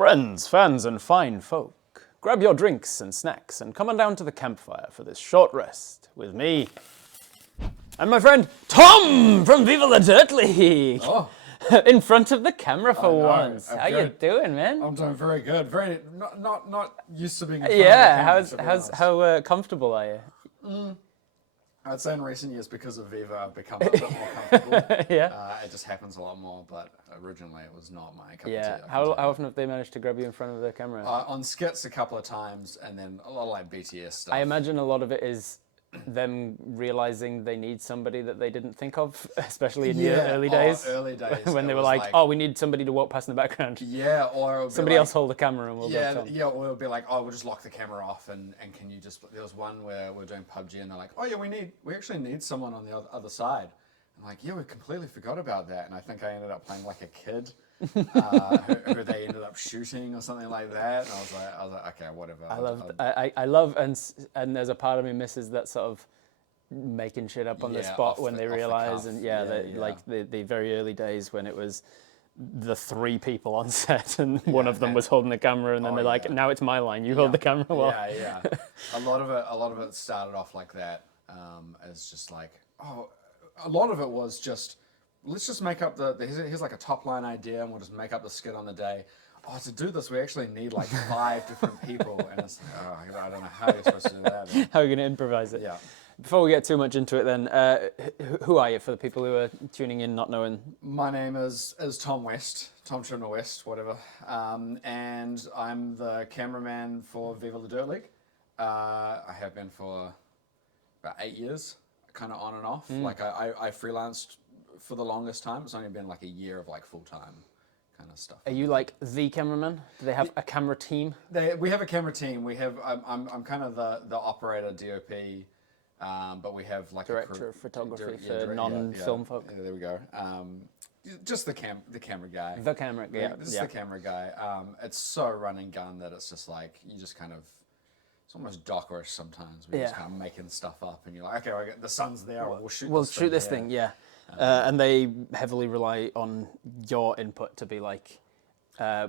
Friends, fans, and fine folk, grab your drinks and snacks and come on down to the campfire for this short rest with me and my friend Tom from Viva the Dirt League. Oh. In front of the camera for once. How you doing, man? I'm doing very good. Very not used to being in front of the camera, how comfortable are you? I'd say in recent years, because of Viva, I've become a bit more comfortable. Yeah. It just happens a lot more, but originally it was not my cup of tea. Yeah. How often have they managed to grab you in front of the camera? On skits a couple of times, and then a lot of like BTS stuff. I imagine a lot of it is them realizing they need somebody that they didn't think of, especially in the early days. Early days. When they were like, oh, we need somebody to walk past in the background. Yeah, or somebody else hold the camera and we'll or it'll be like, oh, we'll just lock the camera off and can you just, there was one where we're doing PUBG and they're like, oh yeah, we actually need someone on the other side. I'm like, yeah, we completely forgot about that. And I think I ended up playing like a kid who they ended up shooting or something like that. And I was like, okay, whatever. I love, and there's a part of me misses that sort of making shit up on the spot when they realize, and like the very early days when it was the 3 people on set and one of them was holding the camera, and then they're like, now it's my line, you hold the camera. Well, yeah. A lot of it started off like that, as just like, a lot of it was just, let's just make up here's like a top line idea and we'll just make up the skit on the day. Oh, to do this, we actually need like 5 different people. And it's like, I don't know how you're supposed to do that. How are you going to improvise it? Yeah. Before we get too much into it then, who are you for the people who are tuning in not knowing? My name is Tom West, Tom Turner West, whatever. And I'm the cameraman for Viva the Dirt League. I have been for about 8 years, kind of on and off. Like I freelanced for the longest time. It's only been like a year of like full-time kind of stuff. Are you like the cameraman? Do they have a camera team? We have a camera team. We have, I'm kind of the operator, DOP, but we have like director of photography for non-film folk. Yeah, there we go. Just the camera guy. The camera guy. Yeah, just the camera guy. It's so run and gun that it's just like, you just kind of, it's almost Dockerish sometimes. We're just kind of making stuff up and you're like, okay, the sun's there, we'll shoot this thing. Yeah. And they heavily rely on your input to be like, I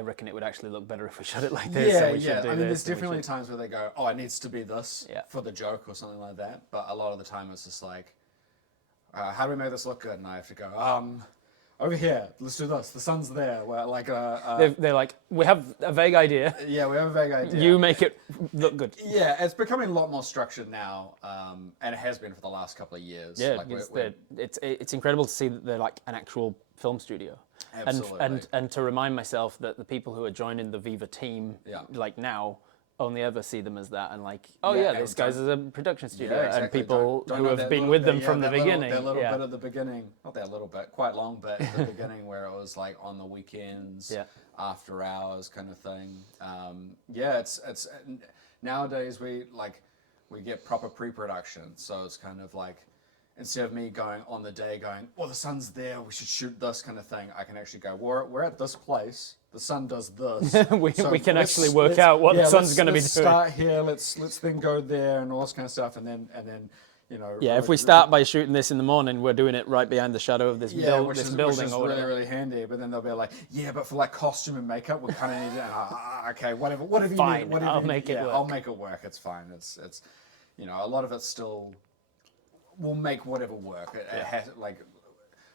reckon it would actually look better if we shot it like this. I mean, there's definitely times where they go, oh, it needs to be this for the joke or something like that. But a lot of the time it's just like, how do we make this look good? And I have to go, over here, let's do this. The sun's there. We're like, they're like, we have a vague idea. Yeah, we have a vague idea. You make it look good. Yeah, it's becoming a lot more structured now, and it has been for the last couple of years. Yeah, like it's incredible to see that they're like an actual film studio. Absolutely. And to remind myself that the people who are joining the Viva team, like now, only ever see them as that, and like, this guy's a production studio, and people who have been with them from the beginning. That little bit at the beginning, not that little bit, quite long bit at the beginning where it was like on the weekends, after hours kind of thing. It's nowadays we get proper pre-production, so it's kind of like, instead of me going on the day going, oh, the sun's there, we should shoot this kind of thing, I can actually go, we're at this place, the sun does this. we can actually work out what the sun's going to be doing. Let's start here, let's then go there and all this kind of stuff, and then you know. Yeah, if we start by shooting this in the morning, we're doing it right behind the shadow of this building. Which is really, really handy. But then they'll be like, yeah, but for like costume and makeup, we kind of need it. Okay, whatever you need. I'll make it work. I'll make it work. It's fine. It's you know, a lot of it still will make whatever work. It has, like,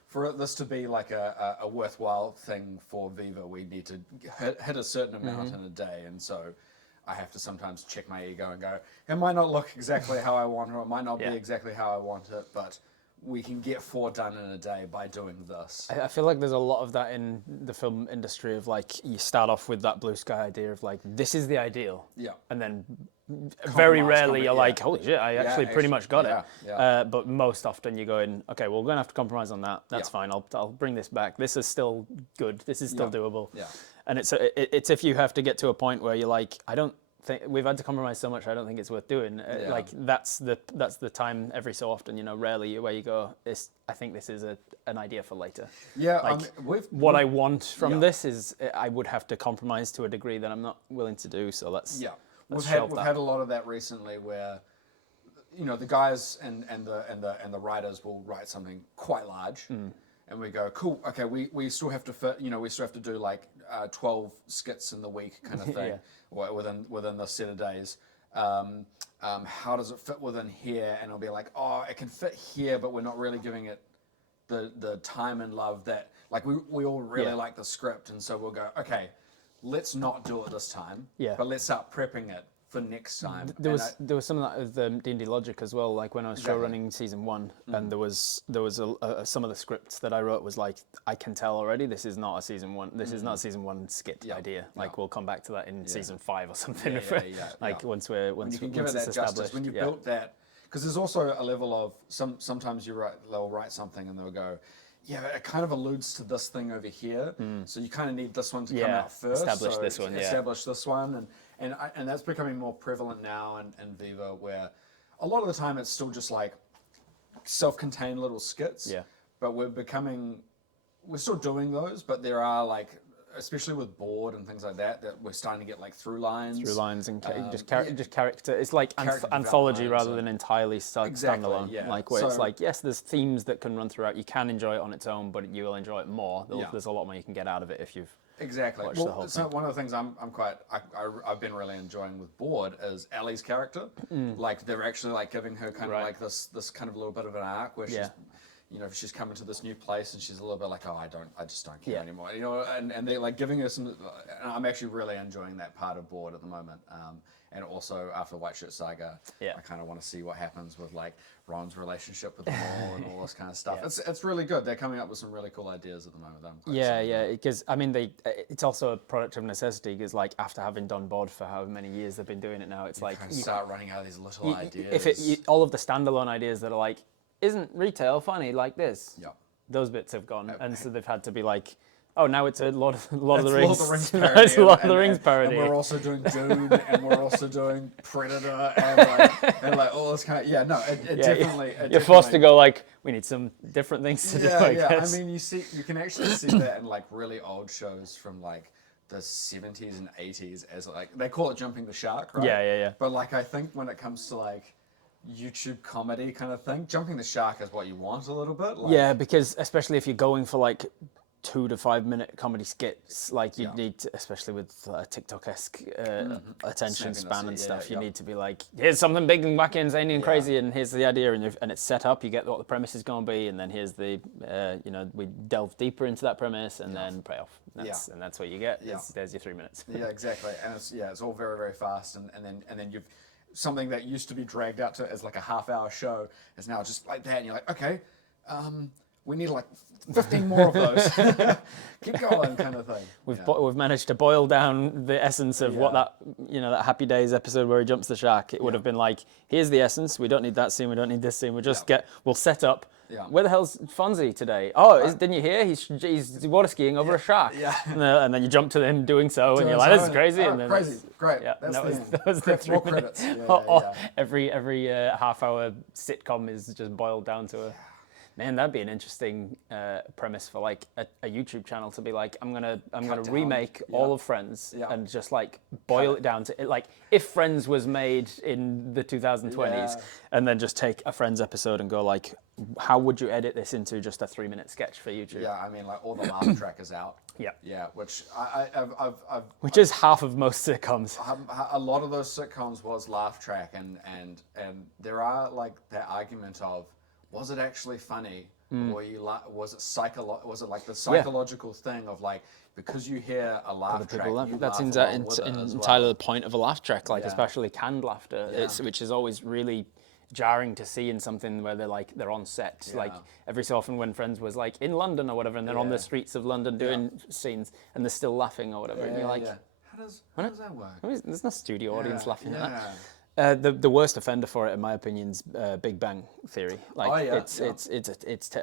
for this to be like a worthwhile thing for Viva, we need to hit a certain amount in a day, and so I have to sometimes check my ego and go, it might not look exactly how I want it, or it might not be exactly how I want it, but we can get 4 done in a day by doing this. I feel like there's a lot of that in the film industry of like, you start off with that blue sky idea of like, this is the ideal. Yeah. And then very rarely you're like, holy shit, I actually pretty much got it. But most often you're going, okay, well, we're going to have to compromise on that. That's fine. I'll bring this back. This is still good. This is still doable. Yeah. And it's if you have to get to a point where you're like, I don't think we've had to compromise so much, I don't think it's worth doing. Like that's the time every so often, you know, rarely where you go, I think this is an idea for later. Yeah. Like what I want from this is I would have to compromise to a degree that I'm not willing to do. So let's we've had a lot of that recently where, you know, the guys and the writers will write something quite large. And we go, cool, okay, we still have to fit, you know, we still have to do like 12 skits in the week kind of thing, within the set of days. How does it fit within here? And it'll be like, oh, it can fit here, but we're not really giving it the time and love that, like, we all really like the script, and so we'll go, okay, let's not do it this time, but let's start prepping it for next time. There was some of that with D&D Logic as well. Like when I was show running season 1, and there was some of the scripts that I wrote was like, I can tell already this is not a season 1. This is not a season 1 skit idea. Like we'll come back to that in season 5 or something. Once you can give it that justice when you built that, because there's also a level of sometimes they'll write something and they'll go, yeah, it kind of alludes to this thing over here, so you kind of need this one to come out first. Establish this one, establish this one, and that's becoming more prevalent now in Viva, where a lot of the time it's still just like self-contained little skits. Yeah. But we're still doing those, but there are like, especially with board and things like that we're starting to get like through lines and just character. It's like anthology rather than entirely standalone. Yeah. Like where it's like, yes, there's themes that can run throughout. You can enjoy it on its own, but you will enjoy it more. There's a lot more you can get out of it if you've watched the whole thing. One of the things I've been really enjoying with board is Ellie's character. Like they're actually like giving her kind of like this kind of little bit of an arc where she's coming to this new place and she's a little bit like, oh, I just don't care anymore, and they're like giving her some, and I'm actually really enjoying that part of board at the moment. And also after White Shirt Saga, I kind of want to see what happens with like Ron's relationship with them all and all this kind of stuff. It's really good. They're coming up with some really cool ideas at the moment. Because I mean it's also a product of necessity, because like after having done board for however many years they've been doing it now, it's like you start running out of these little ideas. If all of the standalone ideas that are like, isn't retail funny like this? Yeah. Those bits have gone, and so they've had to be like, oh, now it's a Lord of the Rings parody. It's a Lord of the Rings parody. And we're also doing Dune, and we're also doing Predator, and like all this kind of definitely. You're forced to go like, we need some different things to do. I guess. I mean, you can actually see that in like really old shows from like the 70s and 80s, as like they call it jumping the shark, right? Yeah. But like I think when it comes to like YouTube comedy kind of thing, jumping the shark is what you want a little bit. Like, because especially if you're going for like 2 to 5 minute comedy skits, like you need to, especially with TikTok-esque attention span and stuff, you need to be like, here's something big and wacky and zany and crazy, and here's the idea, and it's set up, you get what the premise is going to be, and then here's the, we delve deeper into that premise, and then pay off. And that's what you get. There's your 3 minutes. Yeah, exactly. And it's all very, very fast, and then you've, something that used to be dragged out to as like a half-hour show is now just like that, and you're like, okay, we need like 15 more of those. Keep going, kind of thing. We've managed to boil down the essence of what that that Happy Days episode where he jumps the shark. It would have been like, here's the essence. We don't need that scene. We don't need this scene. We'll set up. Yeah. Where the hell's Fonzie today? Oh, didn't you hear? He's water skiing over a shark. Yeah. And then you jump to him doing so, and you're like, this is crazy. And then crazy, great. Yeah, that was the 3 minutes. Credits. Every half-hour sitcom is just boiled down to a. Man, that'd be an interesting premise for like a YouTube channel to be like, I'm gonna remake all of Friends and just like boil it down to like if Friends was made in the 2020s, and then just take a Friends episode and go like, how would you edit this into just a 3 minute sketch for YouTube? Yeah, I mean like all the laugh track is out. Yeah, which which is half of most sitcoms. A lot of those sitcoms was laugh track, and there are like that argument of, was it actually funny, or was it like the psychological thing of like, because you hear a laugh track, that's entirely the point of a laugh track, like especially canned laughter, which is always really jarring to see in something where they're on set. Like every so often when Friends was like in London or whatever, and they're on the streets of London doing scenes, and they're still laughing or whatever, and you're like, how does that work? There's no studio audience laughing at that. The worst offender for it, in my opinion, is Big Bang Theory. Like it's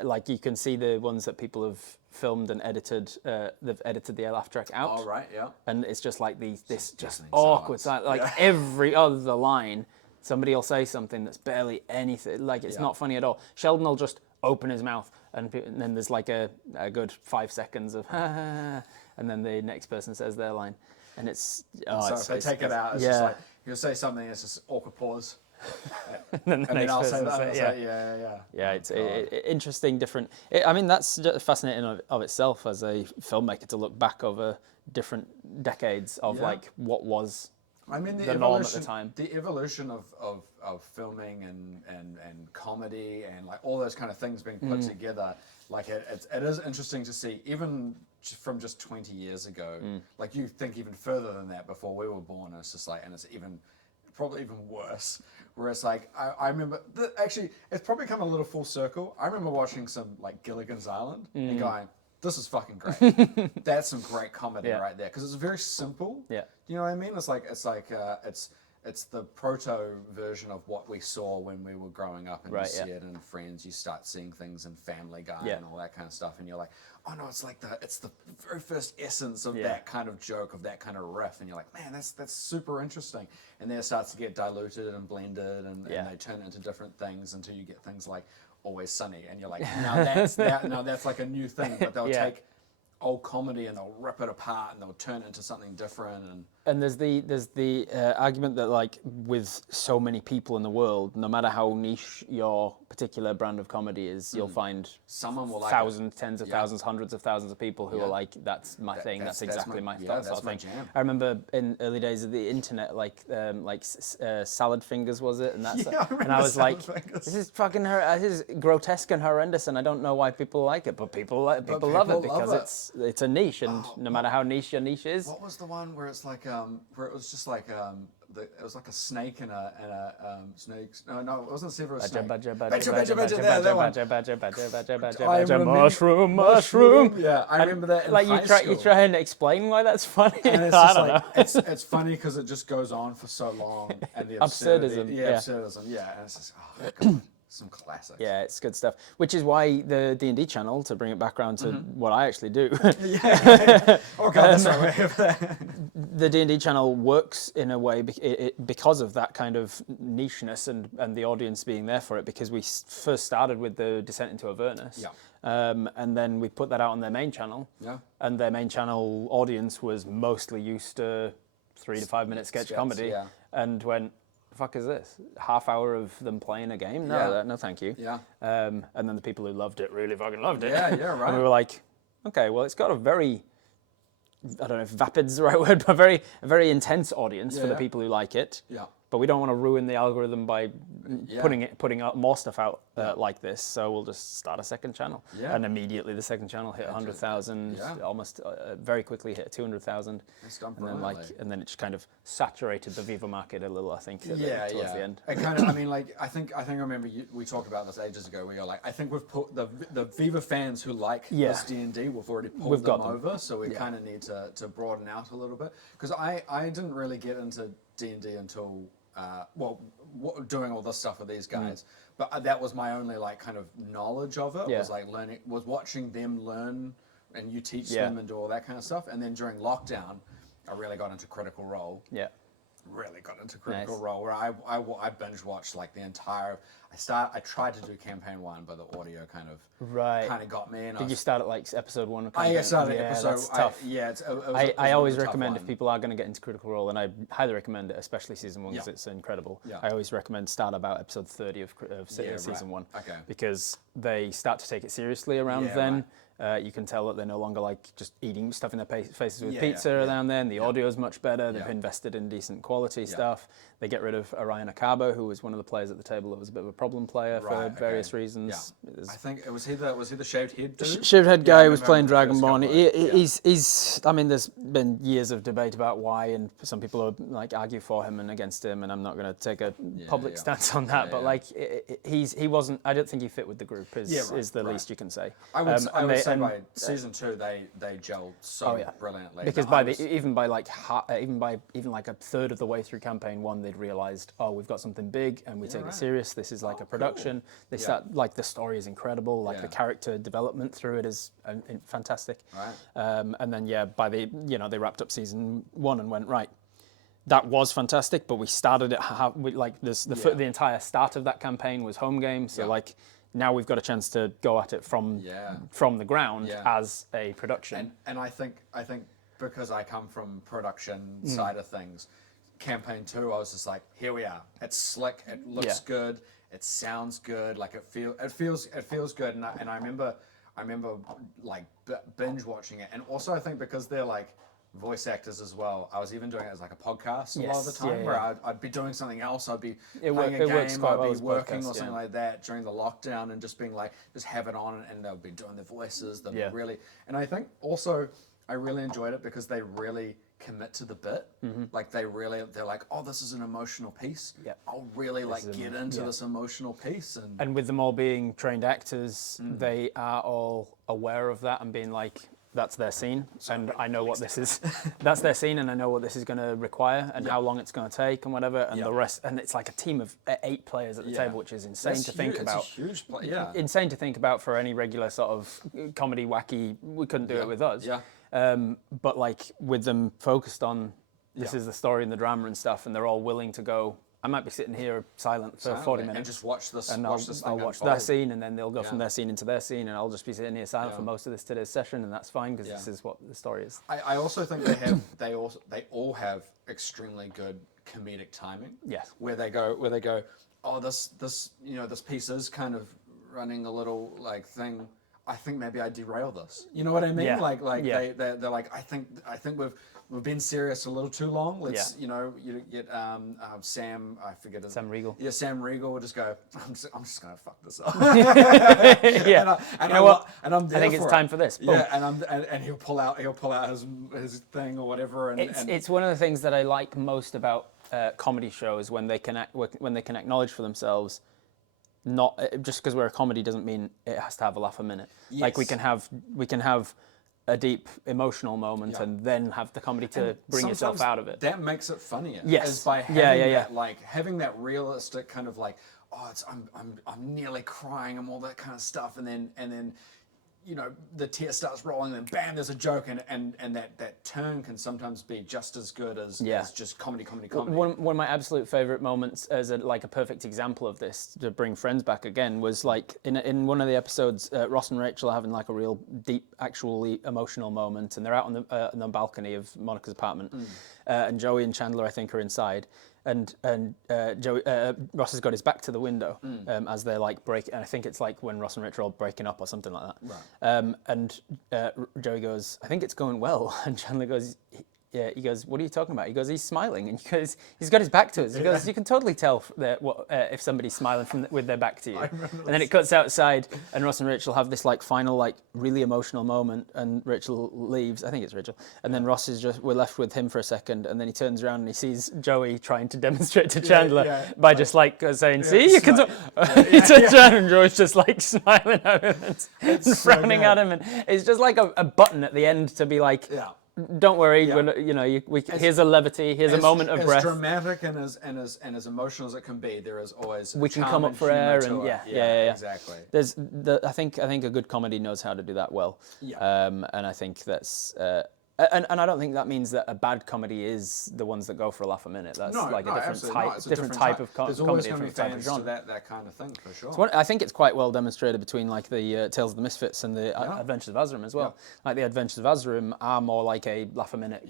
like you can see the ones that people have filmed and edited. They've edited the laugh track out. Oh right, yeah. And it's just like this just awkward, like every other line, somebody will say something that's barely anything. Like it's not funny at all. Sheldon will just open his mouth, and then there's like a good 5 seconds of and then the next person says their line. And it's so if they take it out, it's just like you'll say something, it's just awkward pause, and then I'll say that. It's interesting, different. I mean, that's just fascinating of itself as a filmmaker to look back over different decades of like what was I mean, the norm at the time. The evolution of filming and comedy and like all those kind of things being put together, like it is interesting to see, even from just 20 years ago. Like you think even further than that before we were born, and it's just like, and it's probably even worse. Where it's like, I remember, actually, it's probably come a little full circle. I remember watching some like Gilligan's Island and going, this is fucking great. That's some great comedy right there, because it's very simple. Yeah. You know what I mean? It's the proto version of what we saw when we were growing up, and you see it in Friends. You start seeing things in Family Guy and all that kind of stuff, and you're like, oh no, it's the very first essence of that kind of joke, of that kind of riff, and you're like, man, that's super interesting. And then it starts to get diluted and blended, and they turn into different things until you get things like Always Sunny, and you're like, now that's like a new thing, but they'll take old comedy and they'll rip it apart and they'll turn it into something different. And there's the argument that like with so many people in the world, no matter how niche your particular brand of comedy is, you'll find someone will thousands, tens of thousands, hundreds of thousands of people who are like, that's my thing, that's exactly my style sort of thing. Jam. I remember in early days of the internet, like Salad Fingers was it, and that's and I was like, this is fucking this is grotesque and horrendous, and I don't know why people like it, but people love it because it's a niche, and no matter how niche your niche is. What was the one where it's like where it was just like it was like a snake and a snake. No, it wasn't a zebra. Snake. Mushroom. Yeah, I remember that. Like you try and explain why that's funny. And it's just like it's funny because it just goes on for so long, and the absurdism. Absurdism. Yeah, and it's just God. Some classics. Yeah, it's good stuff. Which is why the D&D channel, to bring it back around to what I actually do. Oh God, that's right. The D&D channel works in a way because of that kind of nicheness and the audience being there for it. Because we first started with the Descent into Avernus, and then we put that out on their main channel. Yeah. And their main channel audience was mostly used to 3 to 5 minute sketch comedy, and went, the fuck is this? Half hour of them playing a game? No, no, thank you. Yeah. And then the people who loved it really fucking loved it. Yeah, right. And we were like, okay, well, it's got a very, I don't know if vapid's the right word, but a very intense audience for the people who like it. Yeah. But we don't want to ruin the algorithm by putting out more stuff out like this. So we'll just start a second channel. Yeah. And immediately the second channel hit 100,000, almost very quickly hit 200,000. And then it just kind of saturated the Viva market a little, I think, towards the end. It kind of, I mean, like, I think I remember we talked about this ages ago where you're like, I think we've put the Viva fans who like this D&D, we've already pulled them over. So we kind of need to broaden out a little bit. Because I didn't really get into D&D until doing all this stuff with these guys, but that was my only like kind of knowledge of it. Was like was watching them learn, and you teach them and do all that kind of stuff. And then during lockdown, I really got into Critical Role. Yeah. Really got into Critical Role, where I binge watched like the entire. I tried to do campaign 1, but the audio kind of got me. And Did you start at like episode 1? I started at episode. That's tough. I always recommend if people are going to get into Critical Role, and I highly recommend it, especially season 1, because it's incredible. Yeah. I always recommend start about episode 30 of season 1, because they start to take it seriously around then. You can tell that they're no longer like just eating stuff in their faces with pizza around there, and the audio is much better. They've invested in decent quality stuff. They get rid of Orion Akabo, who was one of the players at the table that was a bit of a problem player for various reasons. Yeah. I think was he the shaved head dude? Shaved head guy who was playing Dragonborn. He's. I mean, there's been years of debate about why, and some people are like argue for him and against him, and I'm not going to take a public stance on that. But like, he wasn't. I don't think he fit with the group. Is the least you can say. I would say by season 2 they gelled so brilliantly. Because even by like a third of the way through campaign 1, they'd realised, we've got something big and we take it serious. This is like a production. Cool. They start like the story is incredible. Like the character development through it is fantastic. Right. And then by they wrapped up season 1 and went right. That was fantastic, but we started it the entire start of that campaign was home game. So like. Now we've got a chance to go at it from the ground as a production. And I think because I come from production side of things, campaign 2, I was just like, here we are. It's slick. It looks good. It sounds good. Like it feels good. And I remember like binge watching it. And also I think because they're like voice actors as well. I was even doing it as like a podcast a lot of the time, where I'd be doing something else. I'd be playing a game, I'd be working or something like that during the lockdown, and just being like, just have it on, and they'll be doing the voices. They'll be really, and I think also I really enjoyed it because they really commit to the bit. Like they're like, oh, this is an emotional piece. I'll really get into this emotional piece. And with them all being trained actors, they are all aware of that and being like, that's their scene, and I know what this is. That's their scene, and I know what this is going to require, and how long it's going to take, and whatever. And the rest, and it's like a team of 8 players at the table, which is insane to think about. It's a huge insane to think about for any regular sort of comedy wacky. We couldn't do it with us. But like with them focused on this is the story and the drama and stuff, and they're all willing to go. I might be sitting here silent for 40 minutes and just watch this. And I'll watch their scene, and then they'll go from their scene into their scene, and I'll just be sitting here silent for most of today's session, and that's fine because this is what the story is. I also think they all have extremely good comedic timing. Yes. Where they go, oh, this piece is kind of running a little like thing. I think maybe I derail this. You know what I mean? They're like, I think we've been serious a little too long. Let's you get Sam, I forget his Sam Riegel. Yeah, Sam Riegel will just go, I'm just gonna fuck this up. And I'm there I think it's time for this. Boom. Yeah, and he'll pull out his thing or whatever. And it's one of the things that I like most about comedy shows when they can acknowledge for themselves. Not just because we're a comedy doesn't mean it has to have a laugh a minute. Yes. Like we can have a deep emotional moment and then have the comedy to bring yourself out of it. That makes it funnier. Yes. Is by having that, like having that realistic kind of like, oh, I'm nearly crying and all that kind of stuff, and then the tear starts rolling, and then bam, there's a joke, and that turn can sometimes be just as good as just comedy. One of my absolute favorite moments as a perfect example of this, to bring Friends back again, was like in one of the episodes, Ross and Rachel are having like a real deep, actually emotional moment, and they're out on the balcony of Monica's apartment, and Joey and Chandler, I think, are inside. And Ross has got his back to the window as they're like breaking. And I think it's like when Ross and Rachel are breaking up or something like that. Right. And Joey goes, "I think it's going well." And Chandler goes, he goes, "What are you talking about?" He goes, "He's smiling." And he goes, "He's got his back to us." He goes, "You can totally tell if somebody's smiling with their back to you." And then it cuts outside, and Ross and Rachel have this like final like really emotional moment, and Rachel leaves. I think it's Rachel. And then Ross we're left with him for a second, and then he turns around and he sees Joey trying to demonstrate to Chandler by just like saying, "See, you can." He turns around and Joey's just like smiling at him and frowning at him, and it's just like a button at the end to be like. Don't worry, here's a levity, here's a moment of breath. As dramatic and as emotional as it can be, there is always we can come up for air, and exactly. I think a good comedy knows how to do that well. And I think that's and I don't think that means that a bad comedy is the ones that go for a laugh a minute. That's a different type of comedy. There's always going to be fans to that kind of thing, for sure. So I think it's quite well demonstrated between like the Tales of the Misfits and the Adventures of Azrim as well. Like the Adventures of Azrim are more like a laugh a minute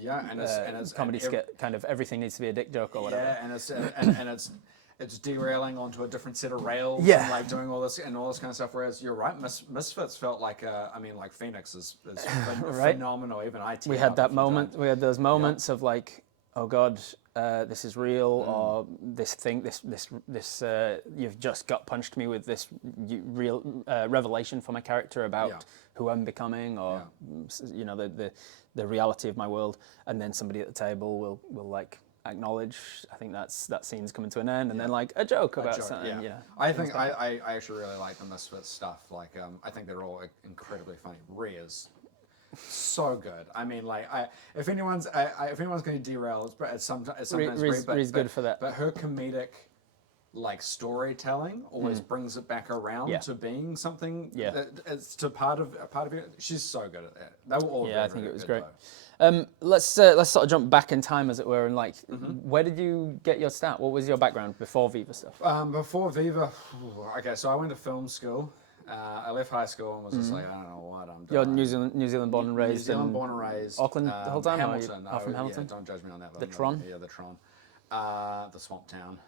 comedy skit, kind of everything needs to be a dick joke or whatever. Yeah, and it's derailing onto a different set of rails and like doing all this kind of stuff. Whereas you're right, Misfits felt like like Phoenix is phenomenal. Even we had that moment. We had those moments of like, oh God, this is real, or this thing, this you've just gut punched me with this real revelation for my character about who I'm becoming, or the reality of my world, and then somebody at the table will like acknowledge. I think that scene's coming to an end, and then like a joke about something. Yeah. I think I actually really like the Misfits stuff. Like I think they're all incredibly funny. Rhea's so good. I mean, like if anyone's going to derail, it's sometimes Rhea's good for that. But her comedic like storytelling always brings it back around to being something. It's to part of it. She's so good at that. They were all I think it was great. Let's sort of jump back in time, as it were, and like, where did you get your start? What was your background before Viva stuff? Before Viva, okay, so I went to film school. I left high school and was just like, I don't know what I'm doing. You're New Zealand born and raised. New Zealand born and raised. Auckland the whole time. Hamilton. From Hamilton. Yeah, don't judge me on that. The Tron. Yeah, the Tron. The swamp town,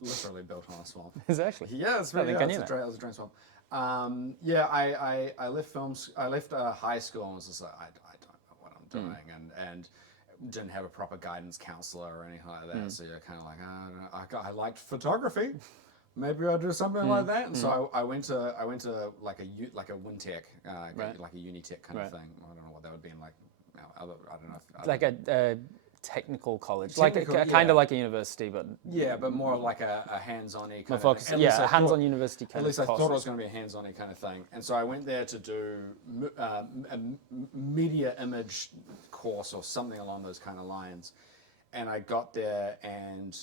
literally built on a swamp. Is it actually? Yeah, it's really. It was a drain swamp. I left films. I left high school and was just like, I don't know what I'm doing, and didn't have a proper guidance counselor or anything like that. So you're kind of like, I don't know, I liked photography. Maybe I'll do something like that. And so I went to like a WinTech, like a Unitech kind of thing. I don't know what that would be in like. I don't know. Like a technical college, kind of like a university, but but more like a hands-on-y kind of thing. A hands-on university kind of. At least I thought it was going to be a hands-on-y kind of thing, and so I went there to do a media image course or something along those kind of lines, and I got there and.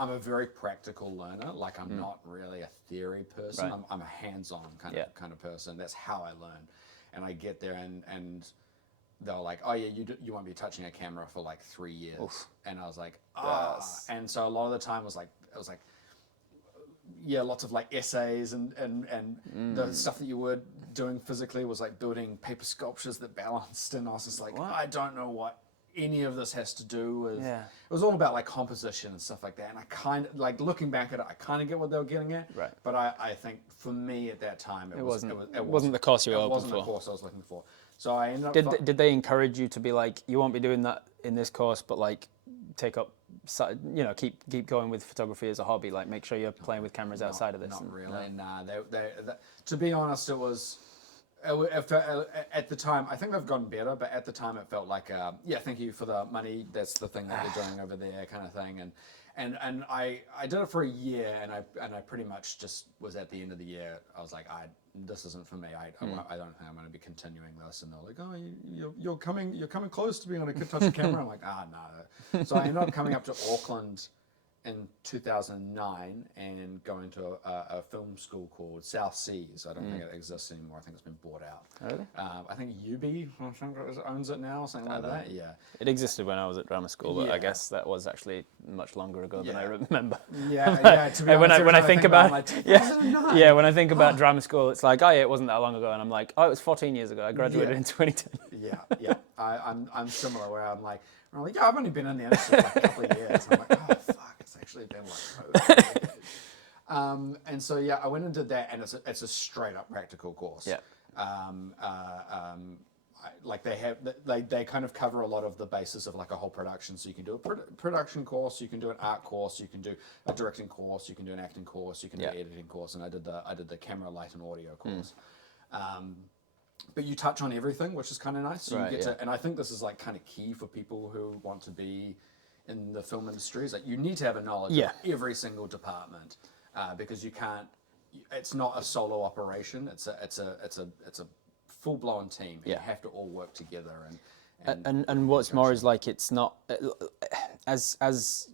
I'm a very practical learner. Like I'm not really a theory person. Right. I'm a hands-on kind of person. That's how I learn. And I get there and they're like, oh yeah, you won't be touching a camera for like 3 years. Oof. And I was like, yes. And so a lot of the time was like lots of like essays and the stuff that you were doing physically was like building paper sculptures that balanced, and I was just like, I don't know what any of this has to do with. It was all about like composition and stuff like that, and I kind of like looking back at it, I kind of get what they were getting at, right? But I think for me at that time it wasn't the course you were hoping for. It wasn't the course I was looking for. So I ended up. Did they encourage you to be like, you won't be doing that in this course, but like take up, keep going with photography as a hobby, like make sure you're playing with cameras outside of this? Not really. Nah. They, to be honest, it was. At the time, I think they've gotten better, but at the time it felt like, thank you for the money. That's the thing that you're doing over there, kind of thing. And I did it for a year, and I pretty much just was at the end of the year. I was like, this isn't for me. I don't think I'm going to be continuing this. And they're like, oh, you're coming close to being on a kid touch camera. I'm like, no. So I ended up coming up to Auckland in 2009 and going to a film school called South Seas. I don't think it exists anymore. I think it's been bought out. Really? I think UB owns it now, or something like that. Yeah. It existed when I was at drama school, but I guess that was actually much longer ago than I remember. Yeah. To be honest, when I think about like, when I think about drama school, it's like, it wasn't that long ago, and I'm like, it was 14 years ago. I graduated in 2010. Yeah. I'm similar, where I'm like, I've only been in the industry for like a couple of years. I'm like, oh fuck, it's actually been like and so I went and did that, and it's a straight up practical course. Yeah. Like they kind of cover a lot of the basis of like a whole production. So you can do a production course, you can do an art course, you can do a directing course, you can do an acting course, you can do an editing course, and I did the camera, light, and audio course. But you touch on everything, which is kind of nice. So you get to, and I think this is like kind of key for people who want to be in the film industry. Is like you need to have a knowledge of every single department, because you can't. It's not a solo operation. It's a full blown team. You have to all work together. And what's more is like it's not as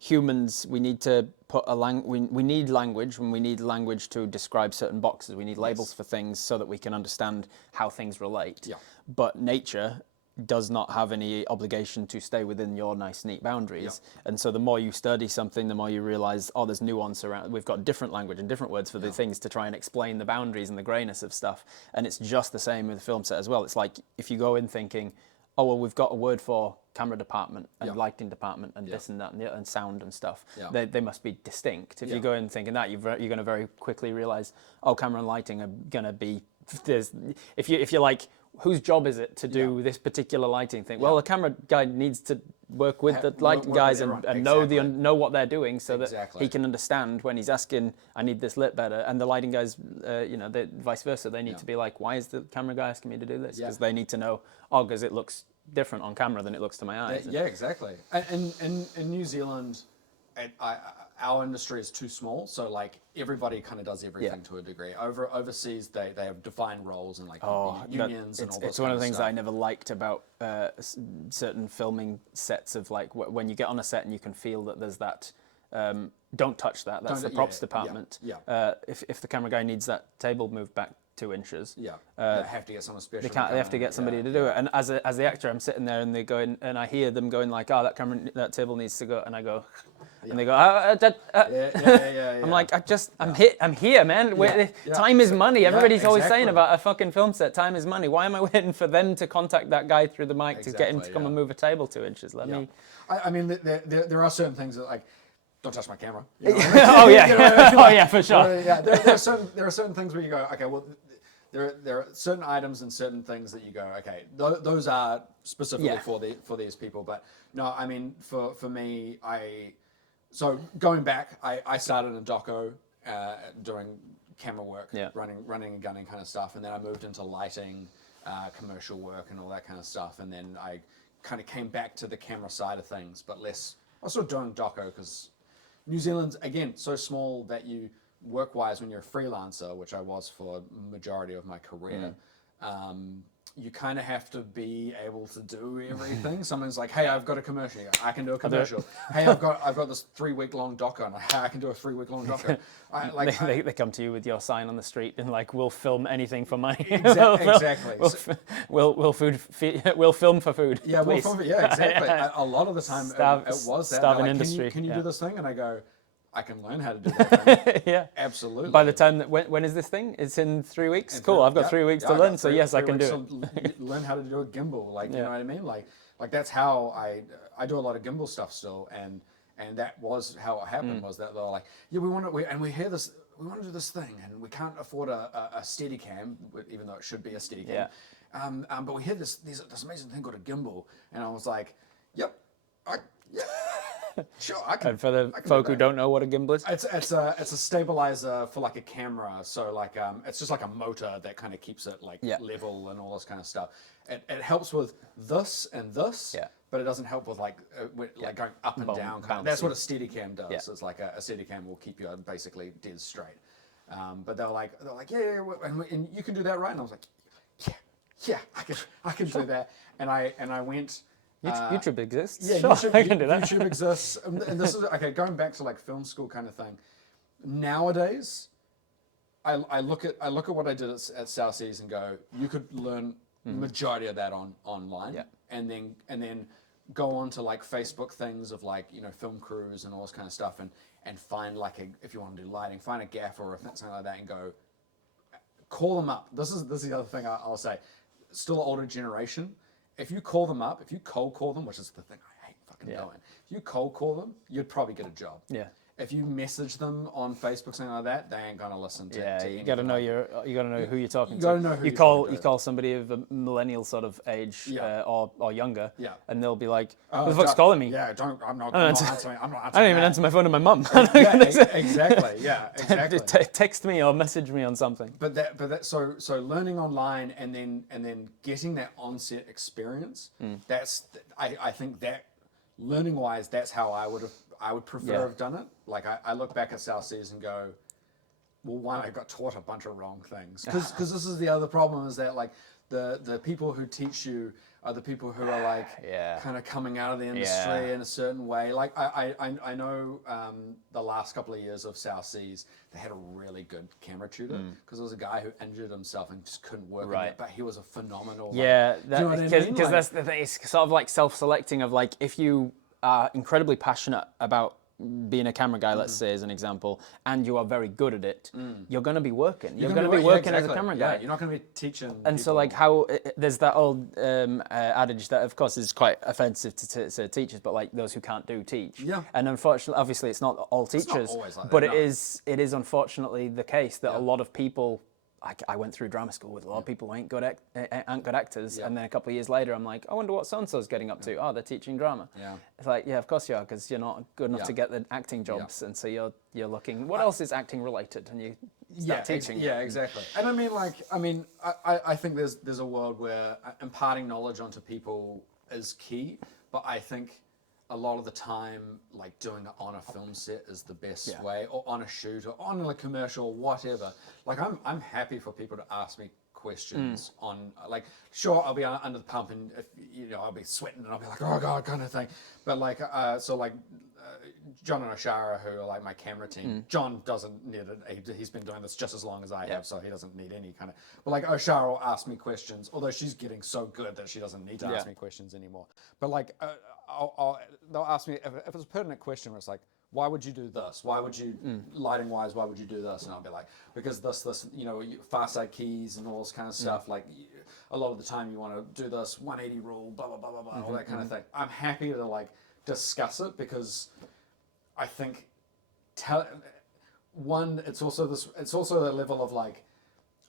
humans, we need to put we need language, and we need language to describe certain boxes. We need labels for things so that we can understand how things relate. Yeah. But nature does not have any obligation to stay within your nice, neat boundaries. Yeah. And so the more you study something, the more you realize, there's nuance around. We've got different language and different words for the things to try and explain the boundaries and the grayness of stuff. And it's just the same with the film set as well. It's like if you go in thinking, we've got a word for camera department and lighting department and this and that and sound and stuff. Yeah. They must be distinct. If you go in thinking that, you're going to very quickly realize, camera and lighting are going to be. If you're like, whose job is it to do this particular lighting thing? Well, the camera guy needs to work with the lighting guys and know what they're doing, so that he can understand when he's asking, I need this lit better. And the lighting guys, vice versa, they need to be like, why is the camera guy asking me to do this? Because they need to know, because it looks different on camera than it looks to my eyes. Yeah, exactly. And in New Zealand, our industry is too small, so like everybody kind of does everything to a degree. Overseas, they have defined roles and like unions and all that. It's one of the things that I never liked about certain filming sets of like when you get on a set and you can feel that there's that. Don't touch that. That's the props department. If the camera guy needs that table moved back 2 inches. They have to get someone special. They have to get somebody to do it. And as the actor, I'm sitting there and they go in, and I hear them going like, that table needs to go, and I go, and they go, I'm like, I'm here, man. Time is money. Everybody's always saying about a fucking film set, time is money. Why am I waiting for them to contact that guy through the mic to get him to come and move a table 2 inches? Let me. I mean, there are certain things that like. Don't touch my camera. For sure. There are certain things where you go, okay, well, there are certain items and certain things that you go, okay, those are specifically for these people. But no, I mean, for me, so going back, I started in doco, doing camera work, running and gunning kind of stuff, and then I moved into lighting, commercial work, and all that kind of stuff, and then I kind of came back to the camera side of things, but less. I was sort of doing doco because New Zealand's, again, so small that you, work-wise, when you're a freelancer, which I was for majority of my career, you kind of have to be able to do everything. Someone's like, hey, I've got a commercial. You go, I can do a commercial. Hey, I've got this 3-week-long doco. And hey, I can do a 3-week-long doco. They come to you with your sign on the street and like, we'll film anything for money. Exactly. We'll film for food. Yeah, exactly. A lot of the time it was that. Starving like, industry. Can you do this thing? And I go, I can learn how to do that thing. Yeah, absolutely. By the time that when is this thing? It's in 3 weeks. Cool. I've got 3 weeks to learn. So yes, I can do it. Learn how to do a gimbal. Like you know what I mean. Like that's how I do a lot of gimbal stuff still. And that was how it happened. Was that they're like, yeah, we hear this. We want to do this thing, and we can't afford a Steadicam, even though it should be a Steadicam. Yeah. But we hear this amazing thing called a gimbal, and I was like, yep, yeah. Sure, I can. And for the folk who don't know what a gimbal is, it's a stabilizer for like a camera. So like it's just like a motor that kind of keeps it like level and all this kind of stuff. It helps with this and this, but it doesn't help with like going up and down. That's what a Steadicam does. Yeah. It's like a Steadicam will keep you basically dead straight. But they're like yeah, and you can do that, right? And I was like, yeah, I can do that. And I went. YouTube exists. Yeah, sure, I can do that. YouTube exists, and this is okay. Going back to like film school kind of thing. Nowadays, I look at what I did at South Seas and go, you could learn majority of that online, and then go on to like Facebook things of like film crews and all this kind of stuff, and find like if you want to do lighting, find a gaffer or something like that, and go call them up. This is the other thing I'll say. Still older generation. If you call them up, if you cold call them, which is the thing I hate fucking doing, if you cold call them, you'd probably get a job. Yeah. If you message them on Facebook, something like that, they ain't gonna listen to. Yeah, you gotta know who you're talking to. You gotta know who you call somebody of a millennial sort of age or younger, and they'll be like, "Who the fuck's calling me?" Yeah, I'm not answering. I don't even answer my phone to my mum. Exactly. Yeah, exactly. Text me or message me on something. But so learning online and then getting that on-set experience. I think that learning wise, that's how I would prefer to have done it. Like I look back at South Seas and go, well, one, I got taught a bunch of wrong things. Because this is the other problem is that like the people who teach you are the people who are like kind of coming out of the industry in a certain way. Like I know the last couple of years of South Seas, they had a really good camera tutor because there was a guy who injured himself and just couldn't work in it, but he was a phenomenal. Yeah, because that's the thing. It's sort of like self-selecting of like if you are incredibly passionate about being a camera guy, let's say as an example, and you are very good at it, you're going to be working. You're going to be working as a camera guy. You're not going to be teaching. And people. So like how, there's that old adage that of course is quite offensive to teachers, but like those who can't do teach. Yeah. And unfortunately, obviously it's not all teachers, it's not always like that, but it is unfortunately the case that a lot of people, I went through drama school with a lot of people who ain't good actors, and then a couple of years later, I'm like, I wonder what so-and-so's getting up to. Oh, they're teaching drama. Yeah. It's like, yeah, of course you are, because you're not good enough to get the acting jobs, and so you're looking. What else is acting related? And you start teaching. Yeah, exactly. And I think there's a world where imparting knowledge onto people is key, but I think a lot of the time, like doing it on a film set is the best way, or on a shoot, or on a commercial, or whatever. Like I'm happy for people to ask me questions on, like, sure, I'll be under the pump and if, I'll be sweating and I'll be like, oh god, kind of thing. But like, John and Oshara, who are like my camera team, John doesn't need it. He's been doing this just as long as I have, so he doesn't need any kind of. But like Oshara will ask me questions, although she's getting so good that she doesn't need to ask me questions anymore. But like, they'll ask me if it's a pertinent question where it's like, why would you do this? Why would you, lighting wise, why would you do this? And I'll be like, because this, far side keys and all this kind of stuff. Like, a lot of the time you want to do this 180 rule, blah, blah, blah, blah, blah, all that kind of thing. I'm happy to like discuss it because I think, it's also the level of like,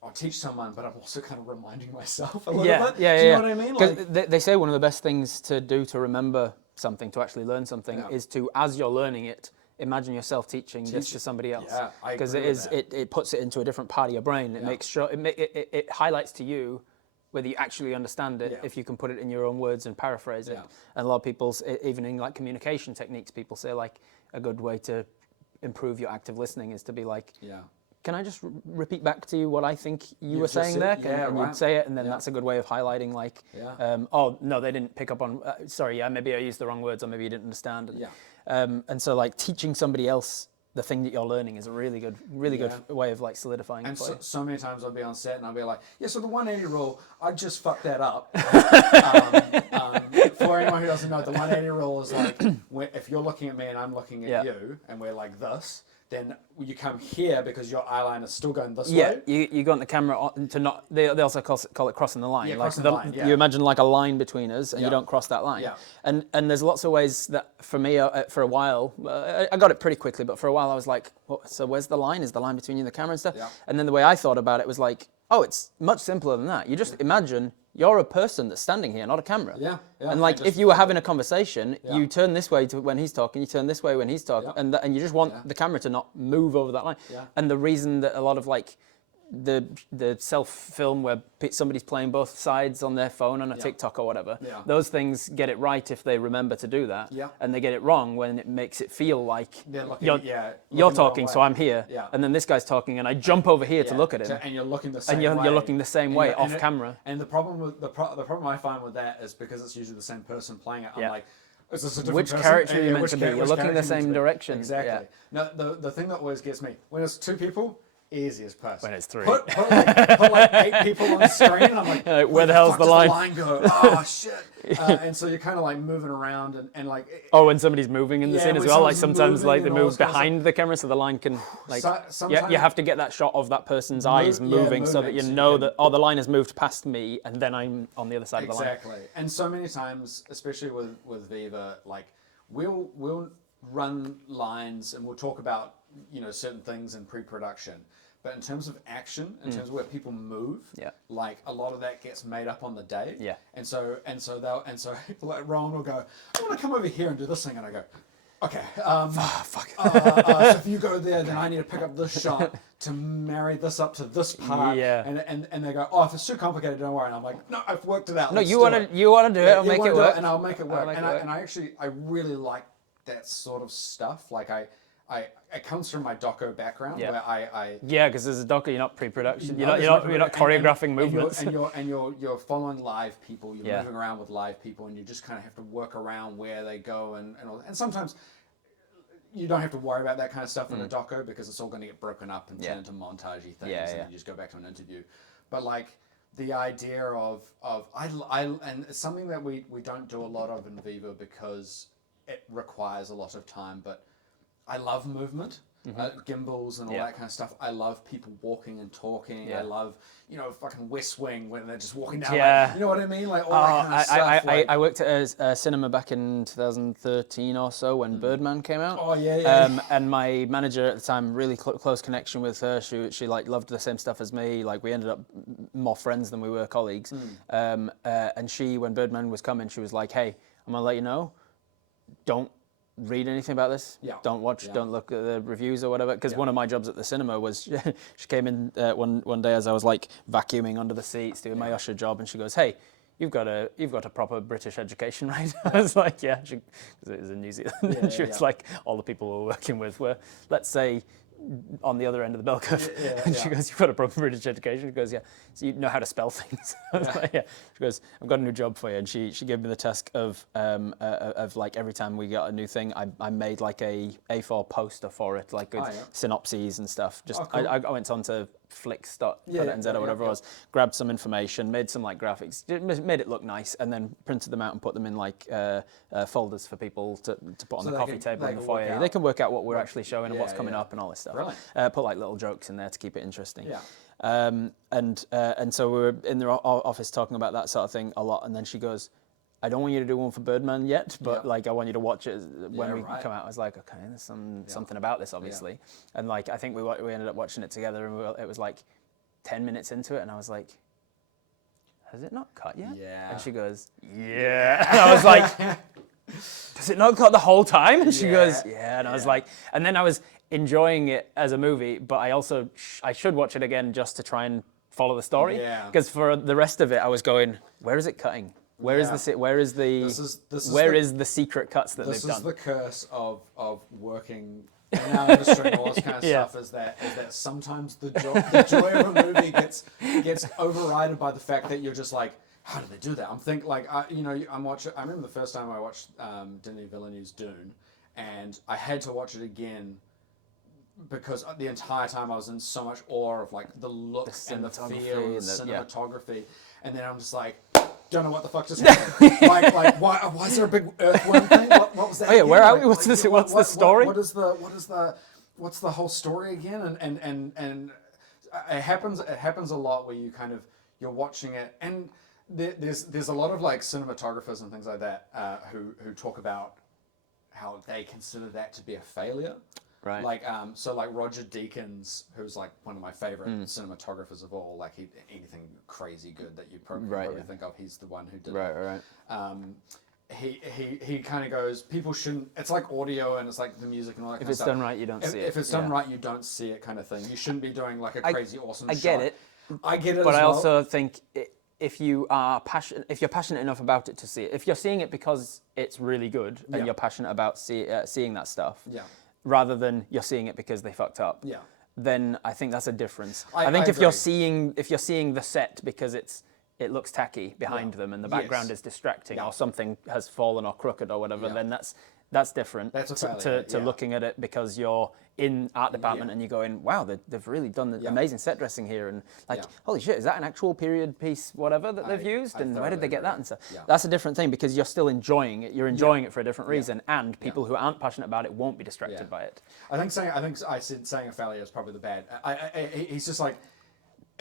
I'll teach someone, but I'm also kind of reminding myself a little bit. Do you know what I mean? Because they say one of the best things to do to remember something, to actually learn something, is to, as you're learning it, imagine yourself teaching this to somebody else. Yeah, I agree because it puts it into a different part of your brain. It makes sure it highlights to you whether you actually understand it, if you can put it in your own words and paraphrase it. And a lot of people, even in like communication techniques, people say like a good way to improve your active listening is to be like, can I just repeat back to you what I think you were saying there? And you'd say it, and then that's a good way of highlighting like, oh, no, they didn't pick up on, sorry, maybe I used the wrong words, or maybe you didn't understand. And so like teaching somebody else the thing that you're learning is a really good way of like solidifying it. And so many times I'll be on set and I'll be like, so the 180 rule, I just fucked that up. For anyone who doesn't know, the 180 rule is like, if you're looking at me and I'm looking at you, and we're like this, then you come here because your eyeliner is still going this way. Yeah, you got the camera to not. They also call it crossing the line. Yeah, like crossing the line. You imagine like a line between us, and you don't cross that line. And there's lots of ways that for me, for a while, I got it pretty quickly, but for a while I was like, so where's the line? Is the line between you and the camera and stuff? And then the way I thought about it was like, oh, it's much simpler than that. You just imagine you're a person that's standing here, not a camera. And like, if you were having a conversation, you turn this way when he's talking, you turn this way when he's talking, and you just want the camera to not move over that line. And the reason that a lot of like the self-film where somebody's playing both sides on their phone on a TikTok or whatever, those things get it right if they remember to do that, and they get it wrong when it makes it feel like you're talking, so I'm here, and then this guy's talking, and I jump over here to look at him, and you're looking the same way. You're looking the same way off camera. And the problem I find with that is because it's usually the same person playing it. I'm like, is this a different which person? character are you meant to be? You're looking the same direction. Exactly. Now, the thing that always gets me, when it's two people, easiest person. When it's three. Put like 8 people on the screen, and I'm like, where the hell's the line? The line go? Oh, shit. And so you're kind of like moving around and like... when somebody's moving in the scene as well, like sometimes like they move behind the camera so the line can like... you have to get that shot of that person's eyes moving so that you know that, the line has moved past me and then I'm on the other side of the line. Exactly. And so many times, especially with Viva, like we'll run lines and we'll talk about, certain things in pre-production. But in terms of action, in terms of where people move, like a lot of that gets made up on the day. And so like Ron will go, I want to come over here and do this thing, and I go, okay. Fuck. So if you go there, then I need to pick up this shot to marry this up to this part. And they go, if it's too complicated, don't worry. And I'm like, no, I've worked it out. No, you want to do it. I'll make it work. And I'll make it work. I really like that sort of stuff. Like it comes from my doco background where I because as a doco you're not pre-production, you're not choreographing movements, and you're following live people, you're moving around with live people, and you just kind of have to work around where they go and sometimes you don't have to worry about that kind of stuff in a doco because it's all going to get broken up and turned into montagey things, and you just go back to an interview. But like the idea of and it's something that we don't do a lot of in Viva because it requires a lot of time, but I love movement, gimbals and all that kind of stuff. I love people walking and talking. I love, fucking West Wing when they're just walking down. Like, you know what I mean? Like all that kind of stuff. I worked at a cinema back in 2013 or so when Birdman came out. And my manager at the time, really close connection with her. She like loved the same stuff as me. Like we ended up more friends than we were colleagues. And she, when Birdman was coming, she was like, "Hey, I'm gonna let you know, don't read anything about this. Don't watch. Don't look at the reviews or whatever." Because one of my jobs at the cinema was she came in one day as I was like vacuuming under the seats doing my usher job, and she goes, "Hey, you've got a proper British education, right?" I was like, "Yeah," because it was in New Zealand. And she was like, all the people we were working with were, let's say, on the other end of the bell curve. And she goes, "You've got a proper British education?" She goes, "Yeah." "So you know how to spell things?" I was like, "Yeah." She goes, "I've got a new job for you." And she gave me the task of like every time we got a new thing, I made like a A4 poster for it, like with synopses and stuff. Just cool. I went on to Flix.NZ or whatever it was, grabbed some information, made some like graphics, made it look nice, and then printed them out and put them in like folders for people to put on the coffee table in the foyer. They can work out what we're actually showing and what's coming up and all this stuff. Right. Put like little jokes in there to keep it interesting. And so we were in the office talking about that sort of thing a lot, and then she goes, "I don't want you to do one for Birdman yet, but like I want you to watch it when we come out." I was like, "Okay, there's something about this, obviously." And like I think we ended up watching it together, and it was like, 10 minutes into it, and I was like, has it not cut yet? Yeah. And she goes, yeah. And I was like, does it not cut the whole time? And she goes, yeah. And I was like, and then I was enjoying it as a movie, but I also, I should watch it again just to try and follow the story. Yeah. Because for the rest of it, I was going, where is it cutting? Where is the secret cuts that they've done? This is the curse of working in our industry and all this kind of stuff is that sometimes the joy of a movie gets overridden by the fact that you're just like, how did they do that? I'm thinking like, I remember the first time I watched Denis Villeneuve's Dune, and I had to watch it again because the entire time I was in so much awe of like the look and the feel and the cinematography, and then I'm just like, don't know what the fuck just happened. like why is there a big earthworm thing? What was that? Oh yeah, where are we? What's this? What's the story? What's the whole story again? And it happens a lot where you're watching it, and there's a lot of like cinematographers and things like that who talk about how they consider that to be a failure. Right. Like so like Roger Deakins, who's like one of my favorite cinematographers of all, like anything crazy good that you probably think of, he's the one who did it. He kind of goes, people shouldn't, it's like audio and it's like the music and all that kind of stuff. If it's done right, you don't see it. If it's done right, you don't see it kind of thing. You shouldn't be doing like a crazy awesome shot. I get it but I also think if you're passionate enough about it to see it, if you're seeing it because it's really good and you're passionate about seeing that stuff, rather than you're seeing it because they fucked up, then I think that's a difference. I think if you're seeing the set because it looks tacky behind them and the background is distracting or something has fallen or crooked or whatever, then that's different. That's a failure, to looking at it because you're in art department and you're going, wow, they've really done amazing set dressing here, and like, holy shit, is that an actual period piece, whatever that they've used, and where did they get that and stuff? That's a different thing because you're still enjoying it. You're enjoying it for a different reason, and people who aren't passionate about it won't be distracted by it. I think saying a failure is probably the bad. He's just like,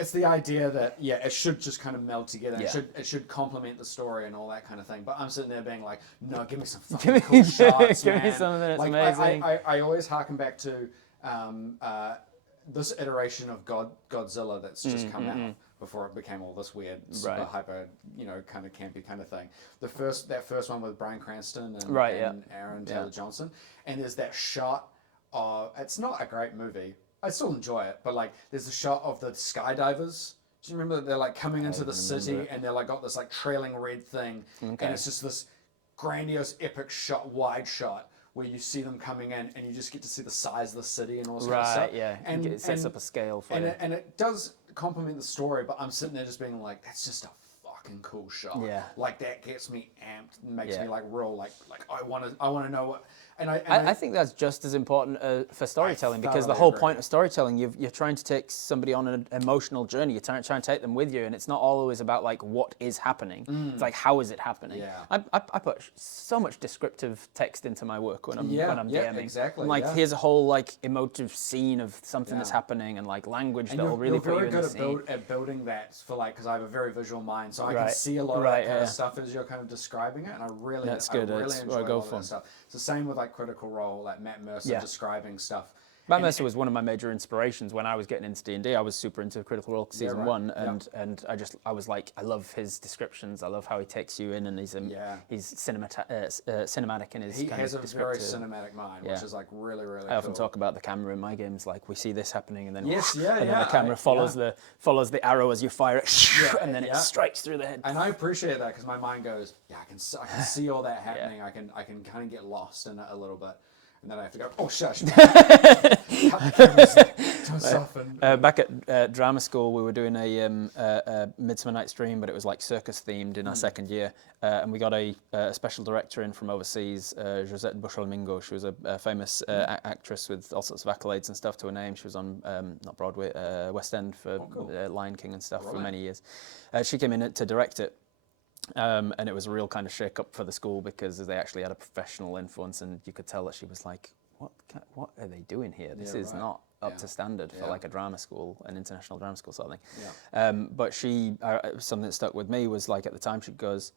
it's the idea that it should just kind of meld together. It should complement the story and all that kind of thing. But I'm sitting there being like, no, give me some fucking cool shots, give man. me something that's like, amazing. I always harken back to this iteration of Godzilla that's just come out before it became all this weird, super hyper, kind of campy kind of thing. That first one with Bryan Cranston and Aaron Taylor Johnson, and there's that shot of, it's not a great movie. I still enjoy it, but like there's a shot of the skydivers. Do you remember that they're like coming into the city and they're like got this like trailing red thing, and it's just this grandiose, epic shot, wide shot where you see them coming in and you just get to see the size of the city and all this kind of stuff. And it sets up a scale for you. And it does complement the story, but I'm sitting there just being like, that's just a fucking cool shot. Yeah. Like that gets me amped and makes me like real like I want to know what. And I think that's just as important for storytelling, because the whole point of storytelling, you're trying to take somebody on an emotional journey. You're trying to take them with you, and it's not always about like what is happening. It's like, how is it happening? I put so much descriptive text into my work when I'm DMing. Exactly. I'm like, here's a whole like emotive scene of something that's happening, and like language that will really put you in the scene. You're very good at building that for like, because I have a very visual mind, so I can see a lot of that kind of stuff as you're kind of describing it, and I really enjoy a lot of that stuff. It's the same with like Critical Role, like Matt Mercer describing stuff. Matt Mercer was one of my major inspirations when I was getting into D&D. I was super into Critical Role season 1, and I was like, I love his descriptions. I love how he takes you in, and he's cinematic in his. He has a very cinematic mind, which is like really, really cool. I often talk about the camera in my games, like we see this happening, and then then the camera follows the arrow as you fire it, and then it strikes through the head. And I appreciate that because my mind goes, I can see all that happening. I can kind of get lost in it a little bit. And then I have to go, oh, shush. Back at drama school, we were doing a Midsummer Night's Dream, but it was like circus themed in our second year. And we got a special director in from overseas, Josette Buchel-Mingo. She was a famous actress with all sorts of accolades and stuff to her name. She was on, not Broadway, West End for Lion King and stuff for many years. She came in to direct it. And it was a real kind of shake-up for the school because they actually had a professional influence, and you could tell that she was like, what are they doing here? This is not up to standard for like a drama school, an international drama school sort of thing. But she, something that stuck with me was like, at the time she goes,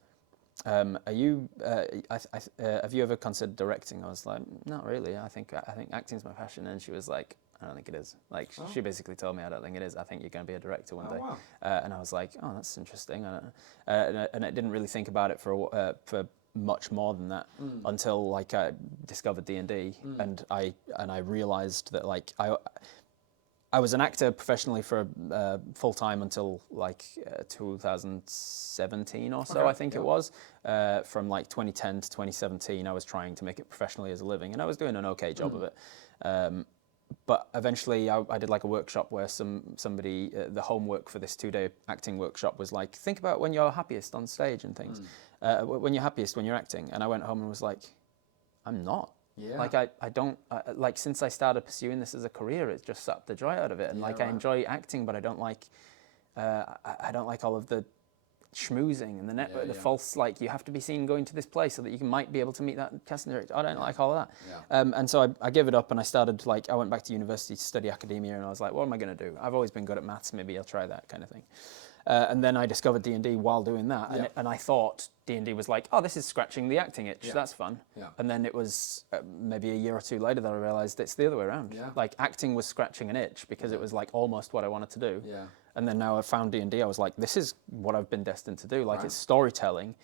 Are you? Have you ever considered directing? I was like, not really. I think acting's my passion. And she was like, I don't think it is. Like she basically told me, I don't think it is. I think you're going to be a director one day. Wow. And I was like, oh, that's interesting. And I didn't really think about it for much more than that until like I discovered D&D and I realized that like I was an actor professionally for full time until like 2017 or so, I think it was. From like 2010 to 2017, I was trying to make it professionally as a living, and I was doing an okay job of it. But eventually, I did like a workshop where somebody, the homework for this 2-day acting workshop was like, think about when you're happiest on stage and things. When you're happiest when you're acting. And I went home and was like, I'm not. Yeah. Like I don't like since I started pursuing this as a career, it's just sucked the joy out of it. And I enjoy acting, but I don't like all of the schmoozing and the false, like you have to be seen going to this place so that you might be able to meet that casting director. I don't like all of that. Yeah. And so I gave it up and I started I went back to university to study academia and I was like, what am I going to do? I've always been good at maths. Maybe I'll try that kind of thing. And then I discovered D&D while doing that, and I thought D&D was like, oh, this is scratching the acting itch, that's fun. Yeah. And then it was maybe a year or two later that I realized it's the other way around. Yeah. Like acting was scratching an itch because it was like almost what I wanted to do. Yeah. And then now I found D&D, I was like, this is what I've been destined to do. Like it's storytelling,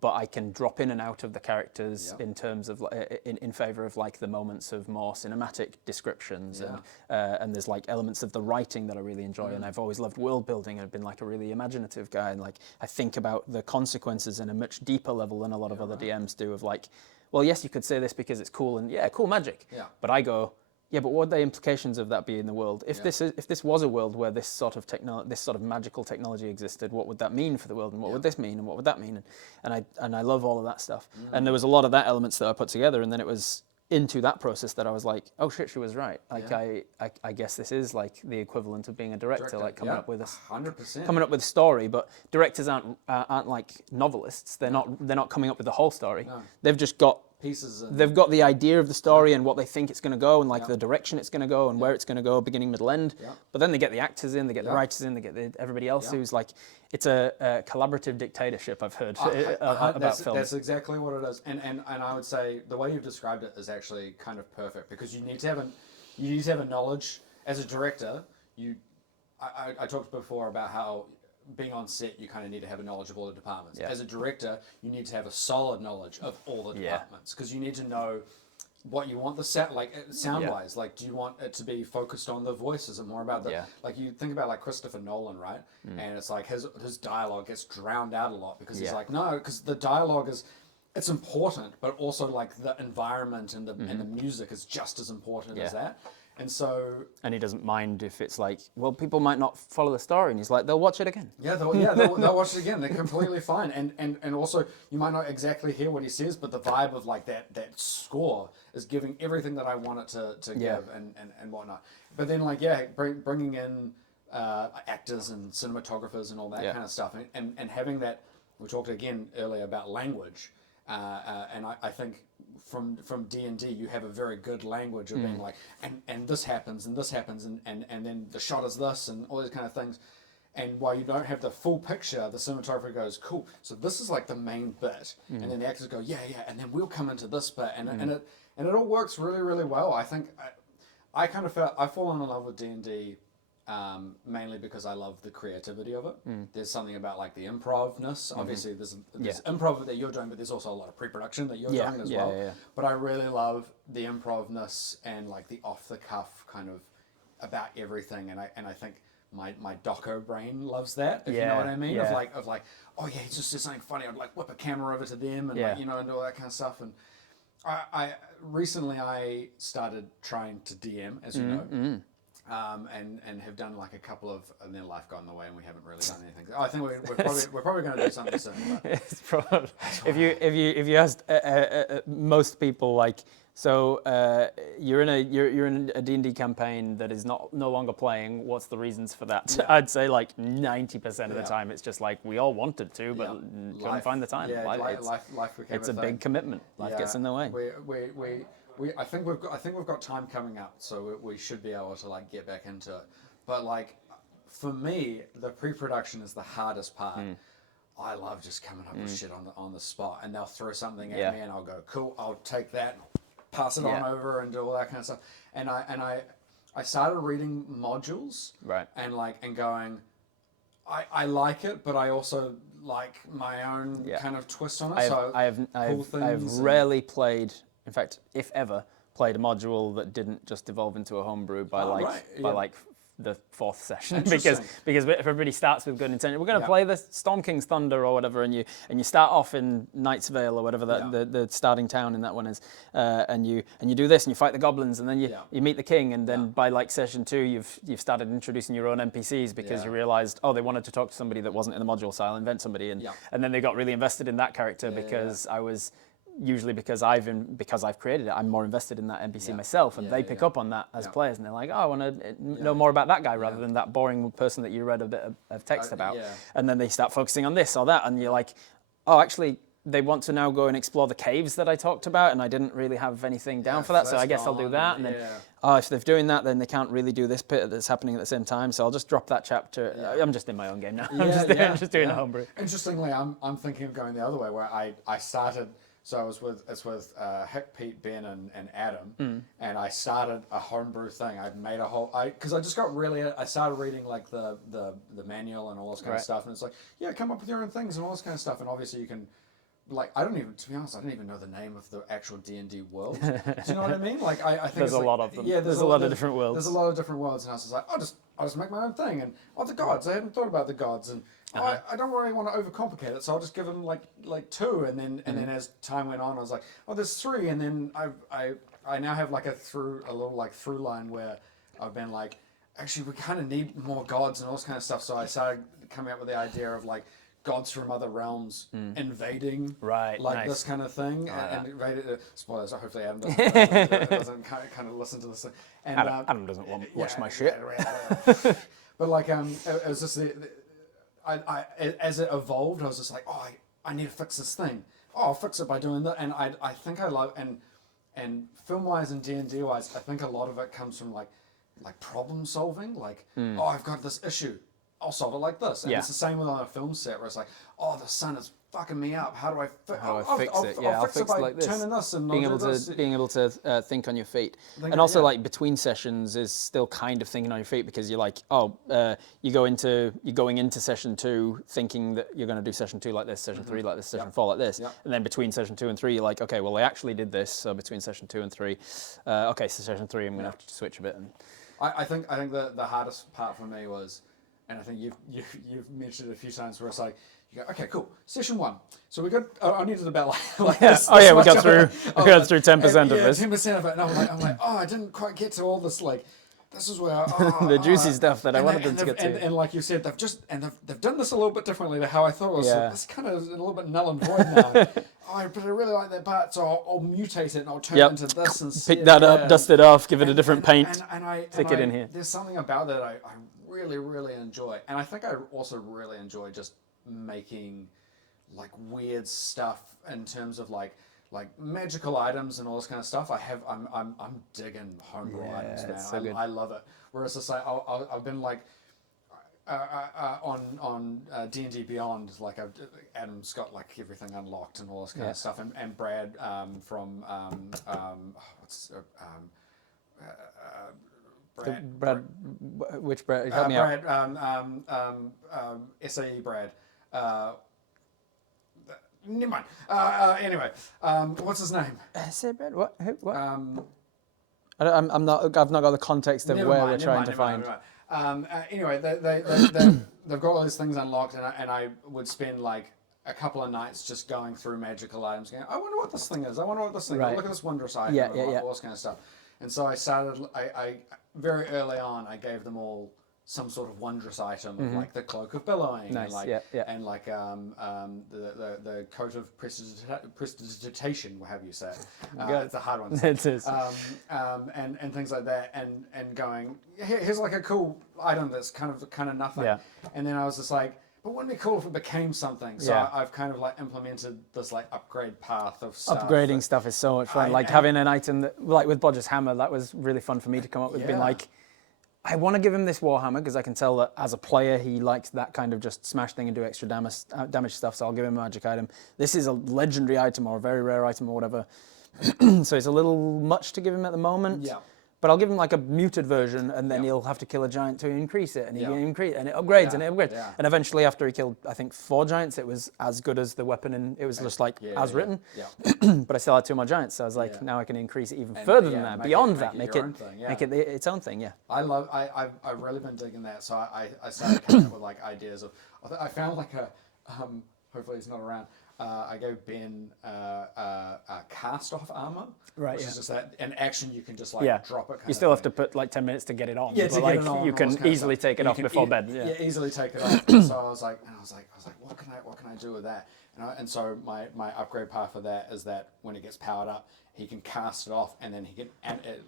but I can drop in and out of the characters in terms of in favor of like the moments of more cinematic descriptions and there's like elements of the writing that I really enjoy and I've always loved world building. I've been like a really imaginative guy and like I think about the consequences in a much deeper level than a lot of other DMs do of like, well, yes, you could say this because it's cool and cool magic. Yeah. But I go, yeah, but what would the implications of that be in the world? If this was a world where this sort of magical technology existed, what would that mean for the world? And what would this mean? And what would that mean? And I love all of that stuff. And there was a lot of that elements that I put together. And then it was into that process that I was like, oh shit, she was right. Like I guess this is like the equivalent of being a director, like coming up with 100%. Coming up with a story. But directors aren't like novelists. They're not coming up with the whole story. No. They've just got pieces. They've got the idea of the story and what they think it's going to go and like the direction it's going to go and where it's going to go, beginning, middle, end. Yeah. But then they get the actors in, they get the writers in, they get everybody else who's like, it's a collaborative dictatorship, I've heard about film. That's exactly what it is. And I would say the way you've described it is actually kind of perfect because you need to have a knowledge as a director. I talked before about how being on set, you kind of need to have a knowledge of all the departments. Yeah. As a director, you need to have a solid knowledge of all the departments because you need to know what you want the set, like sound-wise. Like, do you want it to be focused on the voice? Is it more about the like you think about like Christopher Nolan, right? And it's like his dialogue gets drowned out a lot because he's like, no, because the dialogue it's important, but also like the environment and the music is just as important as that. And so... And he doesn't mind if it's like, well, people might not follow the story. And he's like, they'll watch it again. Yeah, they'll watch it again. They're completely fine. And also, you might not exactly hear what he says, but the vibe of like that score is giving everything that I want it to give and whatnot. But then like, bringing in actors and cinematographers and all that kind of stuff. And having that, we talked again earlier about language. And I think from D&D you have a very good language of being like and this happens and then the shot is this and all these kind of things, and while you don't have the full picture, the cinematographer goes, cool, so this is like the main bit, and then the actors go and then we'll come into this bit and it all works really, really well. I think I kind of felt I've fallen in love with D&D mainly because I love the creativity of it. There's something about like the improvness. Obviously, there's improv that you're doing, but there's also a lot of pre-production that you're doing as well. Yeah. But I really love the improvness and like the off-the-cuff kind of about everything. And I think my doco brain loves that. If you know what I mean. Of like, oh yeah, he's just said something funny. I'd like whip a camera over to them and like, and all that kind of stuff. And I recently started trying to DM, as you know. And have done like a couple of, and then life got in the way and we haven't really done anything. I think we're probably going to do something soon. It's probably, if you asked most people like, so you're in a D&D campaign that is no longer playing. What's the reasons for that? Yeah. I'd say like 90% of the time it's just like we all wanted to, but couldn't find the time. Yeah, life became it's a big commitment. Life gets in the way. I think we've got time coming up, so we should be able to like get back into it. But like for me, the pre-production is the hardest part. I love just coming up with shit on the spot, and they'll throw something at me, and I'll go, cool, I'll take that, and pass it on over, and do all that kind of stuff. And I started reading modules, right, and going, I like it, but I also like my own kind of twist on it. I've rarely played, in fact, if ever, played a module that didn't just evolve into a homebrew by the fourth session, because everybody starts with good intention. We're going to play the Storm King's Thunder or whatever, and you start off in Knight's Vale or whatever the starting town in that one is, and you do this and you fight the goblins, and then you meet the king, and then by like session 2 you've started introducing your own NPCs because you realized they wanted to talk to somebody that wasn't in the module, so I'll invent somebody, and then they got really invested in that character because I was. Usually because I've created it, I'm more invested in that NPC myself, and they pick up on that as players, and they're like, I want to know more about that guy rather than that boring person that you read a bit of text about. And then they start focusing on this or that, and you're like, oh, actually, they want to now go and explore the caves that I talked about, and I didn't really have anything down for that, so I guess I'll do that. And then, if they're doing that, then they can't really do this bit that's happening at the same time, so I'll just drop that chapter. I'm just in my own game now. I'm just doing a homebrew. Interestingly, I'm thinking of going the other way, where I started. So it's with Hick, Pete, Ben, and Adam, and I started a homebrew thing. I made a whole because I just got really. I started reading like the manual and all this kind of stuff, and it's like, come up with your own things and all this kind of stuff. And obviously you can, like, to be honest, I didn't even know the name of the actual D&D world. Do you know what I mean? Like I think there's a lot of them. Yeah, there's a lot of different worlds. There's a lot of different worlds, and I was just like, I'll just make my own thing, and the gods. I hadn't thought about the gods, and I don't really want to overcomplicate it, so I'll just give them like 2, and then as time went on, I was like, there's 3, and then I now have like a little through line where I've been like, actually we kind of need more gods and all this kind of stuff, so I started coming up with the idea of like gods from other realms invading, this kind of thing, and invaded. Spoilers. So hopefully Adam doesn't kind of listen to this thing. And Adam doesn't watch my shit. But like, it was just as it evolved, I was just like, I need to fix this thing. I'll fix it by doing that. And I think I love and film wise and D&D wise, I think a lot of it comes from like problem solving. Like, I've got this issue. I'll solve it like this. And it's the same with on a film set where it's like, the sun is fucking me up. How do I fix it? I'll fix it by like turning this and being able to think on your feet. And also like between sessions is still kind of thinking on your feet, because you're like, you're going into session 2 thinking that you're going to do session 2 like this, session 3 like this, session 4 like this. And then between session 2 and 3, you're like, okay, well, I actually did this. So between session 2 and 3, so session 3, I'm going to have to switch a bit. And I think the hardest part for me was, and I think you've mentioned it a few times, where it's like, you go, okay, cool, session 1. So we got, I needed about like this. We got through 10% of this. 10% of it, and I'm like, I didn't quite get to all this, like, this is where the juicy stuff that I wanted them to get to. And like you said, they've done this a little bit differently to how I thought it was. So this kind of is a little bit null and void now. But I really like that part, so I'll mutate it and I'll turn it into this and pick that up, dust it off, give it a different paint, stick it in here. There's something about that I really, really enjoy, and I think I also really enjoy just making like weird stuff in terms of like magical items and all this kind of stuff. I'm digging homebrew items now. So I love it. Whereas it's like I've been like on D&D Beyond, like Adam's got like everything unlocked and all this kind of stuff, and Brad from which Brad? Help me out. SAE Brad. Never mind. Anyway, what's his name? SAE Brad. What? Who? What? I've not got the context of where we're trying to find. Anyway, they've got all these things unlocked, and I would spend like a couple of nights just going through magical items, going, I wonder what this thing is. I wonder what this thing is. Look at this wondrous item. All this kind of stuff. And so I started. I very early on, I gave them all some sort of wondrous item, like the cloak of billowing, and like the coat of prestidigitation, however you say it. It's a hard one. It is. And things like that, and going, here's like a cool item that's kind of nothing. And then I was just like, but wouldn't it be cool if it became something? So I've kind of like implemented this like upgrade path of stuff. Upgrading stuff is so much fun. Like having an item that, like with Bodger's hammer, that was really fun for me to come up with. Being like, I want to give him this Warhammer because I can tell that as a player he likes that kind of just smash thing and do extra damage stuff, so I'll give him a magic item. This is a legendary item or a very rare item or whatever, so it's a little much to give him at the moment. Yeah. But I'll give him like a muted version, and then he'll have to kill a giant to increase it, and he increase, and it upgrades, and it upgrades. Yeah. And eventually, after he killed, I think 4 giants, it was as good as the weapon, and it was just like as written. Yeah. But I still had 2 more giants, so I was like, now I can increase it even further than that, beyond that, make it its own thing. Yeah. I've really been digging that, so I started coming up with like ideas of. I found like a hopefully he's not around. I gave Ben cast-off armor, which is just that in action you can just like drop it. You still have to put like 10 minutes to get it on. Yeah, but like you can easily take it off before bed. Yeah, easily take it off. So I was like, what can I do with that? And so my upgrade path for that is that when it gets powered up, he can cast it off, and then he can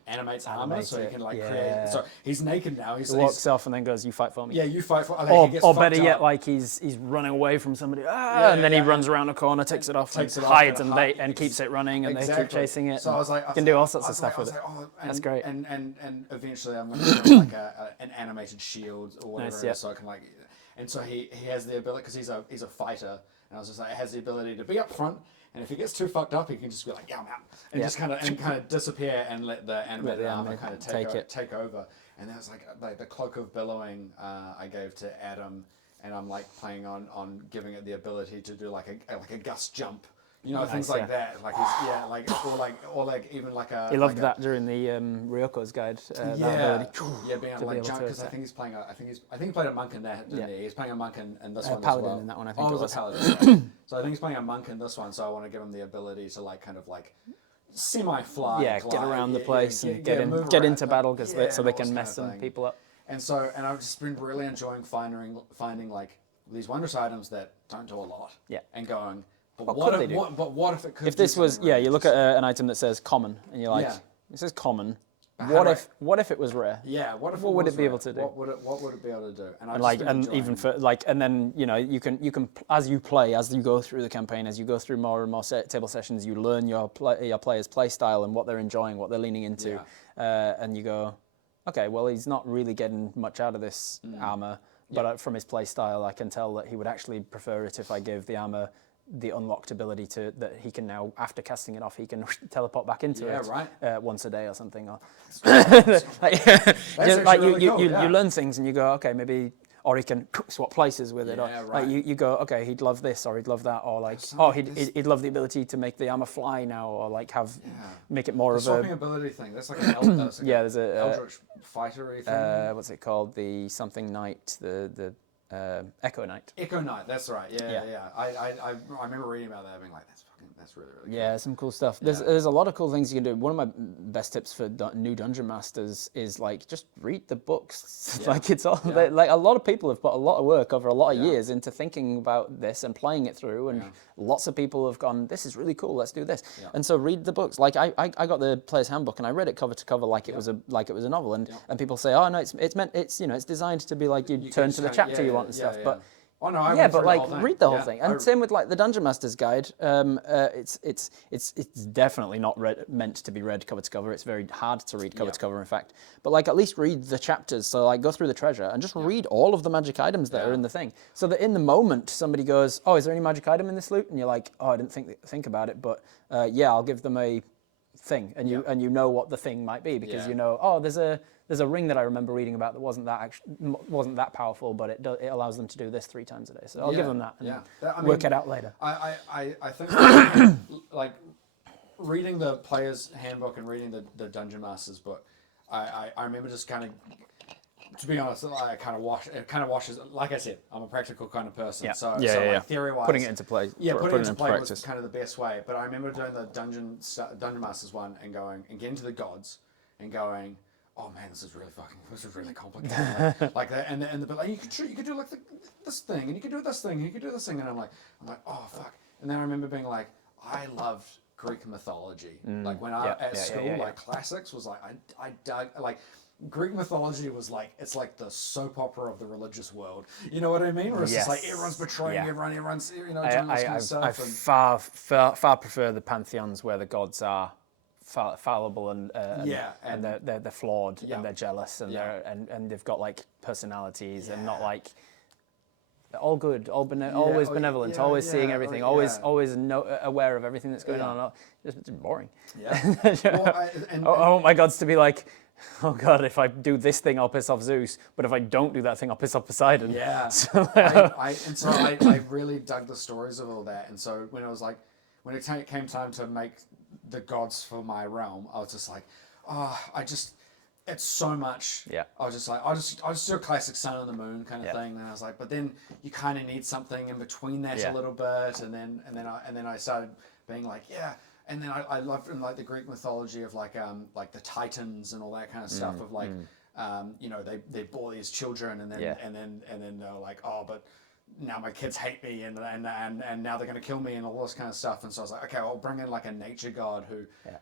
animates armor, so he can like create. So he's naked now. He walks off and then goes, "You fight for me." Yeah, you fight for. Or better yet, like he's running away from somebody, and then he runs around a corner, takes it off, hides, and keeps it running, and they keep chasing it. So I was like, you can do all sorts of stuff with it. That's great. And eventually I'm going to do like an animated shield or whatever, it is, so I can like. And so he has the ability because he's a fighter, and I was just like, has the ability to be up front. And if he gets too fucked up, he can just be like, "Yeah, I'm out," and just kind of disappear and let the animated armor kind of take over. And that was like the cloak of billowing I gave to Adam, and I'm like playing on giving it the ability to do like a gust jump, things like that. Like or even like a. He loved that during the Ryoko's guide. Being able to like jump because I think he's playing. I think he played a monk in that, didn't he? He's playing a monk in this one paladin as well. In that one, I think. It was a paladin. So I think he's playing a monk in this one. So I want to give him the ability to like kind of like semi-fly. Yeah, glide, get around the place and get into battle so they can mess some people up. And I've just been really enjoying finding like these wondrous items that don't do a lot. Yeah. And going. But what if it could? If this was, you look at an item that says common, and you're like, it says common. What if it was rare? Yeah. What would it be able to do? What would it be able to do? And then you can as you play, as you go through the campaign, as you go through more and more table sessions, you learn your players' play style and what they're enjoying, what they're leaning into, and you go, okay, well he's not really getting much out of this armor, but from his play style, I can tell that he would actually prefer it if I gave the armor the unlocked ability that he can now, after casting it off, he can teleport back into it once a day or something. Or you learn things and you go, okay, maybe, or he can swap places with it. Like you go, okay, he'd love this or he'd love that, or like, he'd love the ability to make the armor fly now, or like make it more of a swapping ability thing. That's like an there's a eldritch fighter-y thing. What's it called? The something knight, the Echo Knight. Echo Knight, that's right. Yeah. I remember reading about that, being like, that's really cool. Yeah, some cool stuff. There's a lot of cool things you can do. One of my best tips for new dungeon masters is like just read the books. Like it's all like a lot of people have put a lot of work over a lot of years into thinking about this and playing it through, and lots of people have gone, this is really cool, let's do this. And so read the books. Like I got the Player's Handbook and I read it cover to cover like it was a novel, and people say, oh no, it's designed to be like you turn to the chapter you want and stuff, but. Oh no! Read the whole thing, and same with like the Dungeon Master's Guide. It's definitely not meant to be read cover to cover. It's very hard to read cover to cover, in fact. But like at least read the chapters. So like go through the treasure and just read all of the magic items that are in the thing, so that in the moment somebody goes, "Oh, is there any magic item in this loot?" And you're like, "Oh, I didn't think about it, but I'll give them a thing," and you know what the thing might be because you know, oh, there's a ring that I remember reading about that wasn't that powerful, but it allows them to do this 3 times a day. So I'll give them that and work it out later. I think like reading the Player's Handbook and reading the Dungeon Master's book, I remember just kind of, to be honest, it kind of washes. Like I said, I'm a practical kind of person. So like theory-wise, putting it into play. Putting it into play was kind of the best way. But I remember doing the Dungeon Master's one and going and getting to the gods and going, oh man, this is really complicated. like that, and like you could do like this thing, and you could do this thing, and you could do this thing, and I'm like, oh fuck. And then I remember being like, I loved Greek mythology. Like when I at school, like classics was like I dug like. Greek mythology was like, it's like the soap opera of the religious world. You know what I mean? Where it's just like everyone's betraying everyone's doing this kind of stuff. I far prefer the pantheons where the gods are fallible and they're flawed and they're jealous and and they've got like personalities and not like all good, always benevolent, always seeing everything, always aware of everything that's going on. It's boring. I want my gods to be like, oh God, if I do this thing, I'll piss off Zeus. But if I don't do that thing, I'll piss off Poseidon. Yeah. So I really dug the stories of all that. And so when it came time to make the gods for my realm, I was just like, it's so much. Yeah. I was just like, I'll just do a classic sun and the moon kind of thing. And I was like, but then you kind of need something in between that a little bit. And then I started being like, And then I loved in like the Greek mythology of like the Titans and all that kind of stuff of like, they bore these children and then they're like, oh, but now my kids hate me and now they're gonna kill me and all this kind of stuff. And so I was like, okay, I'll bring in like a nature god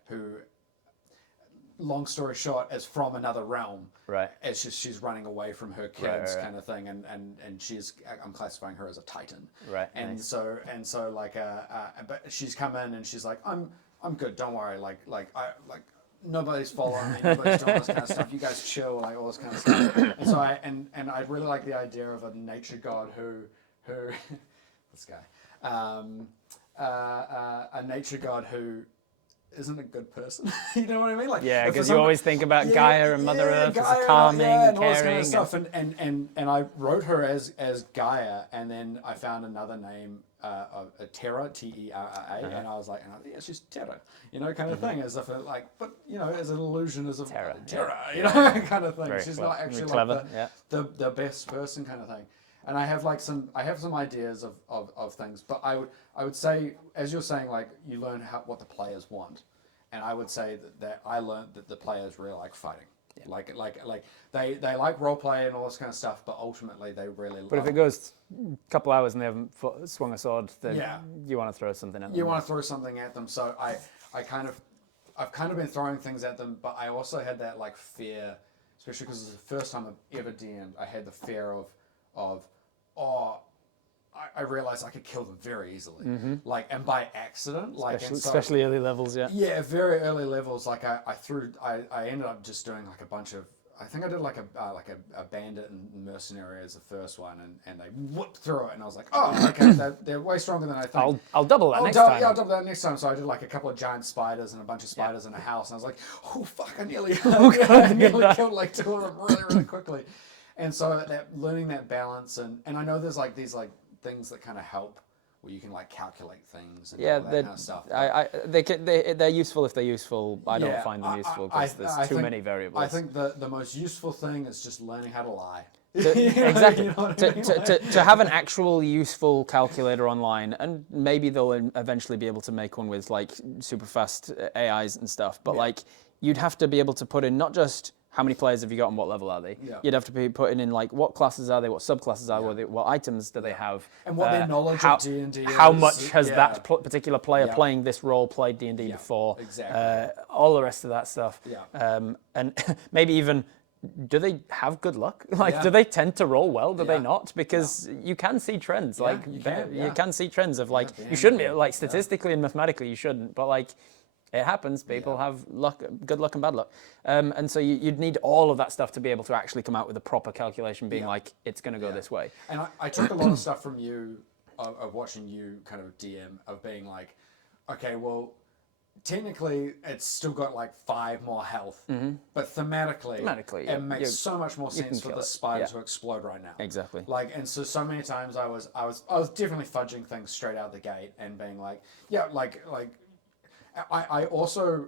who long story short, is from another realm. Right. It's just she's running away from her kids, kind of thing, and I'm classifying her as a Titan. Right. And so like but she's come in and she's like, I'm good, don't worry, like nobody's following me, nobody's doing this kind of stuff. You guys chill, like all this kind of stuff. And so I really like the idea of a nature god who this guy, a nature god who isn't a good person. You know what I mean? Like, because you always think about Gaia and Mother Earth as calming and caring. All this kind of stuff. And I wrote her as Gaia, and then I found another name, Terra, Terra, and I was like, she's Terra, kind of thing, as if it like, but as an illusion, as a Terra, kind of thing. Very she's not actually like the best person, kind of thing. And I have some ideas of things, but I would say, as you're saying, like you learn what the players want, and I would say that I learned that the players really like fighting, like they like role play and all this kind of stuff, but ultimately they really. But if it goes a couple hours and they haven't swung a sword, then you want to throw something at them. You want to throw something at them, so I've kind of been throwing things at them, but I also had that like fear, especially because it's the first time I've ever DM'd. I had the fear of I realized I could kill them very easily, like, and by accident, like, especially early levels, yeah, very early levels. Like, I ended up just doing like a bunch of. I think I did like a bandit and mercenary as the first one, and they whooped through it, and I was like, oh, okay, they're way stronger than I think. I'll double that next time. Yeah, I'll double that next time. So I did like a couple of giant spiders and a bunch of spiders in a house, and I was like, oh fuck, I nearly killed like two of them really, really quickly. And so learning that balance, and I know there's like these like things that kind of help where you can like calculate things and all that kind of stuff. They're useful if they're useful. I don't find them useful because there's too many variables. I think the most useful thing is just learning how to lie. Exactly. To have an actual useful calculator online, and maybe they'll eventually be able to make one with like super fast AIs and stuff, but like you'd have to be able to put in not just how many players have you got and what level are they? Yeah. You'd have to be putting in like what classes are they, what subclasses are they, what items do they have, and what their knowledge of D&D is. How much has that particular player playing this role played D&D before? Exactly. All the rest of that stuff. Yeah. And maybe even, do they have good luck? Like, do they tend to roll well? Do they not? Because you can see trends. Like, you can see trends of like, you shouldn't be, like statistically and mathematically you shouldn't, but like, it happens. People have luck, good luck and bad luck. And so you'd need all of that stuff to be able to actually come out with a proper calculation being like, it's going to go this way. And I took a lot of stuff from you, of watching you kind of DM, of being like, okay, well, technically it's still got like 5 more health, but thematically it makes so much more sense for the spider to explode right now. Exactly. Like, and so many times I was definitely fudging things straight out the gate and being like, I also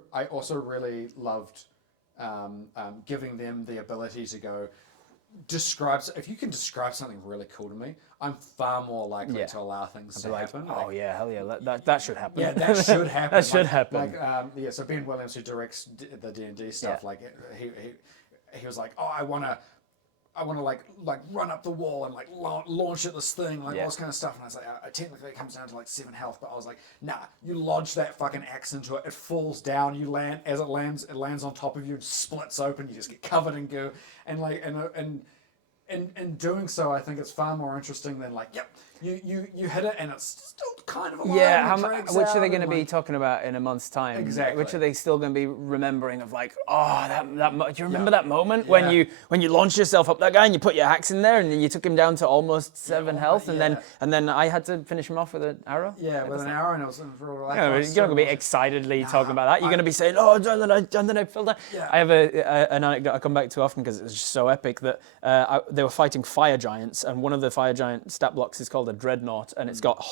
really loved giving them the ability to go describe. If you can describe something really cool to me, I'm far more likely to allow things to happen. Oh yeah, hell yeah, that should happen. Yeah, that should happen. That should happen. Like so Ben Williams, who directs the D&D stuff, like he was like, oh, I want to like run up the wall and like launch at this thing, like all this kind of stuff. And I was like, technically it comes down to like 7 health, but I was like, nah, you lodge that fucking axe into it, it falls down, you land, as it lands on top of you, it splits open, you just get covered in goo. And like, and in doing so, I think it's far more interesting than like, you hit it and it's still kind of alive. Yeah, which are they going to be talking about in a month's time? Exactly. Which are they still going to be remembering of like, do you remember that moment when you launched yourself up that guy and you put your axe in there and then you took him down to almost 7 health and then I had to finish him off with an arrow? Yeah, with an arrow, and it was for like. You're not going to be excitedly talking about that. You're going to be saying, "Oh, and then I fell down." Yeah. I have an anecdote I come back to often because it's just so epic that they were fighting fire giants, and one of the fire giant stat blocks is called a dreadnought, and it's got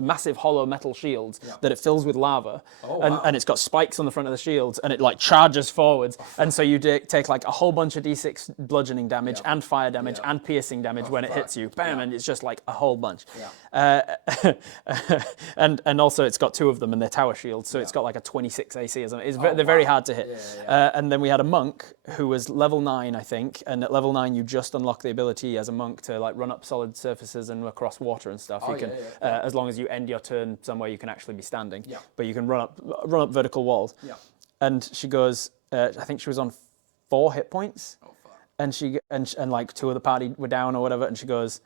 massive hollow metal shields that it fills with lava, and it's got spikes on the front of the shields, and it like charges forwards, and so you take like a whole bunch of d6 bludgeoning damage and fire damage and piercing damage when it hits you, bam, and it's just like a whole bunch. And also it's got 2 of them and they're tower shields, so it's got like a 26 AC or something. They're very hard to hit. And then we had a monk who was level 9, I think, and at level 9 you just unlock the ability as a monk to like run up solid surfaces and across water and stuff. As long as you end your turn somewhere you can actually be standing. But you can run up vertical walls. And she goes, I think she was on 4 hit points. And like 2 of the party were down or whatever, and she goes,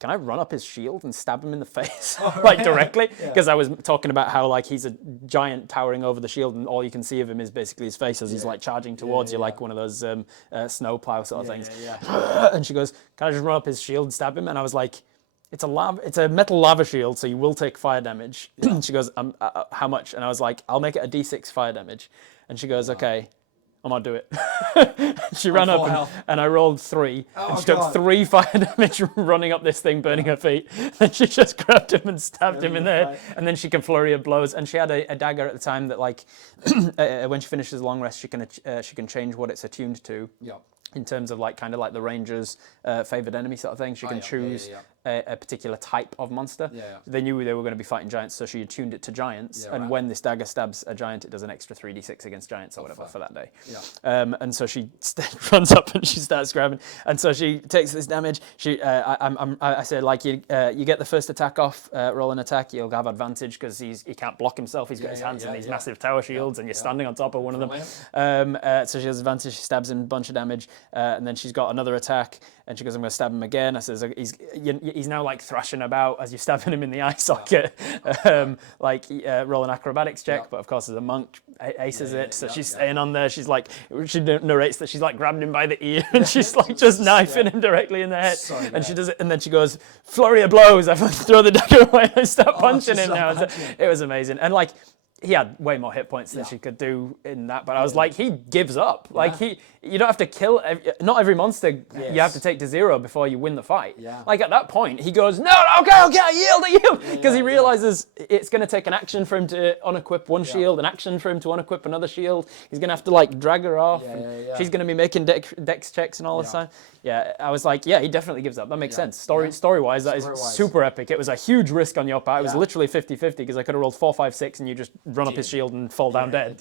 "Can I run up his shield and stab him in the face?" Like directly? Because I was talking about how like he's a giant towering over the shield and all you can see of him is basically his face as he's like charging towards you like one of those snowplow sort of things. And she goes, "Can I just run up his shield and stab him?" And I was like, it's a metal lava shield, so you will take fire damage. She goes, "How much?" And I was like, "I'll make it a d6 fire damage." And she goes, "Okay, I'm gonna do it." She ran up and I rolled 3. And she took 3 fire damage running up this thing, burning her feet. And she just grabbed him and stabbed him in the head. And then she can flurry of blows. And she had a dagger at the time that, like, when she finishes a long rest, she can change what it's attuned to. In terms of like kind of like the ranger's favored enemy sort of thing. She can choose a particular type of monster. They knew they were going to be fighting giants, so she had tuned it to giants. And when this dagger stabs a giant, it does an extra 3d6 against giants or whatever for that day. And so she runs up and she starts grabbing. And so she takes this damage. I said, like, you get the first attack off, roll an attack, you'll have advantage because he can't block himself. He's got his hands in these massive tower shields and you're standing on top of one of them. So she has advantage, she stabs him a bunch of damage. And then she's got another attack, and she goes, "I'm going to stab him again." I says, "He's now like thrashing about as you're stabbing him in the eye socket." Roll an acrobatics check, but of course as a monk, aces it. So she's staying on there. She's like, she narrates that she's like grabbing him by the ear, and she's like just knifing him directly in the head. And she does it, and then she goes, "Flurry of blows!" I throw the dagger away. I start punching him now. It was amazing, and like. He had way more hit points than she could do in that, but I was like, he gives up. Like you don't have to kill. Not every monster you have to take to 0 before you win the fight. Like at that point, he goes, "No, okay, I yield," because he realizes it's going to take an action for him to unequip one shield, an action for him to unequip another shield. He's going to have to like drag her off. She's going to be making dex checks and all this time. I was like, he definitely gives up. That makes sense. Story-wise, that is super epic. It was a huge risk on your part. It was literally 50-50 because I could have rolled 4, 5, 6 and you just run up his shield and fall down dead.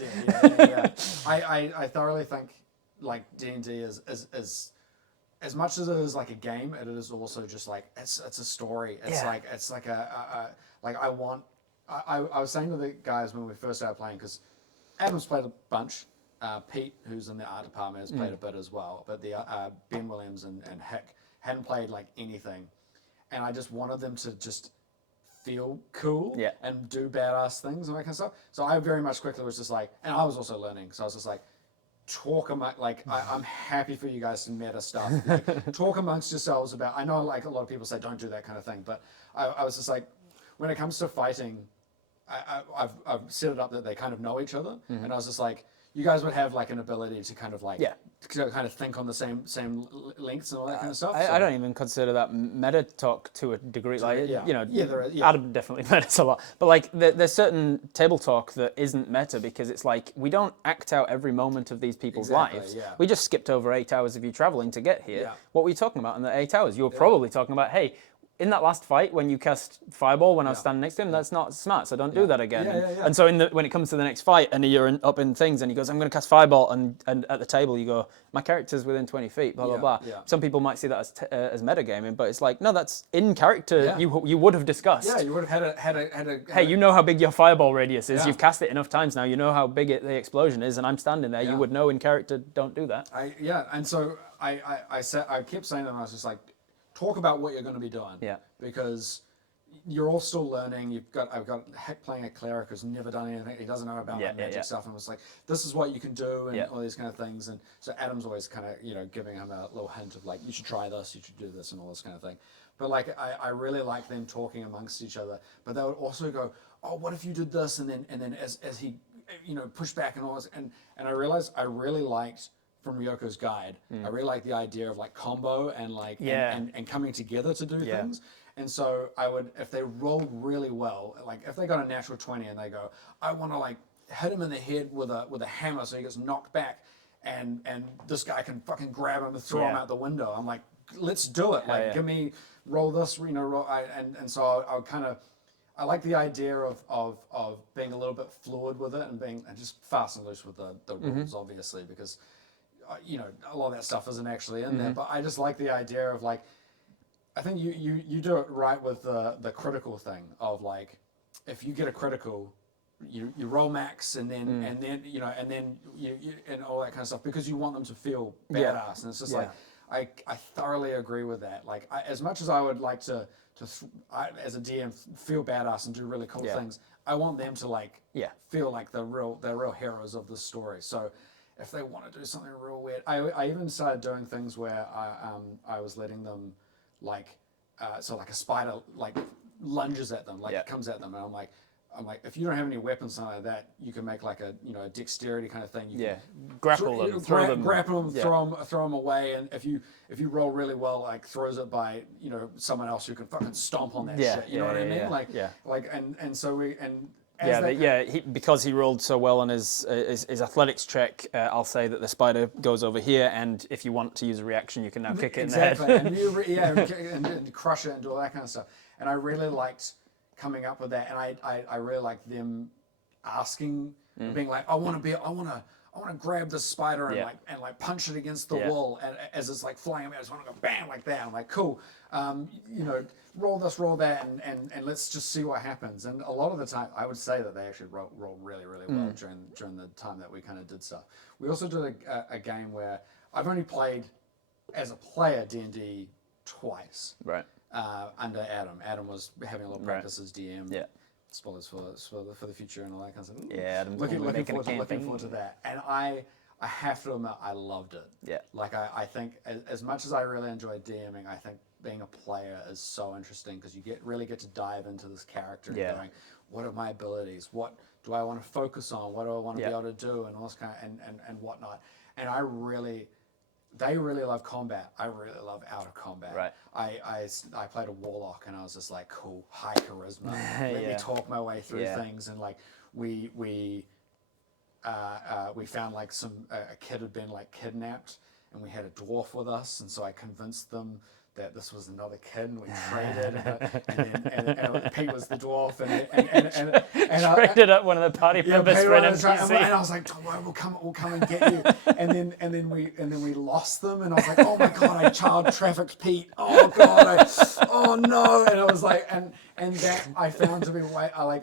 I thoroughly think like D&D is as much as it is like a game, it is also just like it's a story. It's like I was saying to the guys when we first started playing, because Adam's played a bunch. Pete, who's in the art department, has played a bit as well, but the Ben Williams and Hick hadn't played like anything, and I just wanted them to just feel cool and do badass things and that kind of stuff. So I very much quickly was just like, and I was also learning, so I was just like, talk among, like, I'm happy for you guys to meta stuff. Like, talk amongst yourselves about, I know like a lot of people say don't do that kind of thing, but I was just like, when it comes to fighting, I've set it up that they kind of know each other, and I was just like, you guys would have like an ability to kind of like to kind of think on the same lengths and all that kind of stuff. I don't even consider that meta talk to a degree. Adam definitely metas a lot, but like there's certain table talk that isn't meta because it's like we don't act out every moment of these people's lives. We just skipped over 8 hours of you traveling to get here. What were you talking about in the 8 hours? You were probably talking about, hey, in that last fight, when you cast Fireball when I was standing next to him, that's not smart, so don't do that again. And so when it comes to the next fight, and you're up in things, and he goes, I'm going to cast Fireball, and at the table you go, my character's within 20 feet, blah, blah, blah. Some people might see that as metagaming, but it's like, no, that's in character, you would have discussed. Yeah, you would have had a hey, you know how big your Fireball radius is, you've cast it enough times now, you know how big the explosion is, and I'm standing there, you would know in character, don't do that. And so I kept saying that, and I was just like, talk about what you're going to be doing. because you're all still learning. I've got Hick playing a cleric who's never done anything. He doesn't know about magic stuff, and was like, this is what you can do, and all these kind of things. And so Adam's always kind of, you know, giving him a little hint of like, you should try this, you should do this, and all this kind of thing. But like, I really like them talking amongst each other. But they would also go, oh, what if you did this? And then as he, you know, pushed back and all this, and I realized I really liked, from Ryoko's guide, I really like the idea of like combo and like and coming together to do things. And so I would, if they rolled really well, like if they got a natural 20 and they go, I want to like hit him in the head with a hammer so he gets knocked back, and this guy can fucking grab him and throw him out the window. I'm like, let's do it. Like, give me, roll this, you know, and so I would kind of, I like the idea of being a little bit fluid with it and being just fast and loose with the rules, obviously, because you know, a lot of that stuff isn't actually in there. But I just like the idea of like, I think you do it right with the critical thing of like, if you get a critical, you roll max and then you know you and all that kind of stuff, because you want them to feel badass. And it's just like, I thoroughly agree with that. Like, as much as I would like to as a DM feel badass and do really cool things, I want them to like feel like the real heroes of the story. So if they want to do something real weird, I even started doing things where I was letting them like so like a spider like lunges at them, like it comes at them, and I'm like, if you don't have any weapons, something like that, you can make like a, you know, a dexterity kind of thing. You can grapple them, throw them, grapple them, throw them away, and if you roll really well, like throws it by, you know, someone else who can fucking stomp on that shit. You know what I mean? Like and so we and. Because he rolled so well on his athletics check, I'll say that the spider goes over here, and if you want to use a reaction, you can now kick it in the head. and crush it and do all that kind of stuff. And I really liked coming up with that, and I really liked them asking, being like, I want to grab this spider and like punch it against the wall, and as it's like flying out, I just want to go bam like that. I'm like, cool, you know, roll this, roll that, and let's just see what happens. And a lot of the time, I would say that they actually rolled really well during the time that we kind of did stuff. We also did a game where I've only played as a player D&D twice. Right. Under Adam. Adam was having a little practice as DM. Yeah. Spoilers for the future and all that kind of stuff. Yeah, Adam's looking forward to that. And I have to admit, I loved it. Yeah. Like I think as much as I really enjoyed DMing, I think being a player is so interesting, because you really get to dive into this character and going, what are my abilities? What do I want to focus on? What do I want to be able to do? And all this kind of, and whatnot. And they really love combat. I really love out of combat. Right. I played a warlock, and I was just like, cool, high charisma. Let me talk my way through things. And like we found like a kid had been like kidnapped, and we had a dwarf with us, and so I convinced them that this was another kid, and we traded, and Pete was the dwarf, and traded up one of the party members for an NPC. And I was like, don't worry, we'll come and get you. and then we lost them, and I was like, oh my god, I child trafficked Pete. Oh god, oh no. And I was like, and that I found to be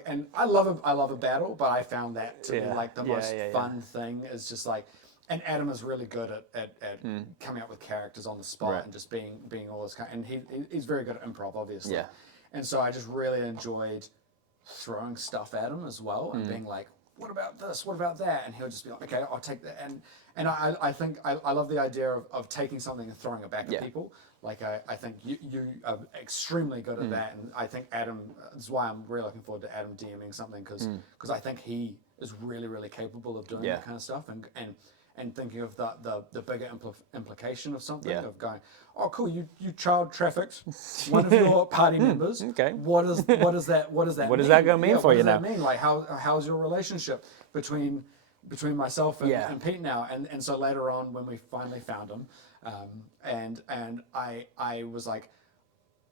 and I love a battle, but I found that to be like the most fun thing, is just like. And Adam is really good at coming up with characters on the spot and just being all this kind. And he's very good at improv, obviously. Yeah. And so I just really enjoyed throwing stuff at him as well, and being like, "What about this? What about that?" And he'll just be like, "Okay, I'll take that." And I think I love the idea of taking something and throwing it back at people. Like I think you are extremely good at that, and I think Adam. That's why I'm really looking forward to Adam DMing something, because I think he is really capable of doing that kind of stuff, and thinking of the bigger implication of something, of going, oh cool, you child trafficked one of your party members. Okay. What does that What mean? Is that going to mean for you now? What does that mean? Like how's your relationship between myself and Pete now? And so later on, when we finally found him, and I was like,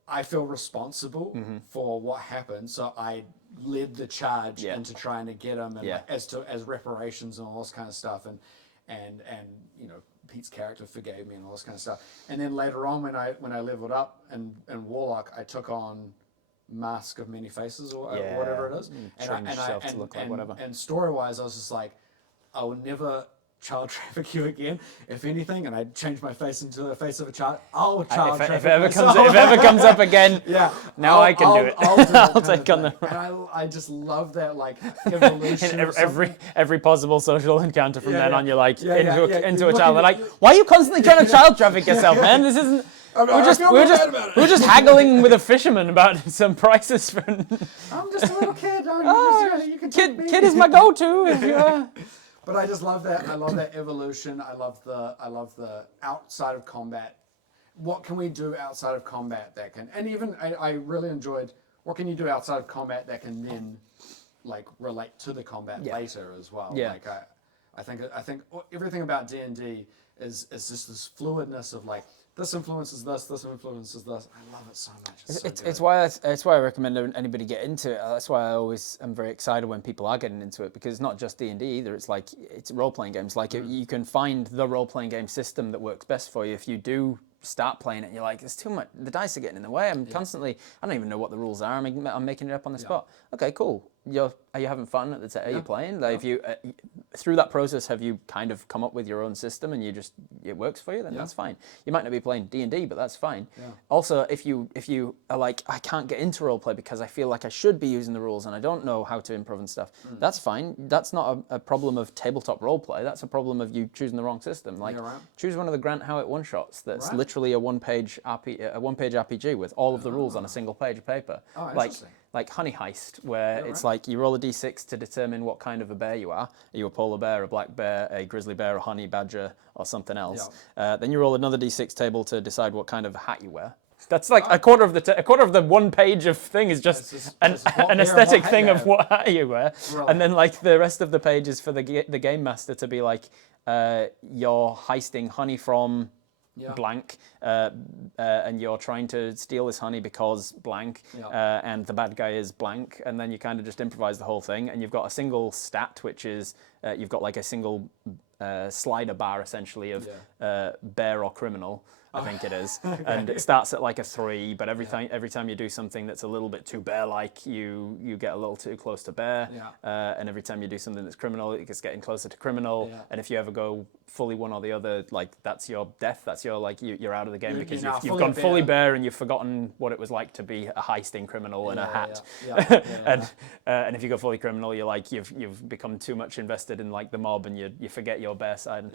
I feel responsible for what happened, so I led the charge into trying to get him, and as reparations and all this kind of stuff, and you know, Pete's character forgave me and all this kind of stuff. And then later on, when I leveled up in Warlock, I took on Mask of Many Faces or whatever it is, change yourself to look like whatever. And story wise, I was just like, I will never child traffic you again. If anything, and I change my face into the face of a child, I'll child traffic if it ever comes up again, now I can do it. I'll take on the. And I just love that like evolution. every possible social encounter from then on, you're like into a child. They're like, at, why are you constantly trying to child traffic yourself, man? This isn't. We're just haggling with a fisherman about some prices for. I'm just a little kid. You can take me. Kid is my go-to. If you. But I just love that. I love that evolution. I love the outside of combat. What can we do outside of combat that can? And even I really enjoyed. What can you do outside of combat that can then, like, relate to the combat later as well? Yeah. Like I think everything about D&D is just this fluidness of like. This influences this. This influences this. I love it so much. It's why I recommend anybody get into it. That's why I always am very excited when people are getting into it, because it's not just D&D either. It's like it's role playing games. Like you can find the role playing game system that works best for you. If you do start playing it, you're like, there's too much. The dice are getting in the way. I'm constantly. I don't even know what the rules are. I'm making it up on the spot. Okay, cool. Are you having fun at the time? Are you playing? Like, if you through that process, have you kind of come up with your own system and it works for you? Then that's fine. You might not be playing D&D, but that's fine. Yeah. Also, if you are like, I can't get into roleplay because I feel like I should be using the rules and I don't know how to improv and stuff. That's fine. That's not a problem of tabletop roleplay. That's a problem of you choosing the wrong system. Like, choose one of the Grant Howitt one shots. That's literally a one-page RPG with all of the rules on a single page of paper. Oh, interesting. Like Honey Heist, where it's like you roll a d6 to determine what kind of a bear you are. Are you a polar bear, a black bear, a grizzly bear, a honey badger, or something else? Then you roll another d6 table to decide what kind of hat you wear. That's like a quarter of the one page of thing is just an aesthetic thing of what hat you wear, and then like the rest of the page is for the game master to be like, you're heisting honey from. Blank, and you're trying to steal this honey because blank, and the bad guy is blank, and then you kind of just improvise the whole thing, and you've got a single stat, which is you've got like a single slider bar essentially of bear or criminal. I think it is, and it starts at like a 3. But every time you do something that's a little bit too bear-like, you get a little too close to bear. And every time you do something that's criminal, it gets getting closer to criminal. And if you ever go fully one or the other, like that's your death. That's your like you're out of the game because you've gone fully bear and you've forgotten what it was like to be a heisting criminal in a hat. And if you go fully criminal, you're like you've become too much invested in like the mob and you forget your bear side.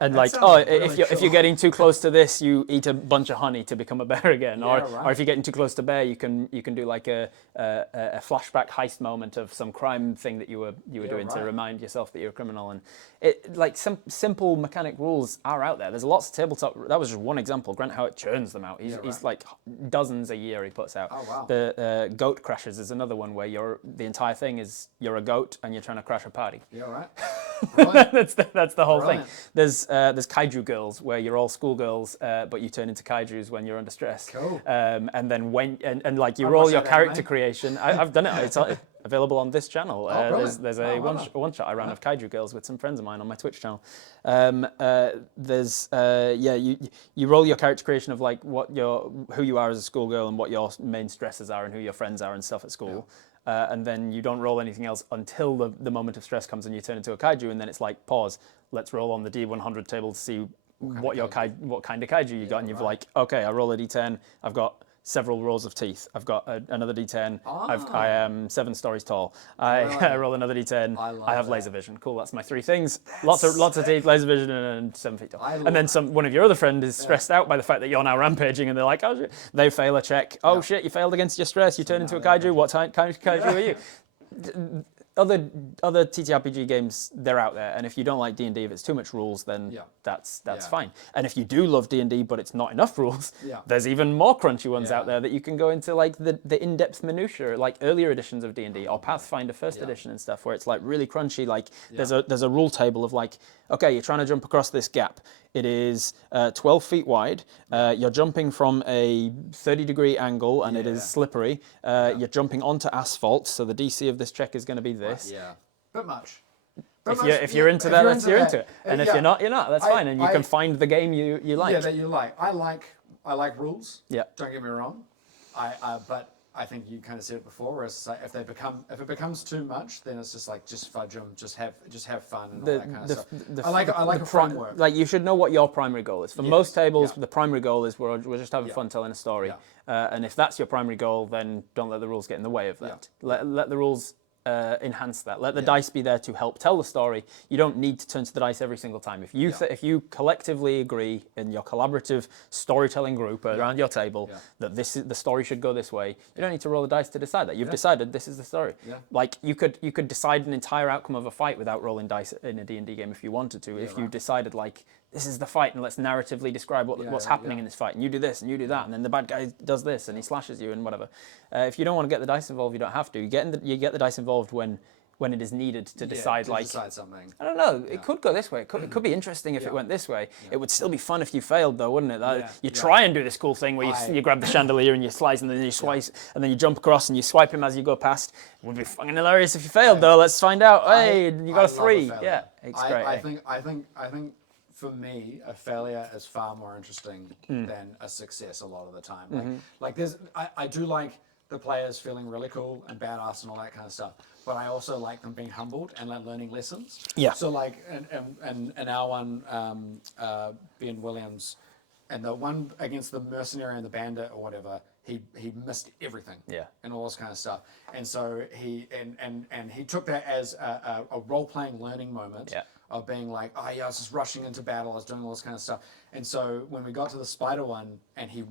And like, if you're getting too close to this, you eat a bunch of honey to become a bear again. Or if you're getting too close to bear, you can do like a flashback heist moment of some crime thing that you were doing to remind yourself that you're a criminal. And it like some simple mechanic rules are out there. There's lots of tabletop. That was just one example. Grant Howitt churns them out. He's like dozens a year he puts out. Oh wow. The goat crashes is another one where the entire thing is you're a goat and you're trying to crash a party. Yeah, right. That's the whole thing. There's kaiju girls where you're all schoolgirls, but you turn into kaijus when you're under stress. Cool. And then like you roll your character creation. I've done it. It's available on this channel. There's a one shot I ran of kaiju girls with some friends of mine on my Twitch channel. You roll your character creation of like who you are as a schoolgirl and what your main stresses are and who your friends are and stuff at school. And then you don't roll anything else until the moment of stress comes and you turn into a kaiju, and then it's like, pause, let's roll on the D100 table to see what kind of kaiju you got, and you've like, okay, I roll a D10, I've got several rows of teeth, I've got another D10, I am 7 stories tall, I roll another D10, I have laser vision. Cool, that's my 3 things. Lots of teeth, laser vision, and 7 feet tall. And then one of your other friends is stressed out by the fact that you're now rampaging, and they're like, oh shit. They fail a check. Oh shit, you failed against your stress, you turn into a kaiju. What kind of kaiju are you? Other TTRPG games, they're out there, and if you don't like D&D, if it's too much rules, then that's fine. And if you do love D&D, but it's not enough rules, there's even more crunchy ones out there that you can go into, like the in-depth minutiae, like earlier editions of D&D or Pathfinder First Edition and stuff, where it's like really crunchy. Like there's a rule table of like, okay, you're trying to jump across this gap. It is 12 feet wide. You're jumping from a 30-degree angle, and it is slippery. You're jumping onto asphalt, so the DC of this check is going to be this. Bit much. If you're into that, you're into it. And if you're not, you're not. That's fine. And you can find the game you like. Yeah, that you like. I like rules. Yeah. Don't get me wrong. But I think you kind of said it before, where it's like if it becomes too much, then it's just like just fudge them, just have fun and all that kind of stuff. I like a framework. Like you should know what your primary goal is. For most tables, the primary goal is we're just having fun telling a story, and if that's your primary goal, then don't let the rules get in the way of that. Let the rules enhance that. Let the dice be there to help tell the story. You don't need to turn to the dice every single time. If you if you collectively agree in your collaborative storytelling group around your table that the story should go this way, you don't need to roll the dice to decide that. You've decided this is the story. Like you could decide an entire outcome of a fight without rolling dice in a D&D game if you wanted to. If you decided like this is the fight and let's narratively describe what's happening in this fight, and you do this and you do that, and then the bad guy does this and he slashes you and whatever. If you don't want to get the dice involved, you don't have to. You get the dice involved when it is needed to decide decide something. I don't know. It could go this way. It could be interesting if it went this way. It would still be fun if you failed, though, wouldn't it? You try and do this cool thing where you grab the chandelier and you slice and then you swipe and then you jump across and you swipe him as you go past. It would be fucking hilarious if you failed, though. Let's find out. Hey, you got a 3. Yeah, it's great. I think. For me, a failure is far more interesting than a success a lot of the time. I do like the players feeling really cool and badass and all that kind of stuff, but I also like them being humbled and like learning lessons. Yeah. So like in our one, Ben Williams, and the one against the mercenary and the bandit or whatever, he missed everything. Yeah. And all this kind of stuff. And so he took that as a role playing learning moment. Yeah. Of being like, oh yeah, I was just rushing into battle, I was doing all this kind of stuff. And so when we got to the spider one and he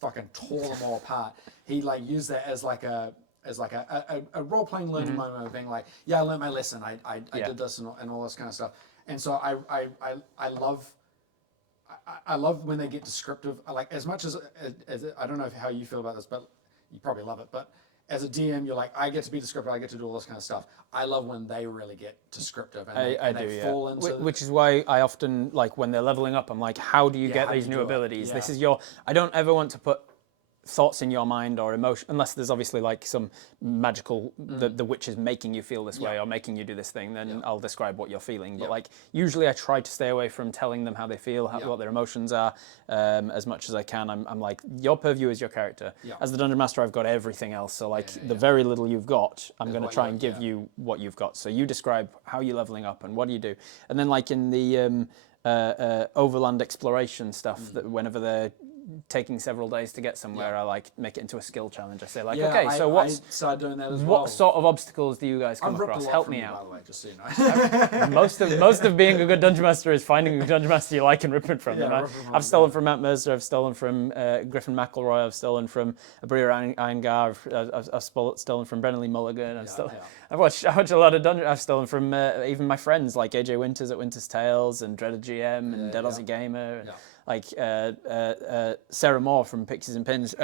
fucking tore them all apart, he like used that as like a role-playing learning moment of being like, yeah, I learned my lesson, I did this and all this kind of stuff. And so I love when they get descriptive. Like as much as I don't know how you feel about this, but you probably love it, but as a DM, you're like, I get to be descriptive, I get to do all this kind of stuff. I love when they really get descriptive and they fall into... Which is why I often, like, when they're leveling up, I'm like, how do you get these new abilities? Yeah. This is I don't ever want to put thoughts in your mind or emotion, unless there's obviously like some magical, the witch is making you feel this way or making you do this thing, then I'll describe what you're feeling. But like, usually I try to stay away from telling them how they feel, what their emotions are, as much as I can. I'm like, your purview is your character. As the Dungeon Master, I've got everything else. So like, the very little you've got, I'm going to try and give you what you've got. So you describe how you're leveling up and what do you do. And then like in the overland exploration stuff, that whenever they're taking several days to get somewhere, I like make it into a skill challenge. I say like, okay, so I started doing that as well. What sort of obstacles do you guys come across? Help me out. By the way, just so you know. most of being a good dungeon master is finding a dungeon master you like and ripping from them. I've stolen from Matt Mercer. I've stolen from Griffin McElroy. I've stolen from Abrir Iyengar. I've stolen from Brennan Lee Mulligan. I've watched a lot of dungeon. I've stolen from even my friends like AJ Winters at Winter's Tales and Dreaded GM and Dead Aussie Gamer. And, like Sarah Moore from Pixies and Pins,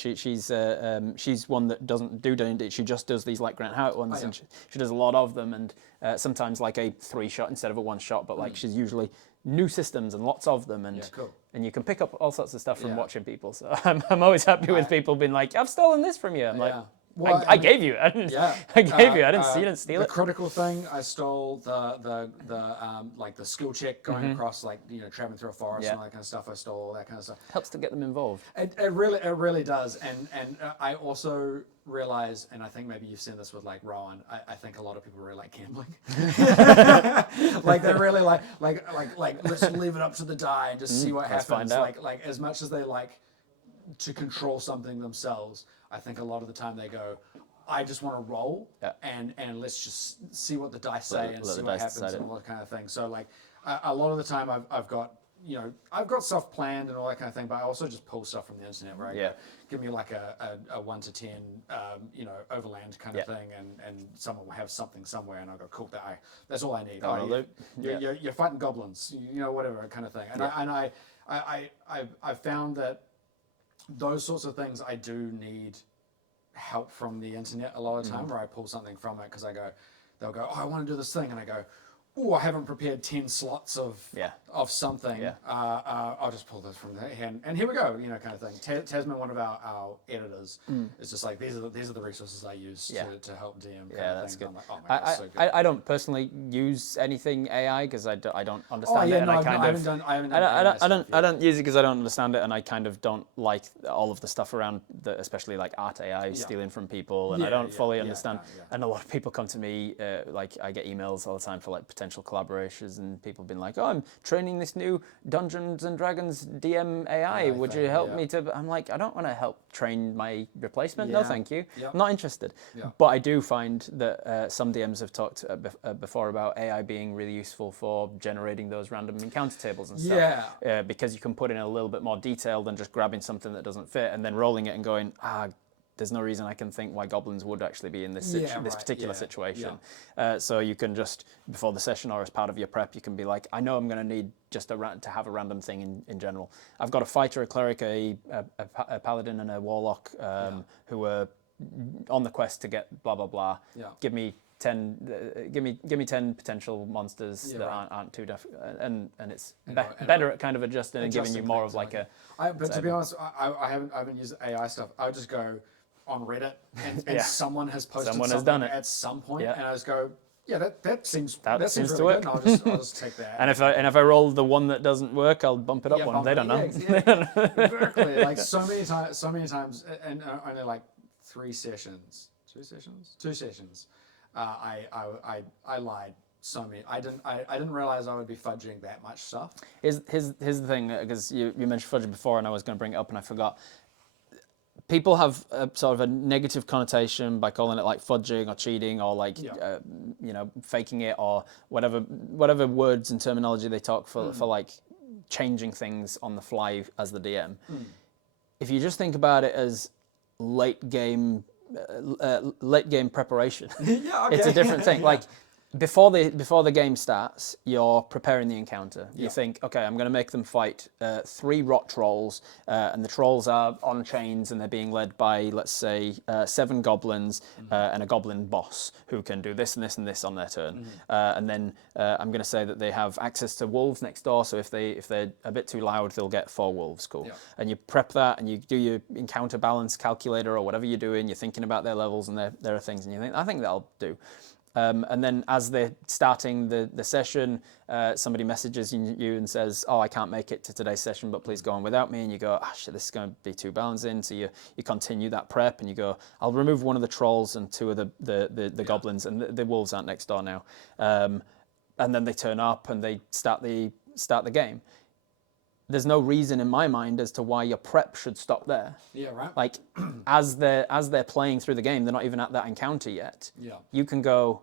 she's one that doesn't do D&D. She just does these like Grant Howitt ones, and she does a lot of them, and sometimes like a 3-shot instead of a 1-shot. But like she's usually new systems and lots of them, and and you can pick up all sorts of stuff from watching people. So I'm always happy with people being like, I've stolen this from you. I'm like. Well, I gave you. I didn't steal it. The critical thing, I stole the like the skill check going across, like traveling through a forest and all that kind of stuff. I stole all that kind of stuff. Helps to get them involved. It really does. And I also realize, and I think maybe you've seen this with like Rowan. I think a lot of people really like gambling. Like they're really like let's leave it up to the die and just see what happens. Like as much as they like to control something themselves, I think a lot of the time they go, I just want to roll and let's just see what the dice say and see what happens and all that kind of thing. So like a lot of the time I've got stuff planned and all that kind of thing, but I also just pull stuff from the internet where I go, give me like a 1 to 10 overland kind of thing, and someone will have something somewhere and I'll go, cool, that's all I need. You're fighting goblins, whatever kind of thing. And I found that those sorts of things I do need help from the internet a lot of the time, where I pull something from it because they'll go, oh, I want to do this thing, and I go, oh, I haven't prepared 10 slots of something. I'll just pull this from the hand, and here we go, kind of thing. Tasman, one of our editors, is just like, these are the resources I use to help DM. That's good. I'm like, oh my God, so good. I don't personally use anything AI because I don't understand it, and I don't use it because I don't understand it, and I kind of don't like all of the stuff around especially like art AI stealing from people, and I don't fully understand. And a lot of people come to me, like I get emails all the time for like potential collaborations, and people been like, oh, I'm training this new Dungeons and Dragons DM AI. Would you help me to? I'm like, I don't want to help train my replacement. No, thank you. I'm not interested. But I do find that some DMs have talked before about AI being really useful for generating those random encounter tables and stuff. Because you can put in a little bit more detail than just grabbing something that doesn't fit and then rolling it and going, there's no reason I can think why goblins would actually be in this particular situation. So you can just, before the session or as part of your prep, you can be like, I know I'm going to need just to have a random thing in general. I've got a fighter, a cleric, a paladin, and a warlock who are on the quest to get blah, blah, blah. Give me 10 potential monsters that aren't too and it's better at kind of adjusting and giving you more of like a. But to be honest, I haven't used AI stuff. I would just go on Reddit and someone has posted something at some point, and I just go, that seems really to work. Good, and I'll just take that. And if I roll the one that doesn't work, I'll bump it up one. They don't know. Exactly. Like so many times, and only like 2 sessions. I lied so many. I didn't realize I would be fudging that much stuff. Here's the thing, because you mentioned fudging before, and I was going to bring it up and I forgot. People have sort of a negative connotation by calling it like fudging or cheating or like faking it or whatever words and terminology they talk for like changing things on the fly as the DM. If you just think about it as late game preparation, it's a different thing. Like before the game starts, you're preparing the encounter. You think, okay, I'm going to make them fight 3 rot trolls, and the trolls are on chains and they're being led by, let's say, 7 goblins and a goblin boss who can do this and this and this on their turn. And then I'm going to say that they have access to wolves next door, so if they're a bit too loud, they'll get 4 wolves. Cool. And you prep that and you do your encounter balance calculator or whatever you're doing. You're thinking about their levels, and there are things, and you think, I think that'll do. And then as they're starting the session, somebody messages you and says, oh, I can't make it to today's session, but please go on without me. And you go, shit, this is going to be too balancing. So you continue that prep and you go, I'll remove one of the trolls and 2 of the goblins, and the wolves aren't next door now. And then they turn up and they start the game. There's no reason in my mind as to why your prep should stop there. Yeah, right. Like, as they're playing through the game, they're not even at that encounter yet. You can go,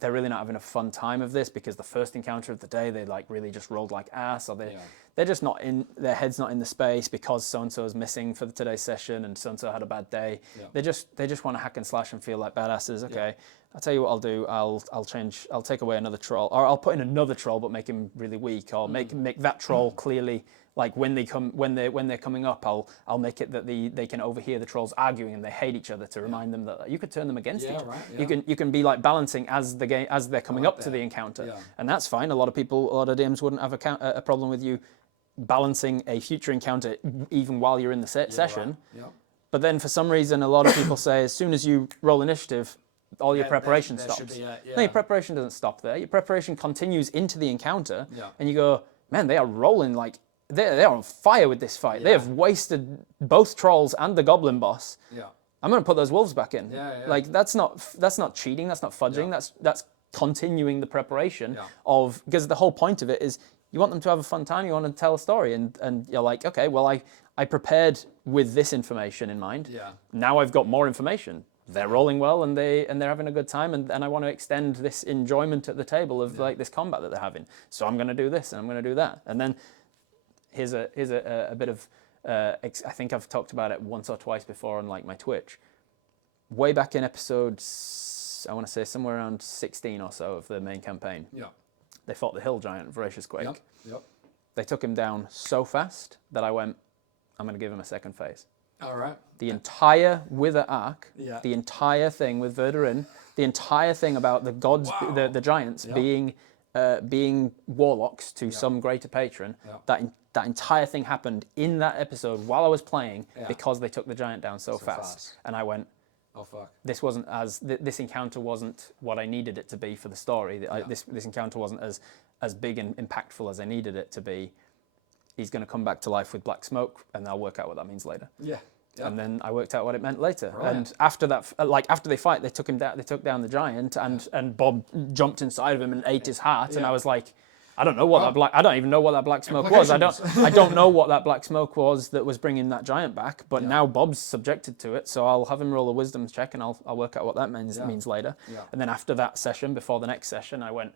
they're really not having a fun time of this because the first encounter of the day, they like really just rolled like ass, or they're just not in, their head's not in the space because so-and-so is missing for today's session and so-and-so had a bad day. They just want to hack and slash and feel like badasses. Okay, I'll tell you what I'll do. I'll take away another troll, or I'll put in another troll but make him really weak, or make that troll clearly, like when they're coming up, I'll make it that they can overhear the trolls arguing and they hate each other to remind them that you could turn them against each other. You can be like balancing as they're coming up to the encounter, and that's fine. A lot of DMs wouldn't have a problem with you balancing a future encounter even while you're in the session. But then for some reason, a lot of people say as soon as you roll initiative, all your preparation stops. No, your preparation doesn't stop there. Your preparation continues into the encounter, and you go, man, they are rolling like they're on fire with this fight. They have wasted both trolls and the goblin boss. I'm going to put those wolves back in. Like that's not cheating. That's not fudging. That's continuing the preparation of, because the whole point of it is you want them to have a fun time. You want to tell a story, and you're like, okay, well I prepared with this information in mind. Now I've got more information. They're rolling well and they're having a good time, and I want to extend this enjoyment at the table of like this combat that they're having. So I'm going to do this and I'm going to do that. And then here's a bit of I think I've talked about it once or twice before on like my Twitch. Way back in episode, I want to say somewhere around 16 or so of the main campaign. They fought the hill giant, Voracious Quake. They took him down so fast that I went, I'm going to give him a second phase. All right. The entire Wither arc, the entire thing with Verdurin, the entire thing about the gods, the giants being being warlocks to some greater patron, that entire thing happened in that episode while I was playing because they took the giant down so fast. And I went, oh fuck, this wasn't this encounter wasn't what I needed it to be for the story. This encounter wasn't as big and impactful as I needed it to be. He's going to come back to life with black smoke, and I'll work out what that means later. Yeah. Yep. And then I worked out what it meant later. Brilliant. And after that, after they fight, they took him down. They took down the giant, and Bob jumped inside of him and ate his heart. And I was like, I don't even know what that black smoke was. I don't know what that black smoke was that was bringing that giant back. But now Bob's subjected to it, so I'll have him roll a wisdom check, and I'll work out what that means later. Yeah. And then after that session, before the next session, I went,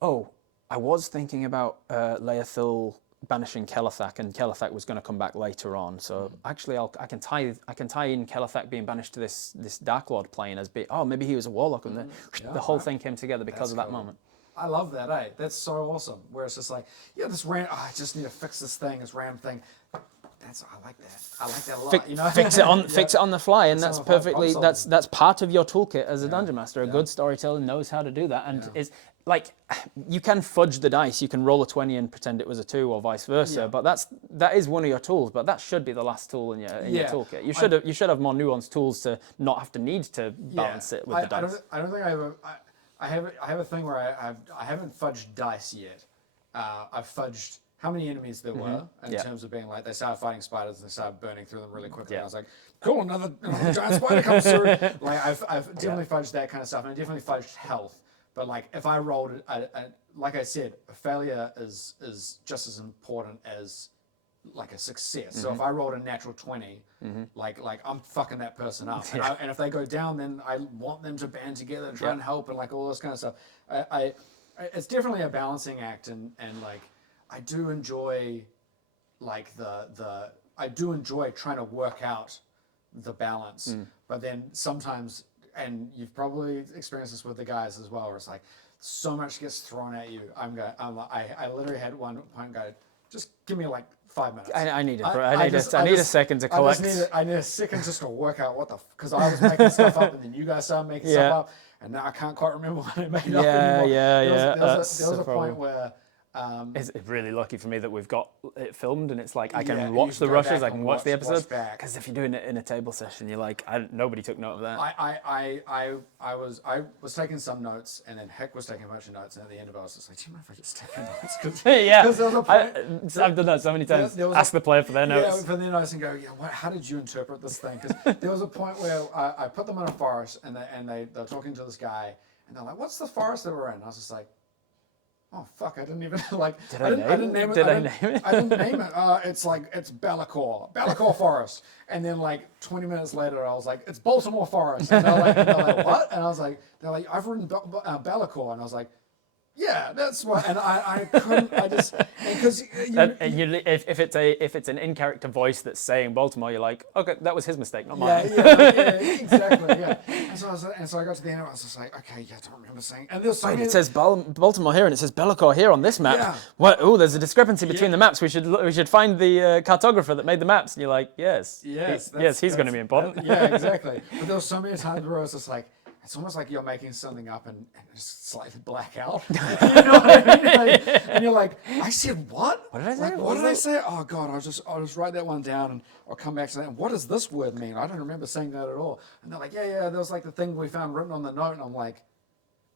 oh, I was thinking about Leothil banishing Kelethak, and Kelethak was going to come back later on. So actually, I can tie in Kelethak being banished to this Dark Lord plane as maybe he was a warlock, and the whole thing came together because of that moment. I love that, eh? That's so awesome. Where it's just like, I just need to fix this thing, this random thing. I like that. I like that a lot. You know? Fix it on the fly, and that's perfectly. That's part of your toolkit as a dungeon master. A good storyteller knows how to do that, and is like, you can fudge the dice. You can roll a 20 and pretend it was a 2, or vice versa. Yeah. But that is one of your tools. But that should be the last tool in your toolkit. You should have more nuanced tools to not have to need to balance it with the dice. I don't think I have a thing where I haven't fudged dice yet. I've fudged how many enemies there were in terms of being like, they started fighting spiders and they started burning through them really quickly. And I was like, cool, another giant spider comes through. Like I've definitely fudged that kind of stuff, and I definitely fudged health. But like, if I rolled like I said, a failure is just as important as like a success. So if I rolled a natural 20, like I'm fucking that person up. And if they go down, then I want them to band together and try and help, and like all this kind of stuff. It's definitely a balancing act, and like, I do enjoy like I do enjoy trying to work out the balance, but then sometimes, and you've probably experienced this with the guys as well, where it's like so much gets thrown at you. I literally had one point go, just give me like 5 minutes. I need a second to collect. I need a second just to work out because I was making stuff up, and then you guys started making stuff up, and now I can't quite remember what I made up anymore. There was a point where. It's really lucky for me that we've got it filmed, and it's like I can watch the rushes, I can watch the episodes. Because if you're doing it in a table session, you're like, nobody took note of that. I was taking some notes, and then Hick was taking a bunch of notes, and at the end of it, I was just like, do you mind if I just take notes? Cause there was a point, I've done that so many times. Ask the player for their notes. Yeah, for their notes, and go, how did you interpret this thing? Because there was a point where I put them in a forest, and they were talking to this guy, and they're like, what's the forest that we're in? And I was just like, oh fuck! I didn't even like. I didn't name it. I didn't name it. It's Be'lakor Forest. And then like 20 minutes later, I was like, it's Baltimore Forest. And they're like, what? And I was like, I've written Be'lakor, and I was like, yeah, that's what. And I couldn't. I just because if it's an in-character voice that's saying Baltimore, you're like, okay, that was his mistake, not mine. Yeah, exactly. Yeah. And so I got to the end, I was just like, okay, I don't remember saying. And there's it says Baltimore here, and it says Be'lakor here on this map. Yeah. What? Oh, there's a discrepancy between the maps. We should find the cartographer that made the maps. And you're like, yes, he's going to be important. Yeah, exactly. But there were so many times where I was just like, it's almost like you're making something up and just slightly black out. You know what I mean? And you're like, I said what? What did I say? What did I say? Oh God, I'll just write that one down, and I'll come back to that. And what does this word mean? I don't remember saying that at all. And they're like, yeah, there was like the thing we found written on the note, and I'm like,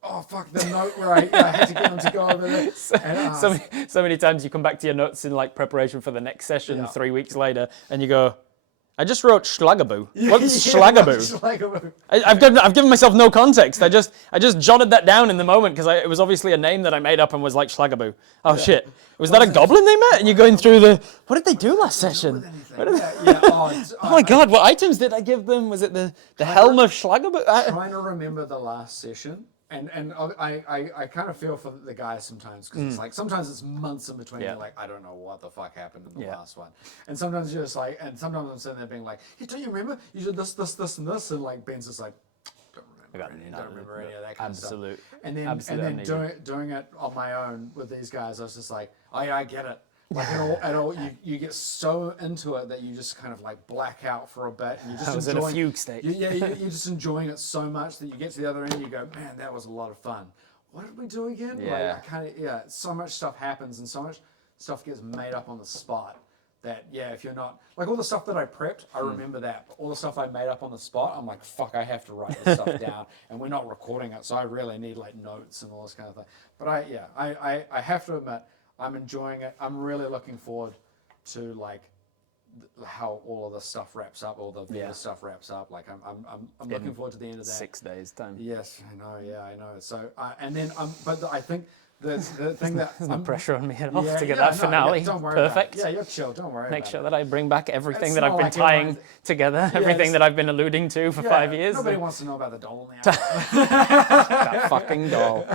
oh fuck, the note where I had to get them to go over there. So many times you come back to your notes in like preparation for the next session 3 weeks later, and you go, I just wrote Schlagaboo. What's Schlagaboo? I've given myself no context. I just jotted that down in the moment because it was obviously a name that I made up and was like Schlagaboo. Oh shit! Was that a goblin they met? And you're going through what did they do last session? Oh my god! What items did I give them? Was it the helm of Schlagaboo? Trying to remember the last session. And I kind of feel for the guys sometimes, because it's like, sometimes it's months in between. You're like, I don't know what the fuck happened in the last one. And sometimes you're just like, and sometimes I'm sitting there being like, hey, don't you remember? You did this, and this. And like, Ben's just like, don't remember any of that kind of stuff. And then doing it on my own with these guys, I was just like, oh yeah, I get it. Like you get so into it that you just kind of like black out for a bit, and you just in a fugue state. You're just enjoying it so much that you get to the other end, and you go, man, that was a lot of fun. what did we do again? Yeah. So much stuff happens and so much stuff gets made up on the spot that, if you're not, like all the stuff that I prepped, I remember that, but all the stuff I made up on the spot, I'm like, fuck, I have to write this stuff down, and we're not recording it, so I really need like notes and all this kind of thing. But I have to admit, I'm enjoying it. I'm really looking forward to like how all of this stuff wraps up, all the Viva stuff wraps up. Like I'm looking forward to the end of that. 6 days time. Yes, I know. Yeah, I know. So and then but I think the thing that there's no pressure on me at all to get that finale don't worry perfect. About it. Yeah, you're chill. Don't worry. Make about sure it. that I bring back everything It's that I've been not like tying together, everything that I've been alluding to for 5 years. Nobody wants to know about the doll now. That fucking doll.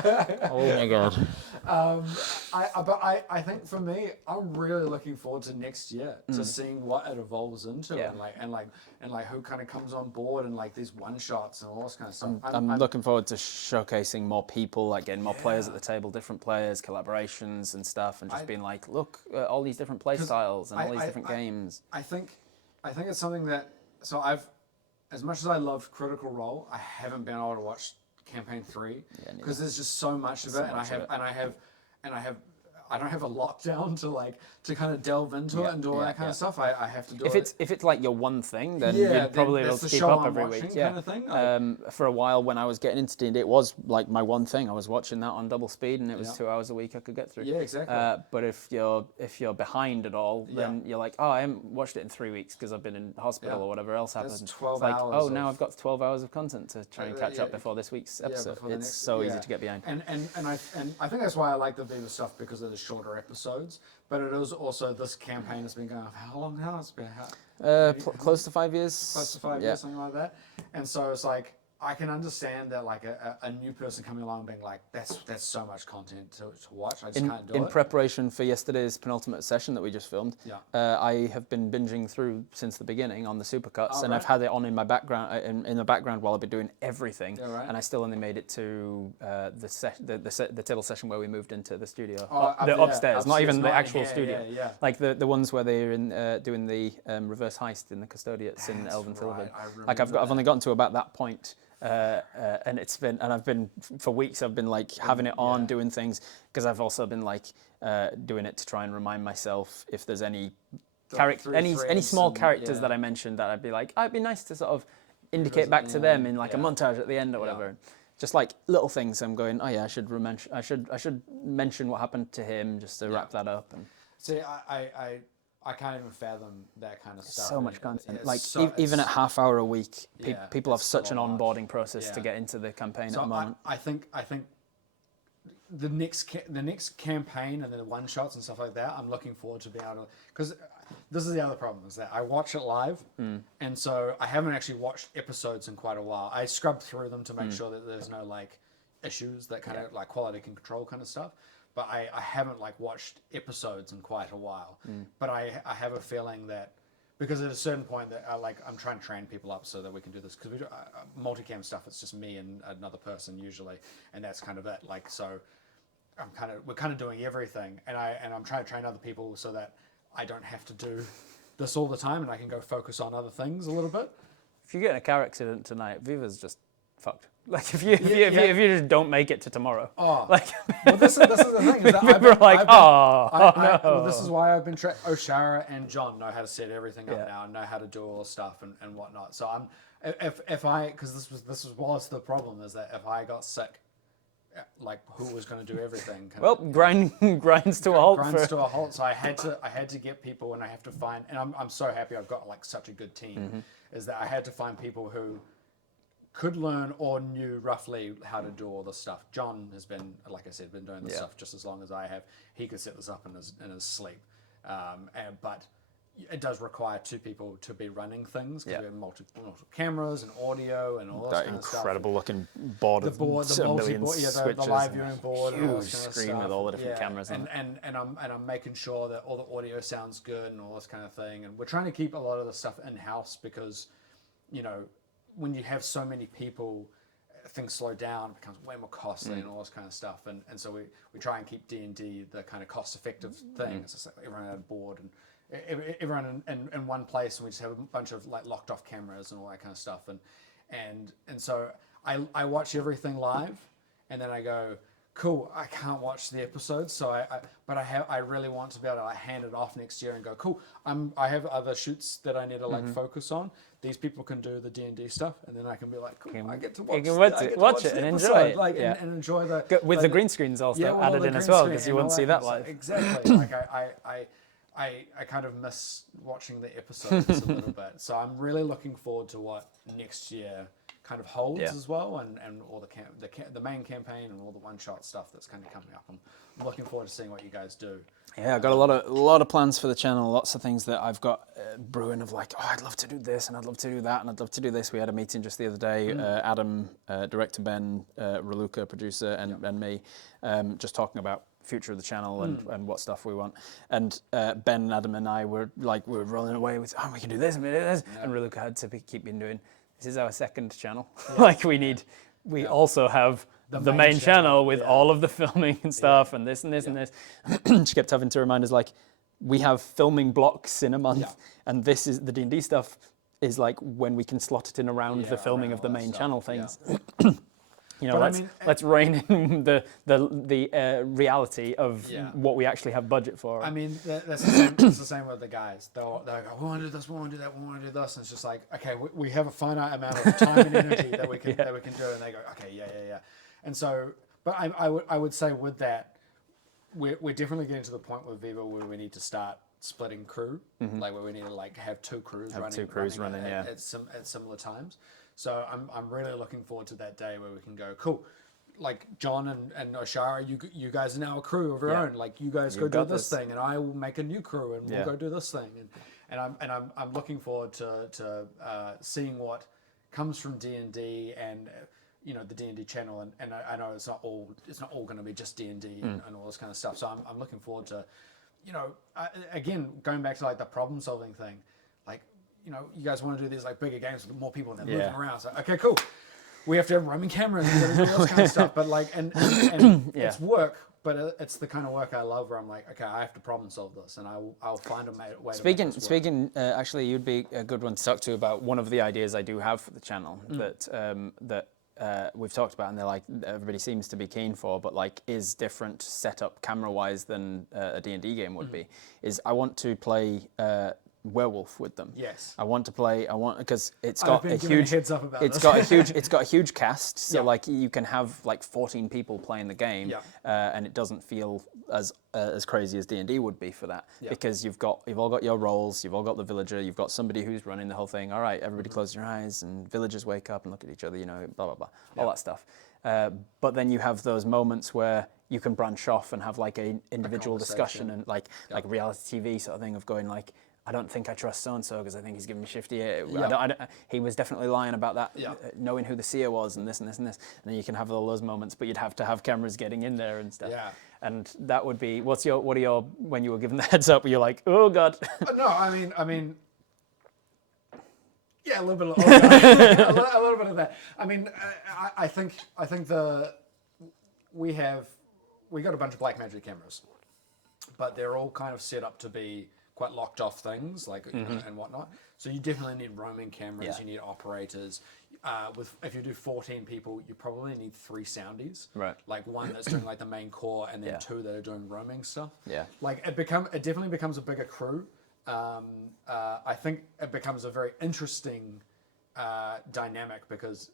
Oh my god. But I think for me, I'm really looking forward to next year to seeing what it evolves into and like who kind of comes on board and like these one shots and all this kind of stuff. I'm looking forward to showcasing more people, like getting more players at the table, different players, collaborations and stuff, and just being like, look, all these different play styles and all these different games. I think it's something that as much as I loved Critical Role, I haven't been able to watch Campaign 3 because there's just so much of it, and I don't have a lockdown to kind of delve into it and do all that kind of stuff. I have to do it. If it's like your one thing, then you'd probably be able to keep up every week. Kind of thing. For a while when I was getting into D&D, it was like my one thing. I was watching that on double speed, and it was 2 hours a week I could get through. Yeah, exactly. But if you're behind at all, then you're like, oh, I haven't watched it in 3 weeks because I've been in hospital or whatever else happened. That's 12 it's like, hours. Oh, now I've got 12 hours of content to try and catch up before this week's episode. It's so easy to get behind. And I think that's why I like the Viva stuff, because of the shorter episodes. But it is also, this campaign has been going on how long now? It's been close to 5 years. Close to 5 years, something like that. And so it's like, I can understand that like a new person coming along and being like, that's so much content to watch. I just can't do it. In preparation for yesterday's penultimate session that we just filmed, I have been binging through since the beginning on the supercuts, and I've had it on in my background in the background while I've been doing everything, and I still only made it to the table session where we moved into the studio, upstairs, not even the actual studio. Like the ones where they're in doing the reverse heist in the custodiates in Elven Sylvan. Like I've only gotten to about that point. And I've been for weeks. I've been like having it on, doing things, because I've also been like doing it to try and remind myself if there's any small characters that I mentioned that I'd be like, it'd be nice to sort of indicate back to them in like a montage at the end or whatever. Just like little things. I'm going, oh yeah, I should mention what happened to him just to wrap that up. And see, I can't even fathom that kind of stuff. So much content. Like even at half hour a week, people have such an onboarding process to get into the campaign at the moment. I think the next campaign and the one shots and stuff like that, I'm looking forward to being able to, because this is the other problem, is that I watch it live, and so I haven't actually watched episodes in quite a while. I scrubbed through them to make sure that there's no like issues, that kind of like quality control kind of stuff. But I haven't like watched episodes in quite a while. But I have a feeling that, because at a certain point that I'm trying to train people up so that we can do this, because we do multicam stuff. It's just me and another person usually, and that's kind of it. Like, so we're kind of doing everything, and I'm trying to train other people so that I don't have to do this all the time, and I can go focus on other things a little bit. If you get in a car accident tonight, Viva's just fucked. Like if you just don't make it to tomorrow. Like well, this is the thing. Is that people are like, no. Well, this is why I've been O'Shara and John know how to set everything up now, and know how to do all the stuff and whatnot. So because this was the problem, is that if I got sick, like who was going to do everything? Grinds to a halt. Grinds to a halt. So I had to get people, and I have to find, and I'm so happy I've got like such a good team. Is that I had to find people who could learn or knew roughly how to do all this stuff. John has been, like I said, been doing this stuff just as long as I have. He could set this up in his sleep. But it does require two people to be running things, because we have multiple cameras and audio and all that kind of stuff. Incredible looking board of a million switches, the live viewing board, huge and all this kind of screen stuff. with all the different cameras and I'm making sure that all the audio sounds good and all this kind of thing. And we're trying to keep a lot of the stuff in house, because when you have so many people, things slow down, it becomes way more costly and all this kind of stuff. And so we try and keep D&D the kind of cost-effective thing. It's just like everyone on board and everyone in one place, and we just have a bunch of like locked-off cameras and all that kind of stuff. And so I watch everything live, and then I go, cool, I can't watch the episodes, so I really want to be able to like hand it off next year and go, cool, I have other shoots that I need to like focus on. These people can do the D&D stuff, and then I can be like, cool, I get to watch it and enjoy it, like, and enjoy the with the green screens also added in as well, because you wouldn't see that live. Exactly. Like I kind of miss watching the episodes a little bit, so I'm really looking forward to what next year kind of holds as well, and all the main campaign and all the one-shot stuff that's kind of coming up. I'm looking forward to seeing what you guys do. Yeah, I've got a lot of plans for the channel. Lots of things that I've got brewing of like, oh, I'd love to do this, and I'd love to do that, and I'd love to do this. We had a meeting just the other day. Adam, director Ben, Raluca, producer, and me, just talking about future of the channel and what stuff we want. And Ben and Adam and I were rolling away with, oh, we can do this, and we can do this. Yeah. And Raluca had to keep doing, this is our second channel. Like we also have the main channel with all of the filming and stuff and this and this and this. She kept having to remind us, like, we have filming blocks in a month, and this is the D&D stuff is like when we can slot it in around the filming of the main channel things. You know, let's rein in the reality of what we actually have budget for. I mean, that's the same with the guys. They'll go, we want to do this, we want to do that, we want to do this, and it's just like, okay, we have a finite amount of time and energy that we can do, and they go, okay, yeah. And so, but I would say with that, we're definitely getting to the point with Viva where we need to start splitting crew, like where we need to like have two crews running at similar times. So I'm really looking forward to that day where we can go, cool, like John and Oshara, you guys are now a crew of your own. Like you guys go do this thing, and I will make a new crew, and we'll go do this thing. And I'm looking forward to seeing what comes from D&D and the D&D channel. And I know it's not all going to be just D&D and all this kind of stuff. So I'm looking forward to, again, going back to like the problem solving thing, like. You guys want to do these like bigger games with more people and they're moving around. So, okay, cool. We have to have roaming cameras and do all this kind of stuff. But like, and it's work, but it's the kind of work I love where I'm like, okay, I have to problem solve this, and I'll find a way to make this work. Speaking, actually, you'd be a good one to talk to about one of the ideas I do have for the channel that we've talked about, and they're like, everybody seems to be keen for, but like is different setup camera-wise than a D&D game would be. Is I want to play werewolf with them. Yes. Because it's got a huge heads up about it's got a huge cast, so like you can have like 14 people playing the game, and it doesn't feel as crazy as D&D would be for that, because you've all got your roles, you've all got the villager, you've got somebody who's running the whole thing. All right, everybody close your eyes, and villagers wake up and look at each other, blah blah blah, all that stuff. But then you have those moments where you can branch off and have like an individual discussion and like reality TV sort of thing of going like, I don't think I trust so-and-so because I think he's giving me shifty. He was definitely lying about that, knowing who the seer was and this and this and this. And then you can have all those moments, but you'd have to have cameras getting in there and stuff. Yeah. And that would be, when you were given the heads up, you're like, oh God. No, I mean, yeah, a little bit of a little bit of that. I mean, I think we got a bunch of Blackmagic cameras, but they're all kind of set up to be quite locked off things, like and whatnot. So you definitely need roaming cameras. You need operators. If you do 14 people, you probably need 3 soundies. Right. Like one that's doing like the main core, and then 2 that are doing roaming stuff. Yeah. Like it definitely becomes a bigger crew. I think it becomes a very interesting dynamic because,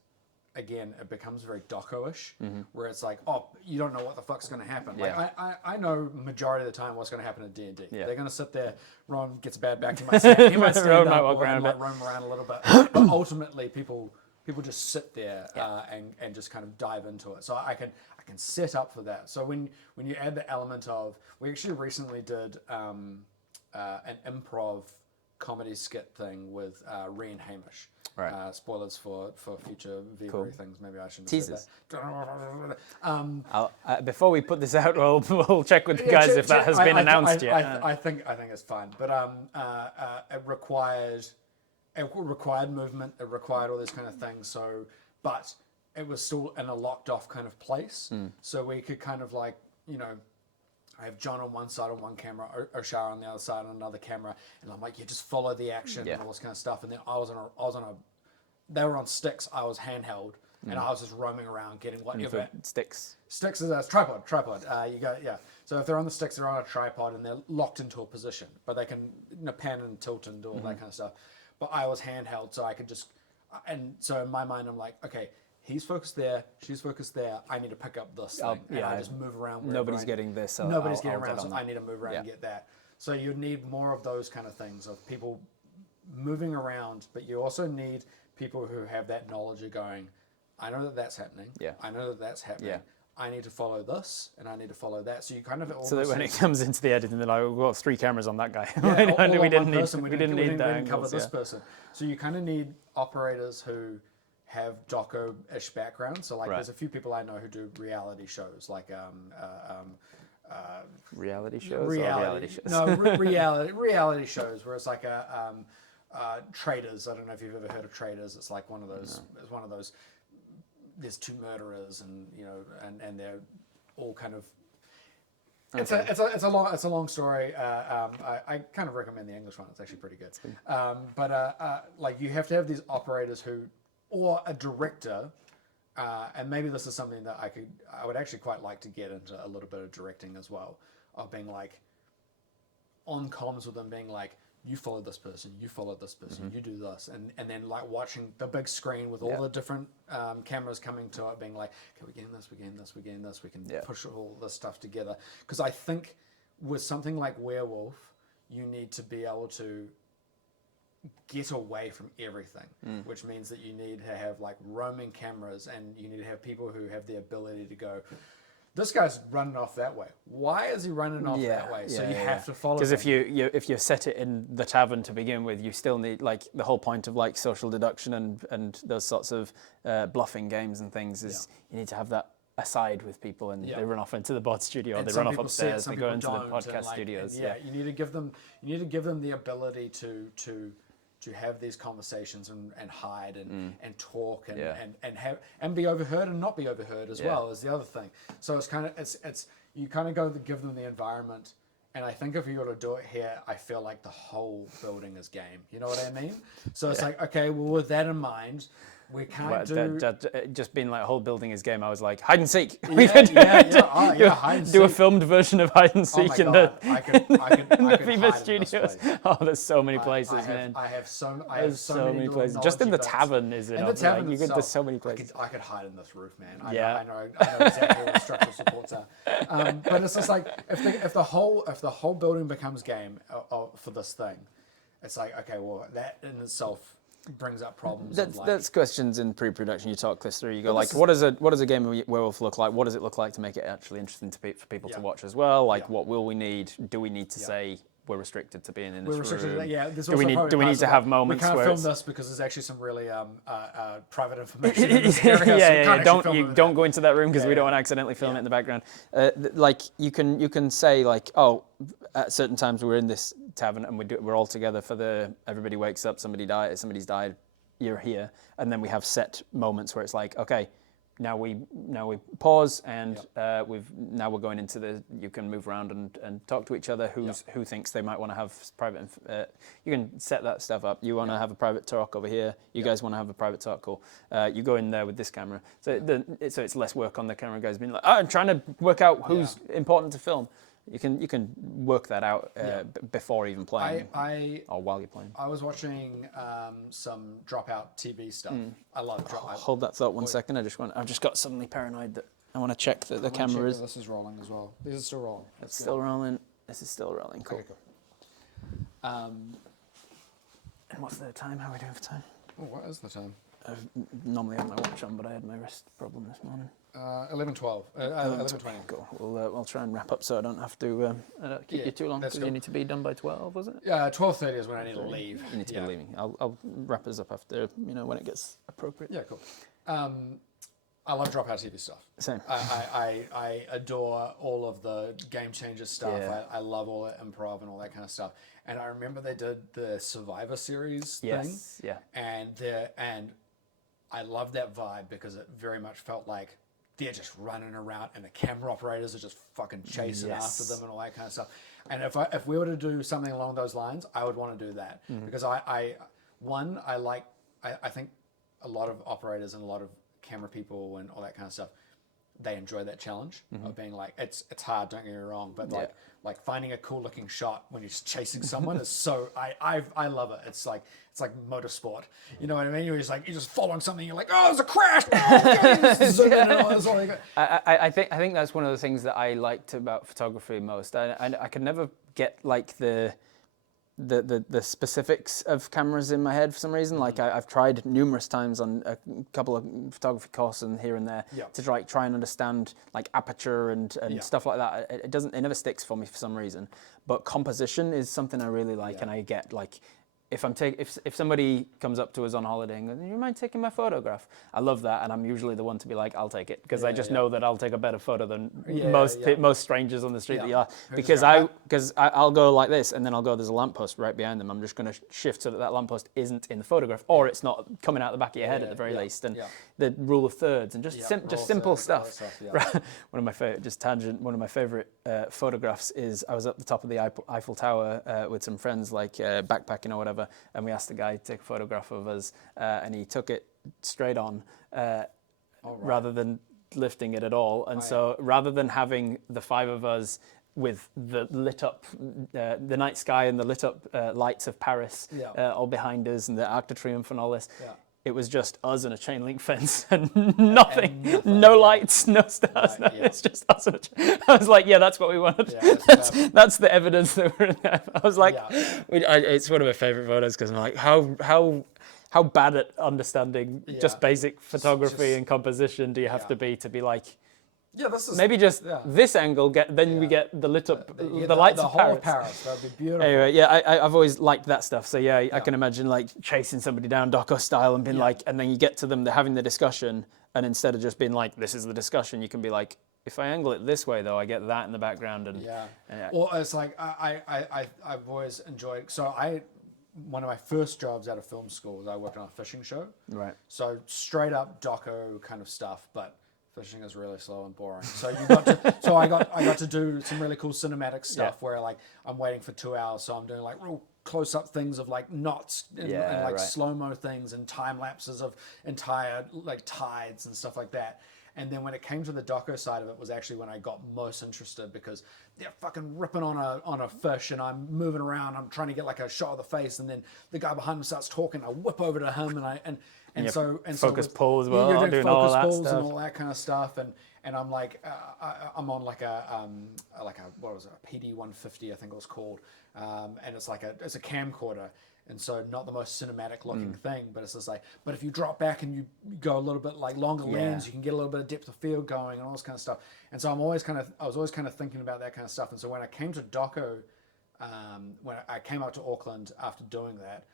again, it becomes very doco-ish, where it's like, oh, you don't know what the fuck's going to happen. Yeah. Like, I know majority of the time what's going to happen at D&D. Yeah. They're going to sit there, Ron gets a bad back, he might stand up or he might roam around a little bit. But ultimately, people just sit there and just kind of dive into it. So I can set up for that. So when you add the element of, we actually recently did an improv comedy skit thing with Rhea and Hamish. Right. Spoilers for future Viva things. Maybe I shouldn't say that. Before we put this out, we'll check with the guys if that has been announced yet. I think it's fine, but it required movement. It required all these kind of things. So, but it was still in a locked off kind of place. So we could kind of like I have John on one side on one camera, Oshara on the other side on another camera, and I'm like, just follow the action and all this kind of stuff. And then I was on a, they were on sticks, I was handheld, and I was just roaming around getting whatever. Sticks. Sticks is a tripod. So if they're on the sticks, they're on a tripod and they're locked into a position, but they can pan and tilt and do all that kind of stuff. But I was handheld, so I could just, and so in my mind, I'm like, okay, he's focused there, she's focused there. I need to pick up this thing, and I just move around. Nobody's getting this. Nobody's getting around, so I need to move around and get that. So you need more of those kind of things of people moving around, but you also need people who have that knowledge of going, I know that that's happening. Yeah. I know that that's happening. Yeah. I need to follow this, and I need to follow that. So you kind of so that when it comes into the editing, they're like, "We've got 3 cameras on that guy. Yeah, we didn't need cover this person." So you kind of need operators who have doco-ish background. So like, there's a few people I know who do reality shows, like reality shows. No, reality shows where it's like Traders. I don't know if you've ever heard of Traders. It's like one of those. No. It's one of those. There's 2 murderers, and and they're all kind of. It's a long story. I kind of recommend the English one. It's actually pretty good. But like you have to have these operators who, or a director, and maybe this is something that I would actually quite like to get into a little bit of directing as well, of being like on comms with them, being like, you follow this person, you follow this person, you do this, and then like watching the big screen with all the different cameras coming to it, being like, okay, we're getting this, we're getting this, we're getting this, we can push all this stuff together. Because I think with something like Werewolf, you need to be able to get away from everything, which means that you need to have like roaming cameras, and you need to have people who have the ability to go, this guy's running off that way. Why is he running off that way? So you have to follow. Because if you set it in the tavern to begin with, you still need, like, the whole point of like social deduction and those sorts of bluffing games and things is you need to have that aside with people, and they run off into the bod studio, or they run off upstairs, they go into the podcast studios. You need to give them the ability to have these conversations and hide and talk and be overheard and not be overheard as well is the other thing. So it's kind of it's you kind of go to give them the environment, and I think if you were to do it here, I feel like the whole building is game. You know what I mean? So it's like, okay, well, with that in mind, we can't just being like a whole building is game. I was like, hide and seek. We could hide and seek. Do a filmed version of hide and seek in the Viva studios. Oh, there's so many places, man. I have so many places. Just in the tavern, is it? In the tavern itself, there's so many places. I could hide in this roof, man. I know exactly what the structural supports are. But it's just like if the whole building becomes game for this thing, it's like, okay, well, that in itself brings up problems. That's questions in pre-production. You talk this through. You go like, what does a game of Werewolf look like? What does it look like to make it actually interesting for people to watch as well? Like, what will we need? Do we need to say we're restricted to being in this room? Do we need to have moments where we can't film this because there's actually some really private information in this area. Don't go into that room because we don't want to accidentally film it in the background. Like you can say like, at certain times we're in this tavern and we're all together for everybody wakes up, somebody's died, you're here, and then we have set moments where it's like, okay, now we pause, and we're going into you can move around and talk to each other. Who thinks they might want to have private? You can set that stuff up. You want to have a private talk over here. You guys want to have a private talk. Cool. You go in there with this camera. So it's less work on the camera guys being like, I'm trying to work out who's important to film. You can work that out before even playing or while you're playing. I was watching some Dropout TV stuff. I love Dropout. Hold that thought 1 second. I've just got suddenly paranoid that I want to check that the camera is. This is rolling as well. This is still rolling. It's still rolling. This is still rolling. Cool. Okay, cool. And what's the time? How are we doing for time? Oh, what is the time? I've normally had my watch on, but I had my wrist problem this morning. 11:12. 11:20. Cool. I'll try and wrap up so I don't have to keep you too long. Because you need to be done by 12, was it? Yeah, 12:30 is when I need to leave. You need to be leaving. I'll wrap us up after when it gets appropriate. Yeah, cool. I love Dropout TV stuff. Same. I adore all of the Game Changer stuff. Yeah. I love all the improv and all that kind of stuff. And I remember they did the Survivor Series thing. Yeah. And I love that vibe because it very much felt like they're just running around and the camera operators are just fucking chasing after them and all that kind of stuff. And if we were to do something along those lines, I would want to do that because I think a lot of operators and a lot of camera people and all that kind of stuff, they enjoy that challenge of being like, it's hard, don't get me wrong, but like finding a cool looking shot when you're just chasing someone is so, I love it. It's like motorsport, you know what I mean? You're just following something, you're like, oh, there's a crash, zoom in and all, that's all you got. I think that's one of the things that I liked about photography most. I could never get like the specifics of cameras in my head for some reason. Like I've tried numerous times on a couple of photography courses and here and there to try and understand like aperture and stuff like that. It never sticks for me for some reason. But composition is something I really like, and I get like, if somebody comes up to us on holiday and goes, "You mind taking my photograph?" I love that, and I'm usually the one to be like, "I'll take it," because I just know that I'll take a better photo than most strangers on the street that you are. Because I'll go like this, and then I'll go, "There's a lamppost right behind them. I'm just going to shift so that lamppost isn't in the photograph, or it's not coming out the back of your head at the very least." And the rule of thirds and just simple stuff. One of my favorite photographs is I was up the top of the Eiffel Tower with some friends, like backpacking or whatever. And we asked the guy to take a photograph of us, and he took it straight on, rather than lifting it at all. And so rather than having the five of us with the lit up, the night sky and the lit up lights of Paris all behind us, and the Arc de Triomphe and all this, it was just us and a chain link fence and nothing, no lights, no stars. It's just us. I was like, that's what we wanted. That's the evidence that we're in there. I was like, it's one of my favorite photos because I'm like, how bad at understanding just basic photography and composition do you have to be like, this is maybe just this angle. We get the lit up, the lights of Paris. That'd be beautiful. Anyway, I've always liked that stuff. So I can imagine like chasing somebody down doco style and being like, and then you get to them, they're having the discussion, and instead of just being like, this is the discussion, you can be like, if I angle it this way though, I get that in the background. And Well, it's like I've always enjoyed. So one of my first jobs out of film school was I worked on a fishing show. Right. So straight up doco kind of stuff, but fishing is really slow and boring. So I got to do some really cool cinematic stuff where like I'm waiting for 2 hours, so I'm doing like real close up things of like knots and like slow-mo things and time lapses of entire like tides and stuff like that. And then when it came to the doco side of it was actually when I got most interested, because they're fucking ripping on a fish and I'm moving around, I'm trying to get like a shot of the face, and then the guy behind me starts talking, I whip over to him and so focus pull as well, you're doing all focus that pulls stuff. and all that kind of stuff, and I'm like I'm on like a what was it, a PD 150 I think it was called, and it's a camcorder, and so not the most cinematic looking thing, but it's just like, but if you drop back and you go a little bit like longer lens, you can get a little bit of depth of field going and all this kind of stuff. And so I was always kind of thinking about that kind of stuff. And so when I came to doco, when I came out to Auckland after doing that,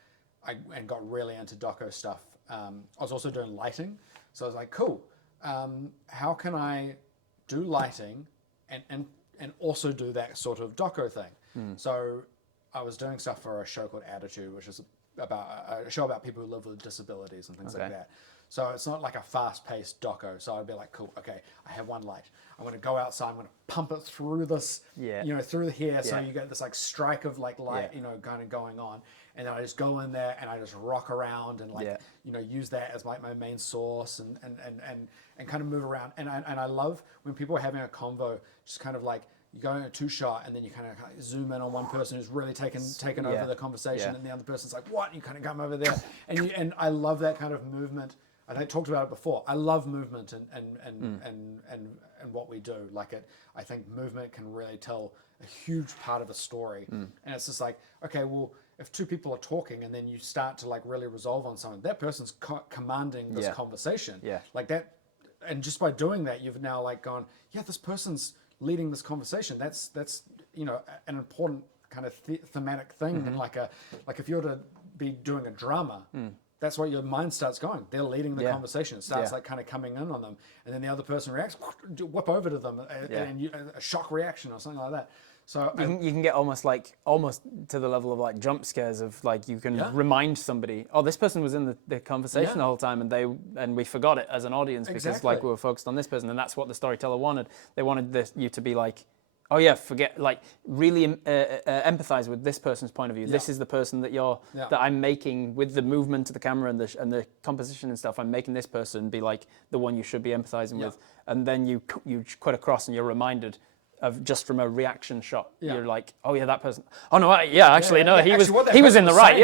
and got really into doco stuff. I was also doing lighting, so I was like, cool. How can I do lighting and also do that sort of doco thing? So I was doing stuff for a show called Attitude, which is about a show about people who live with disabilities and things like that. So it's not like a fast-paced doco. So I'd be like, cool, okay, I have one light. I'm going to go outside. I'm going to pump it through this, through the hair. So you get this like strike of like light, kind of going on. And then I just go in there and I just rock around and use that as like my main source and kind of move around. And I love when people are having a convo, just kind of like, you go in a two-shot and then you kind of zoom in on one person who's really taken over the conversation, and the other person's like, what? And you kind of come over there, and I love that kind of movement. I talked about it before. I love movement and what we do. Like it, I think movement can really tell a huge part of a story. And it's just like, okay, well, if two people are talking and then you start to like really resolve on something, that person's commanding this conversation. Like that, and just by doing that, you've now like gone, this person's leading this conversation. That's an important kind of thematic thing. And like if you're to be doing a drama, that's what your mind starts going. They're leading the conversation. It starts like kind of coming in on them, and then the other person reacts, whip over to them, and a shock reaction or something like that. So you can get almost to the level of like jump scares of like you can remind somebody, oh, this person was in the conversation the whole time, and we forgot it as an audience because like we were focused on this person, and that's what the storyteller wanted. They wanted you to be like, oh yeah, forget, like, really empathize with this person's point of view. This is the person that that I'm making with the movement of the camera and the composition and stuff. I'm making this person be like the one you should be empathizing with, and then you cut across and you're reminded of just from a reaction shot. You're like, oh yeah, that person. Oh no, no, he was in the right.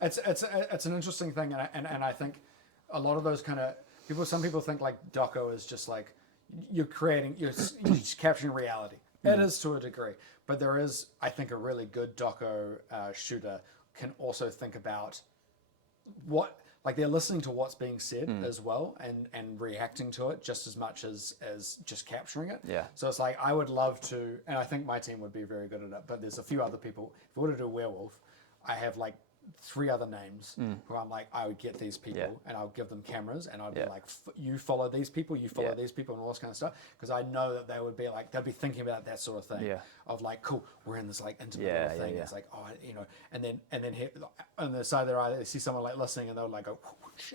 It's an interesting thing, and I think a lot of those kind of people. Some people think like doco is just like you're just capturing reality. It is to a degree, but there is, I think, a really good doco shooter can also think about what. Like they're listening to what's being said as well and reacting to it just as much as just capturing it. Yeah. So it's like I would love to, and I think my team would be very good at it, but there's a few other people. If we were to do a werewolf, I have like 3 other names who I'm like, I would get these people and I would give them cameras and I'd be like, you follow these people, you follow these people and all this kind of stuff. Because I know that they would be like, they'd be thinking about that sort of thing. Yeah. Of like, cool, we're in this like intimate little thing. It's like, oh, you know, and then here, on the side of their eye, they see someone like listening and they'll like go,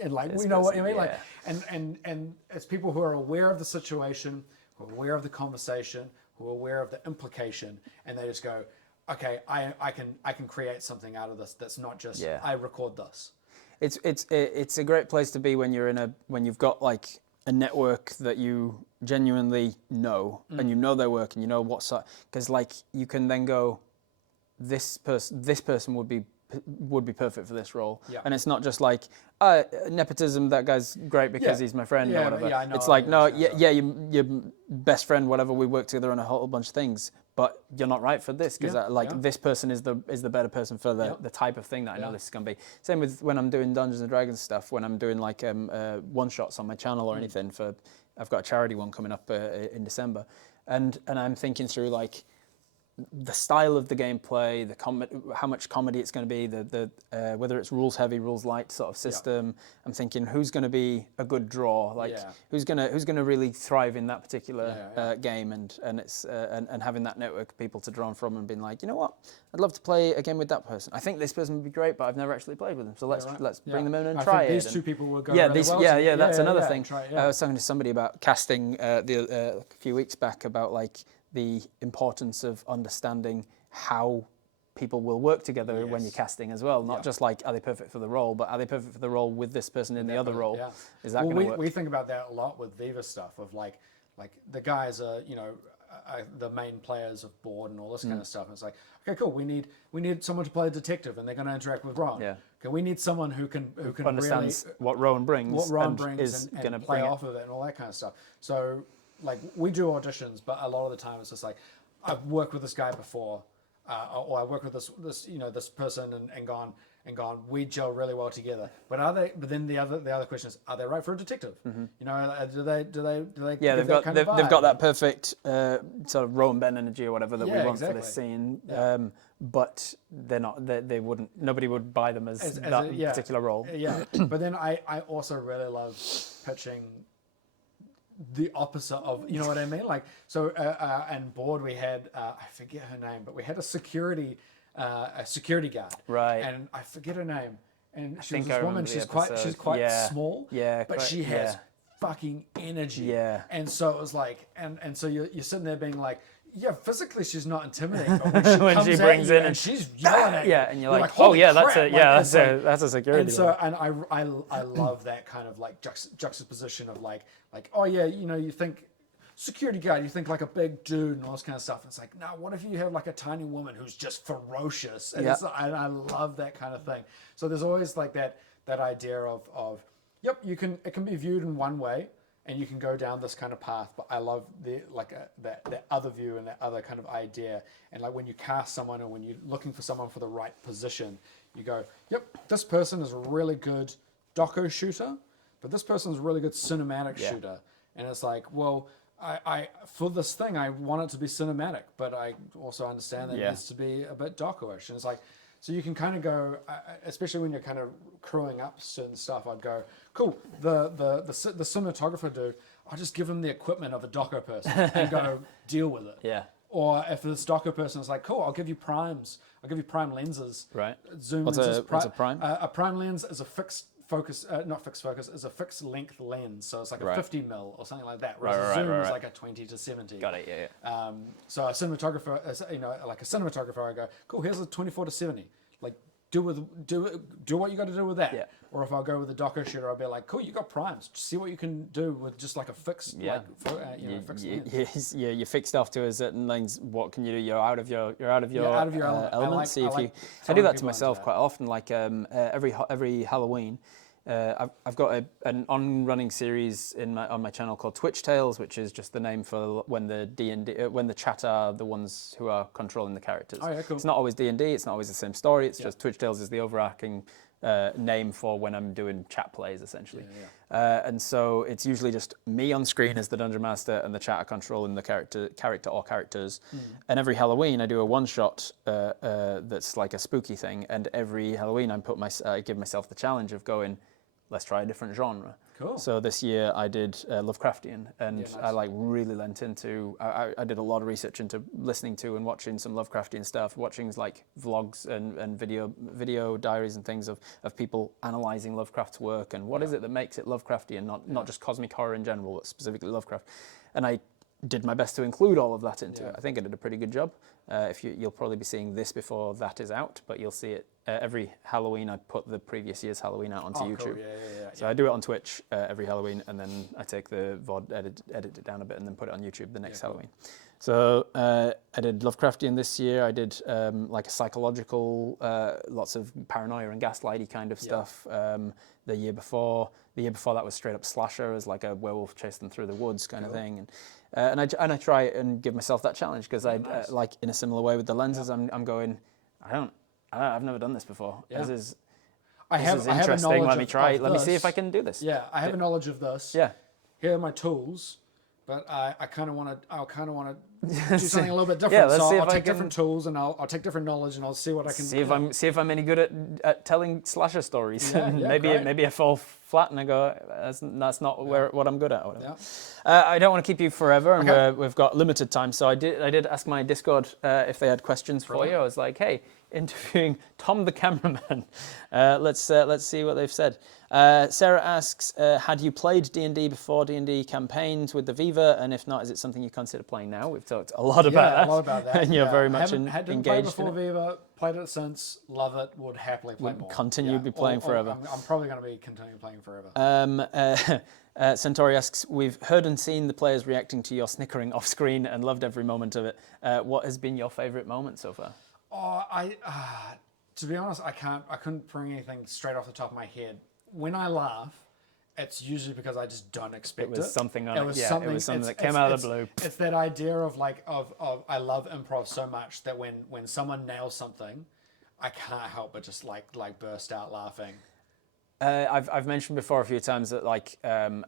and like, we know what you mean? Like, and it's people who are aware of the situation, who are aware of the conversation, who are aware of the implication, and they just go, okay, I can create something out of this that's not just I record this. It's a great place to be when you've got like a network that you genuinely know and you know their work and you know what's because like you can then go, this person would be perfect for this role, and it's not just like nepotism. That guy's great because he's my friend or whatever. I know, it's like your best friend, whatever. We work together on a whole bunch of things, but you're not right for this because this person is the better person for the type of thing that I know this is gonna be. Same with when I'm doing Dungeons and Dragons stuff. When I'm doing like one shots on my channel or anything I've got a charity one coming up in December, and I'm thinking through like the style of the gameplay, how much comedy it's going to be, the whether it's rules heavy, rules light sort of system. I'm thinking who's going to be a good draw, like who's going to really thrive in that particular game, and it's and having that network of people to draw from and being like, you know what, I'd love to play a game with that person. I think this person would be great, but I've never actually played with them, so let's bring them in and try it. These 2 people will go really well. That's another thing. I was talking to somebody about casting a few weeks back about like the importance of understanding how people will work together when you're casting as well. Not just like, are they perfect for the role, but are they perfect for the role with this person in the other role? Yeah. Is that going to work? We think about that a lot with Viva stuff of like the guys are, you know, the main players of board and all this kind of stuff. And it's like, okay, cool. We need someone to play a detective and they're going to interact with Ron. Yeah. Okay, we need someone who understands really, what Ron brings, and going to play off of it and all that kind of stuff. So like we do auditions, but a lot of the time it's just like I've worked with this guy before, or I work with this person and gone. We gel really well together. But are they? But then the other question is, are they right for a detective? You know, do they? Yeah, they've got that perfect sort of Rowan Ben energy or whatever that we want for this scene. Yeah. But they're not. They wouldn't. Nobody would buy them as that particular role. Yeah. But then I also really love pitching the opposite of, you know what I mean? Like, so, and board we had, I forget her name, but we had a security guard. Right. And I forget her name. And she was this woman, she's quite small. Yeah. But she has fucking energy. Yeah. And so it was like, and so you're sitting there being like, yeah, physically she's not intimidating, but when she brings in and she's yelling at you, and you're like, oh yeah, crap. that's a security. And so, and I love that kind of like juxtaposition of like, oh yeah, you know, you think security guard, you think like a big dude and all this kind of stuff. And it's like, no, what if you have like a tiny woman who's just ferocious? And I love that kind of thing. So there's always like that idea of it can be viewed in one way. And you can go down this kind of path, but I love that other view and that other kind of idea. And like when you cast someone and when you're looking for someone for the right position, you go, yep, this person is a really good doco shooter, but this person is a really good cinematic shooter. And it's like, well, I for this thing, I want it to be cinematic, but I also understand that it needs to be a bit doco-ish. And it's like, so you can kind of go, especially when you're kind of crewing up certain stuff, I'd go, cool, the cinematographer dude, I'll just give him the equipment of a doco person and go deal with it. Yeah. Or if this doco person is like, cool, I'll give you primes. I'll give you prime lenses. Right. Zoom what's lenses. What's a prime? A prime lens is a fixed focus, not fixed focus, is a fixed length lens, so it's like a 50 mil or something like that. Whereas a zoom is like a 20 to 70. Got it. Yeah. So a cinematographer, like a cinematographer, I go, cool. Here's a 24 to 70. Like do what you got to do with that. Yeah. Or if I go with a docker shooter, I'll be like, cool, you got primes. Just see what you can do with just like a fixed, fixed lens. You're fixed off to a certain lines. What can you do? You're out of your elements. I do that to myself quite often. Like every Halloween, I've got an on-running series on my channel called Twitch Tales, which is just the name for when the D&D when the chat are the ones who are controlling the characters. Oh yeah, cool. It's not always D&D. It's not always the same story. It's just Twitch Tales is the overarching name for when I'm doing chat plays, essentially. And so it's usually just me on screen as the Dungeon Master and the chat are controlling the character or characters. And every Halloween I do a one-shot that's like a spooky thing. And every Halloween I give myself the challenge of going, let's try a different genre. Cool. So this year I did Lovecraftian, and I like really lent into. I did a lot of research into listening to and watching some Lovecraftian stuff, watching like vlogs and video diaries and things of people analysing Lovecraft's work and what is it that makes it Lovecraftian, not just cosmic horror in general, but specifically Lovecraft. And I did my best to include all of that into it. I think I did a pretty good job. You'll probably be seeing this before that is out, but you'll see it every Halloween. I put the previous year's Halloween out onto YouTube. Cool. So I do it on Twitch every Halloween, and then I take the VOD, edit it down a bit, and then put it on YouTube the next Halloween. So I did Lovecraftian this year. I did like a psychological, lots of paranoia and gaslighty kind of stuff. The year before that was straight up slasher, as like a werewolf chased them through the woods kind of thing. And I try and give myself that challenge because like in a similar way with the lenses, I'm going, I've never done this before. This is interesting. Let me try. Let me see if I can do this. Yeah, I have a knowledge of this. Yeah. Here are my tools, but I kind of want to do something a little bit different. Let's so see I'll take different tools and I'll take different knowledge and I'll see what I can see if I'm any good at telling slasher stories. Maybe I fall flat and I go, that's not what I'm good at. Or whatever. I don't want to keep you forever, and we've got limited time. So I did ask my Discord if they had questions for you. I was like, hey, interviewing Tom the cameraman. Let's see what they've said. Sarah asks, had you played D&D before D&D campaigns with the Viva, and if not, is it something you consider playing now? We've talked a lot about that. And you're very much engaged played before Viva, played it since, love it, would happily play more. Continue to be playing forever. I'm probably going to be continuing playing forever. Centauri asks, we've heard and seen the players reacting to your snickering off screen and loved every moment of it. What has been your favourite moment so far? To be honest, I couldn't bring anything straight off the top of my head. When I laugh, it's usually because I just don't expect it. It was something that came out of the blue. It's that idea of I love improv so much that when someone nails something, I can't help but just like burst out laughing. I've mentioned before a few times that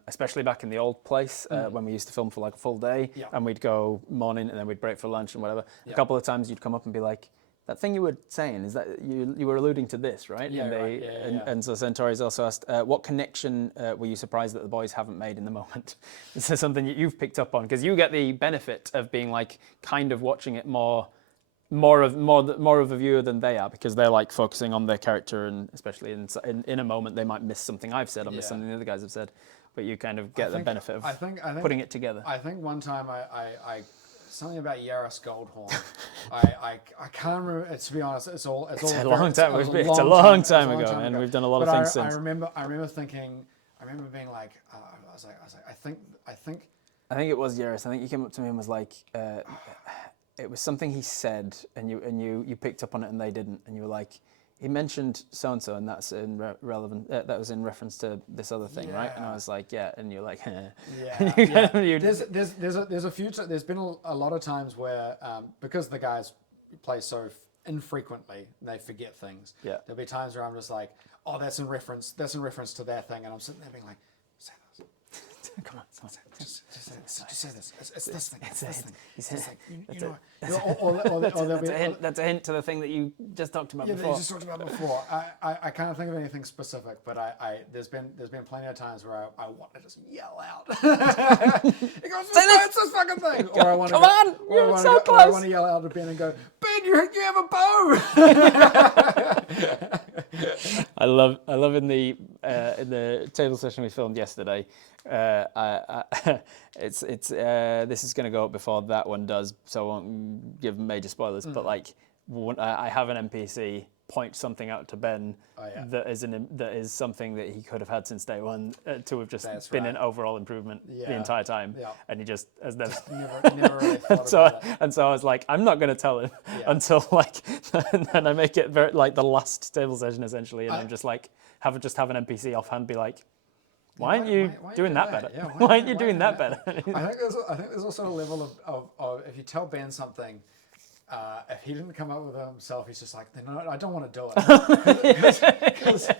especially back in the old place when we used to film for like a full day and we'd go morning and then we'd break for lunch and whatever. A couple of times you'd come up and be like, that thing you were saying, is that you were alluding to this, right? And so Centauri's also asked, what connection were you surprised that the boys haven't made in the moment? Is there something that you've picked up on? Because you get the benefit of being like kind of watching it more of a viewer than they are, because they're like focusing on their character, and especially in a moment they might miss something I've said or miss something the other guys have said, but you kind of get the benefit of putting it together. I think one time I something about Yaris Goldhorn. I can't remember. To be honest, it's a long time ago, and we've done a lot of things since. I remember thinking. I remember being like, I was like, I think it was Yaris. I think you came up to me and was like, it was something he said, and you picked up on it and they didn't, and you were like, he mentioned so and so, and that's relevant. That was in reference to this other thing, right? And I was like, yeah, and you're like, There's been a lot of times where because the guys play so infrequently, they forget things. Yeah. There'll be times where I'm just like, oh, that's in reference to that thing, and I'm sitting there being like, say this. Come on, just say this. It's this thing. It's this thing. That's a hint to the thing that you just talked about before. Yeah, you just talked about before. I can't think of anything specific, but there's been plenty of times where I want to just yell out. It goes, it's this fucking thing. Or I want to you're so close. Or I want to yell out to Ben and go, Ben, you have a bow. I love in the table session we filmed yesterday. This is going to go up before that one does, so I won't give major spoilers. But like, I have an NPC point something out to Ben that is something that he could have had since day one to have just been an overall improvement the entire time, and he just has never Never really thought about it. And so I was like, I'm not going to tell him until like, and then I make it very like the last table session essentially, and I'm just like have an NPC offhand be like, why aren't you doing that better? Yeah, why aren't you doing that better? I think there's also a level of if you tell Ben something. If he didn't come up with it himself, he's just like, no, I don't want to do it. Because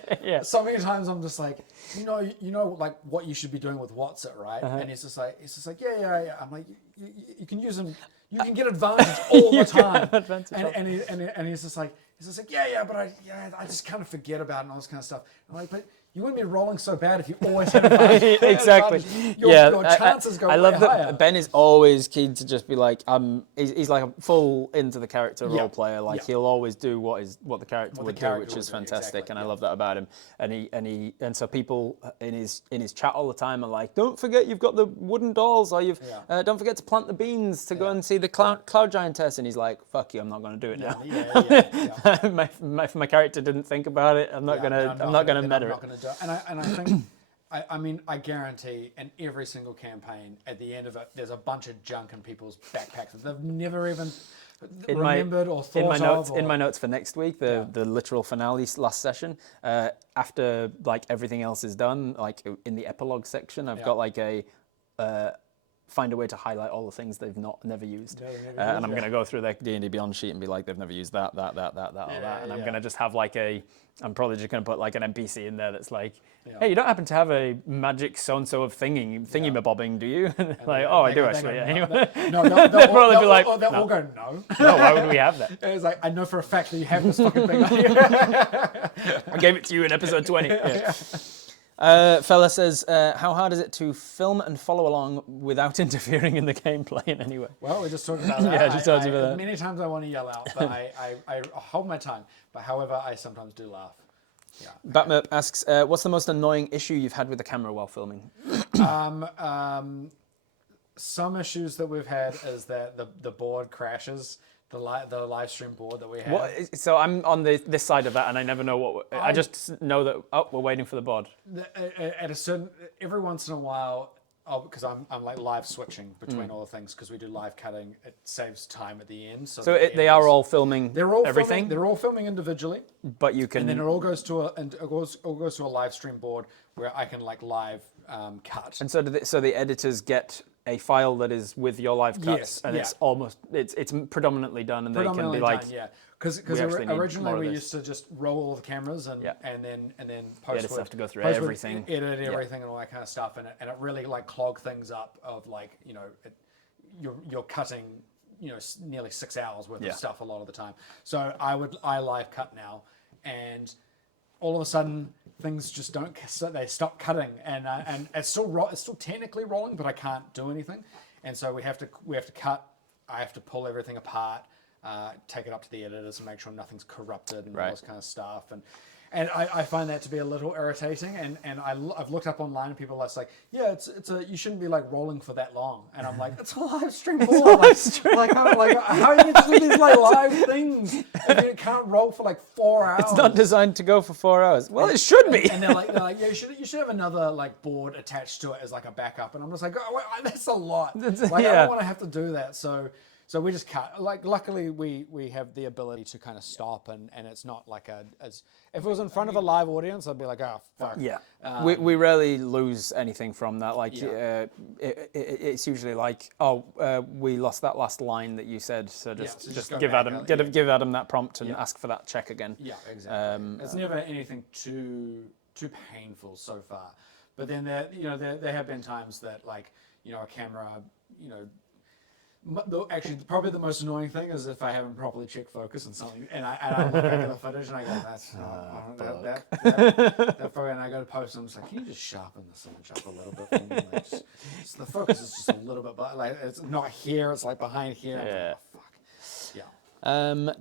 so many times I'm just like, you know, like what you should be doing with what's it, right? And he's just like, yeah. I'm like, you can use them, you can get advantage all the time. And he's just like, yeah, but I just kind of forget about it and all this kind of stuff. I'm like, but you wouldn't be rolling so bad if you always had advantage. Exactly. Your chances go way higher. I love that Ben is always keen to just be like, he's like a full into the character role player. Like he'll always do what the character would do, which is fantastic. Exactly. And I love that about him. And so people in his chat all the time are like, don't forget you've got the wooden dolls, or don't forget to plant the beans to go and see the cloud giantess. And he's like, fuck you, I'm not going to do it now. My character didn't think about it. I'm not gonna meta it. And I think, I mean, I guarantee in every single campaign, at the end of it, there's a bunch of junk in people's backpacks that they've never even remembered or thought of. In my notes for next week, the literal finale last session, after like everything else is done, like in the epilogue section, I've got like a find a way to highlight all the things they've never used. And I'm going to go through their D&D Beyond sheet and be like, they've never used that, or that. And I'm going to just have like I'm probably just going to put like an NPC in there that's like, hey, you don't happen to have a magic so-and-so of thingy-bobbing, do you? Like, I do actually. No, they'll probably be like, they'll all go, no. No, why would we have that? It's like, I know for a fact that you have this fucking thing. I gave it to you in episode 20. Fella says, how hard is it to film and follow along without interfering in the gameplay in any way? Well, we just talked about that. Just talked about that. Many times I want to yell out, but I hold my tongue. But however, I sometimes do laugh. Yeah. Batmurp asks, what's the most annoying issue you've had with the camera while filming? Some issues that we've had is that the board crashes. The live stream board that we have. So I'm on this side of that, and I never know what. I just know that we're waiting for the board. At a certain, every once in a while, because I'm like live switching between all the things because we do live cutting. It saves time at the end. So they are all filming. They're all everything. They're all filming individually. But you can. And then it all goes to a live stream board where I can like live cut. And so the editors get a file that is with your live cuts, and it's predominantly done, and they can be like, because originally we used to just roll all the cameras and then post. Editors have to go through everything, edit everything, and all that kind of stuff, and it really like clog things up. Of like you're cutting nearly 6 hours worth of stuff a lot of the time. So I live cut now, and all of a sudden things just don't. They stop cutting, and it's still technically rolling, but I can't do anything, and so we have to cut. I have to pull everything apart, take it up to the editors, and make sure nothing's corrupted and all this kind of stuff. And I find that to be a little irritating. And I've looked up online, and people are like, you shouldn't be like rolling for that long. And I'm like, it's a live stream board. Like how are you going to do these like live things if you can't roll for like 4 hours? It's not designed to go for 4 hours. Well, it should be. And they're like, you should have another like board attached to it as like a backup. And I'm just like, that's a lot. I don't want to have to do that. So we just cut. Like, luckily, we have the ability to kind of stop, and it's not like if it was in front of a live audience, I'd be like, oh, fuck. Yeah. We rarely lose anything from that. Like, it's usually like, we lost that last line that you said, so just give Adam that prompt and ask for that check again. Yeah, exactly. It's never anything too painful so far. But then there have been times that like a camera Actually, probably the most annoying thing is if I haven't properly checked focus on something, and I look back at the footage and I go, "That's that probably." And I go to post, and I'm just like, "Can you just sharpen this image up a little bit for me? Like, just the focus is just a little bit, like it's not here; it's like behind here." Yeah. Like, oh, fuck. Have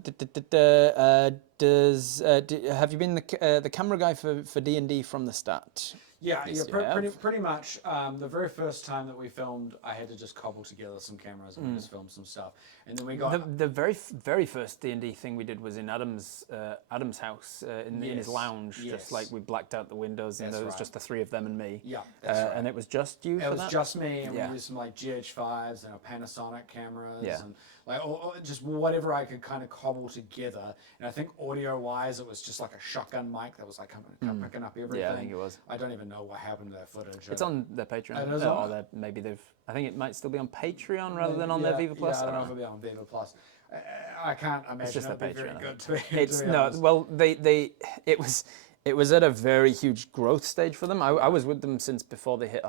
you been the camera guy for D&D from the start? Yeah, Yes, pretty much. The very first time that we filmed, I had to just cobble together some cameras and just film some stuff, and then we got the very first D&D thing we did was in Adam's house in his lounge. Yes. Just like we blacked out the windows, and there was just the three of them and me. Yeah, that's right. And it was just you. It was just me, and Yeah. we used some like GH5s and our Panasonic cameras, Yeah. and like just whatever I could kind of cobble together. And I think audio-wise, it was just like a shotgun mic that was like picking up everything. Yeah, I think it was. I don't even know what happened to that footage. It's on their Patreon. It is on? Maybe they've. I think it might still be on Patreon rather than on their Viva Plus. Yeah, I don't know if it'll be on Viva Plus. I can't imagine It's just it'd their be very Patreon. good to be. It's to be no. honest. Well, it was at a very huge growth stage for them. I was with them since before they hit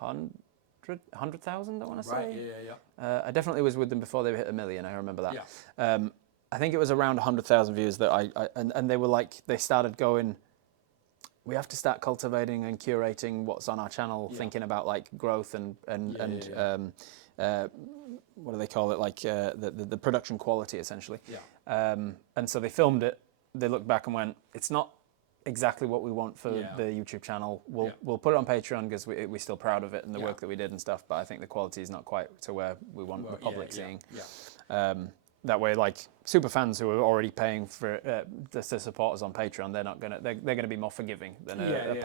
100,000. I want to say. Right. Yeah. I definitely was with them before they hit 1 million. I remember that. Yeah. I think it was around 100,000 views that and they were like, they started going, we have to start cultivating and curating what's on our channel, thinking about like growth and what do they call it, like the production quality essentially. Yeah. And so they filmed it. They looked back and went, it's not exactly what we want for the YouTube channel. We'll put it on Patreon because we're still proud of it and the work that we did and stuff. But I think the quality is not quite to where we want the public seeing. Yeah. That way, like super fans who are already paying for to support us on Patreon, they're gonna be more forgiving than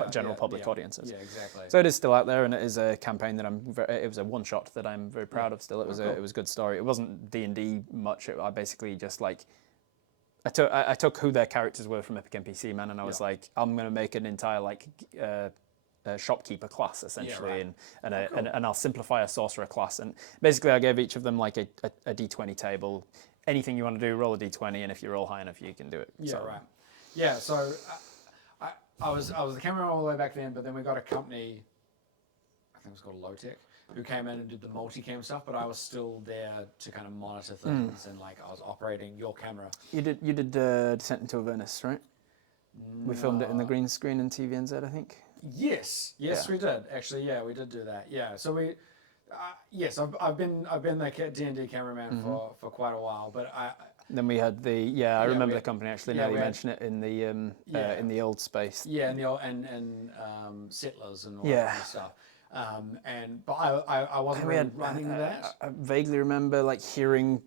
general public audiences. Yeah, exactly. So it is still out there, and it is a campaign that it was a one shot that I'm very proud of. Still, it was it was a good story. It wasn't D&D much. I basically just like I took who their characters were from Epic NPC Man, and I was like, I'm gonna make an entire like. Shopkeeper class essentially, and I'll simplify a sorcerer class, and basically I gave each of them like a d20 table. Anything you want to do, roll a d20, and if you roll high enough, you can do it. Yeah, right. Yeah, so I was the cameraman all the way back then, but then we got a company, I think it was called Lowtech, who came in and did the multicam stuff, but I was still there to kind of monitor things and like I was operating your camera. You did Descent into Avernus, right? We filmed it in the green screen in TVNZ, I think. Yes, we did. Actually, yeah, we did do that. Yeah, so we, yes, I've been the D&D cameraman for quite a while, but Then we had I remember the company actually. Now you mention it in the old space. Yeah, in the old and Settlers and all that kind of stuff. But I wasn't really running that. I vaguely remember like hearing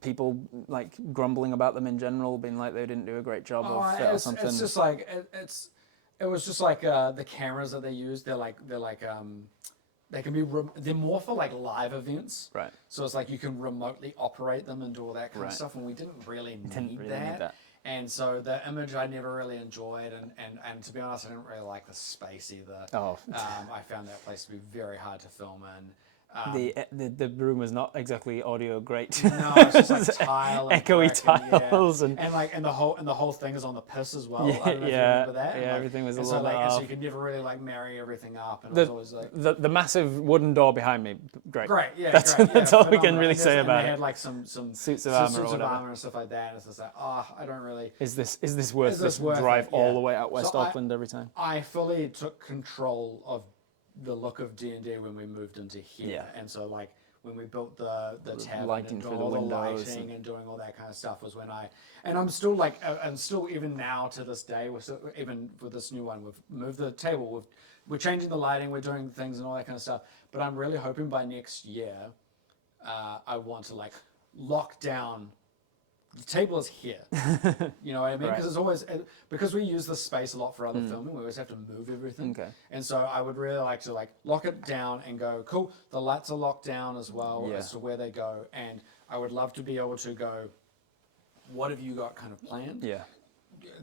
people like grumbling about them in general, being like they didn't do a great job of it or something. It's just like it was just like the cameras that they use. They're like they can be they're more for like live events. Right. So it's like you can remotely operate them and do all that kind of stuff, and we didn't really need that. And so the image I never really enjoyed, and to be honest, I didn't really like the space either. Oh. I found that place to be very hard to film in. The room was not exactly audio great. No, it's just like tile and echoey brick tiles and the whole thing is on the piss as well. I don't know if you remember that. Yeah, everything was a little little off. so you could never really like marry everything up, and it was always like the massive wooden door behind me. Great. That's all we can really say about it. They had like some suits of armor and stuff like that. And it's just like, I don't really. Is this worth this drive all the way out West Auckland every time? I fully took control of the look of D&D when we moved into here, and so like when we built the tavern lighting and through all the the windows lighting and doing all that kind of stuff was when I'm still like and still even now to this day we're still, even with this new one, we've moved the table, we're changing the lighting, we're doing things and all that kind of stuff, but I'm really hoping by next year I want to like lock down. The table is here, you know what I mean? Because it's always, because we use this space a lot for other filming, we always have to move everything. Okay. And so I would really like to like lock it down and go, cool, the lights are locked down as well as to where they go. And I would love to be able to go, what have you got kind of planned? Yeah.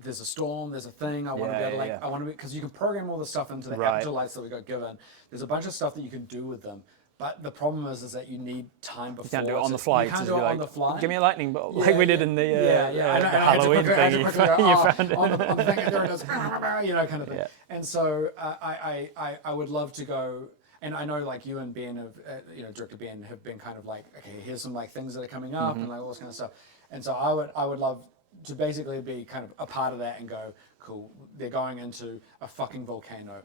There's a storm, there's a thing, I want to be able to like, I want to be, because you can program all the stuff into the aperture lights that we got given. There's a bunch of stuff that you can do with them. But the problem is that you need time before. You can't do it on the fly. You can't do it on the fly. Give me a lightning bolt, like we did in the Halloween thing. You found it. On the thing, and there it is, you know, kind of thing. Yeah. And so I would love to go, and I know like you and Ben have, Director Ben have been kind of like, okay, here's some like things that are coming up and like all this kind of stuff. And so I would love to basically be kind of a part of that and go, cool, they're going into a fucking volcano.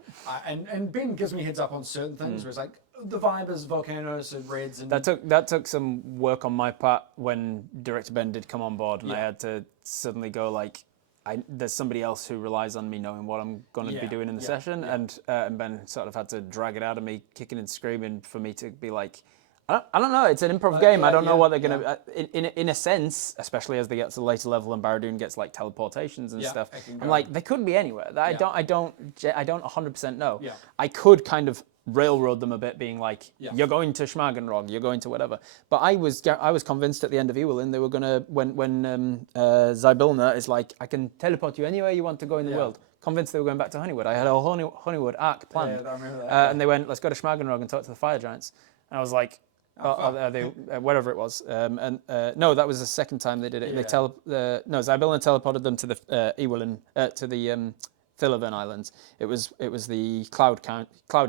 And Ben gives me heads up on certain things where it's like, the vibe is volcanoes and reds. And that took some work on my part when Director Ben did come on board, and I had to suddenly go like, there's somebody else who relies on me knowing what I'm going to be doing in the session, and Ben sort of had to drag it out of me, kicking and screaming, for me to be like, I don't know. It's an improv game. I don't know what they're gonna. In a sense, especially as they get to the later level and Barradoon gets like teleportations and stuff. I'm like, they could be anywhere. I don't 100% know. Yeah. I could kind of railroad them a bit, being like, you're going to Schmagenrog, you're going to whatever. But I was convinced at the end of Ewelin they were gonna when Zybilna is like, I can teleport you anywhere you want to go in the world. Convinced they were going back to Honeywood. I had a Honeywood arc planned. Yeah, I remember that. And they went, let's go to Schmagenrog and talk to the fire giants. And I was like, wherever it was, no, that was the second time they did it. Yeah. Zybilna teleported them to the Ewelin, to the Thilaven Islands. It was the cloud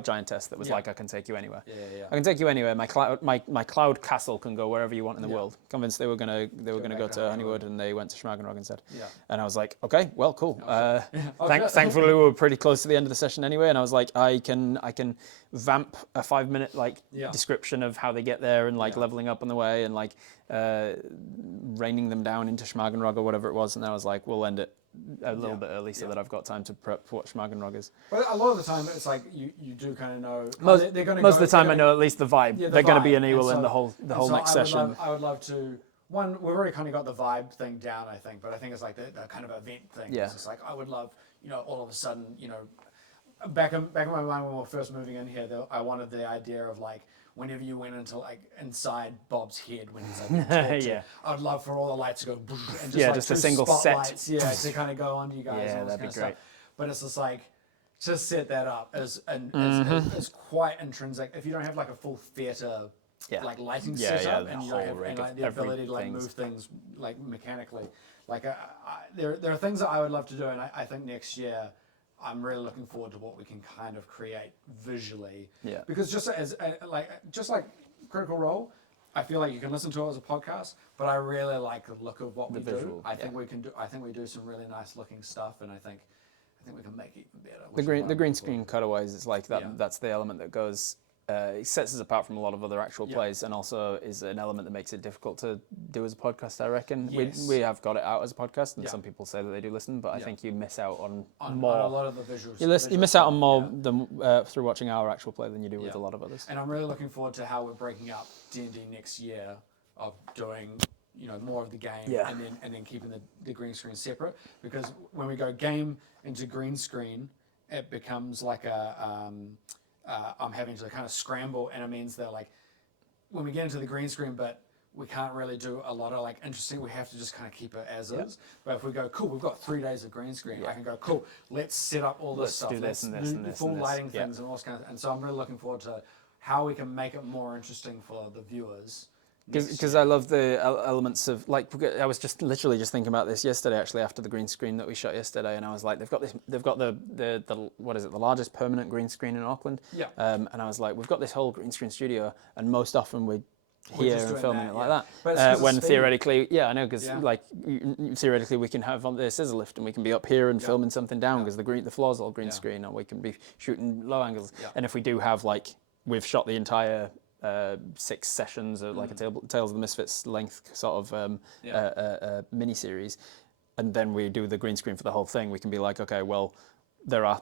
giantess that was like, I can take you anywhere. I can take you anywhere. My cloud castle can go wherever you want in the world. Convinced they were gonna go to Honeywood, and they went to Schmagenrog instead. And I was like, okay, well, cool. Thankfully we were pretty close to the end of the session anyway, and I was like, I can vamp a 5-minute description of how they get there, and like leveling up on the way, and like raining them down into Schmagenrog or whatever it was. And then I was like, we'll end it a little bit early so that I've got time to prep for what Schmagenrog is. But a lot of the time, it's like you do kind of know. Most of the time, I know at least the vibe. They're going to be an Ewell in the whole next session. I would love to. One, we've already kind of got the vibe thing down, I think, but I think it's like the kind of event thing. Yeah. It's just like, I would love, all of a sudden, back in my mind when we were first moving in here, I wanted the idea of like, whenever you went into like inside Bob's head when he's like being talked to, I would love for all the lights to go and just a single spotlights, set. to kind of go on you guys. Yeah, and all this that'd kind be of great. Stuff. But it's just like, to set that up is quite intrinsic. If you don't have like a full theatre like lighting setup, and you don't have and the ability to like move things like mechanically, like there are things that I would love to do, and I think next year I'm really looking forward to what we can kind of create visually. Yeah. Because just like Critical Role, I feel like you can listen to it as a podcast, but I really like the look of what we do. I think we can do. I think we do some really nice looking stuff, and I think we can make it even better. The green screen cutaways is like that. Yeah. That's the element that goes. It sets us apart from a lot of other actual plays, and also is an element that makes it difficult to do as a podcast, I reckon. Yes. We have got it out as a podcast, and some people say that they do listen, but I think you miss out on more. On a lot of the visuals. You miss out on more than, through watching our actual play than you do with a lot of others. And I'm really looking forward to how we're breaking up D&D next year, of doing more of the game, and then keeping the green screen separate, because when we go game into green screen, it becomes like I'm having to kind of scramble, and it means that like when we get into the green screen, but we can't really do a lot of like interesting. We have to just kind of keep it as is. But if we go, cool, we've got 3 days of green screen. I can go, cool, let's set up all this stuff. Do this and this and this. Full lighting things and all this kind of. And so I'm really looking forward to how we can make it more interesting for the viewers. Because I love the elements of, like, I was just literally just thinking about this yesterday, actually, after the green screen that we shot yesterday, and I was like, they've got the what is it, the largest permanent green screen in Auckland. Yeah. And I was like, we've got this whole green screen studio, and most often we're here and filming it like that. But when theoretically, I know, because like theoretically we can have on the scissor lift and we can be up here and filming something down because the floor's all green screen, or we can be shooting low angles. And if we do have we've shot the entire 6 sessions of like a Tales of the Misfits length sort of mini series, and then we do the green screen for the whole thing, we can be like, okay, well, there are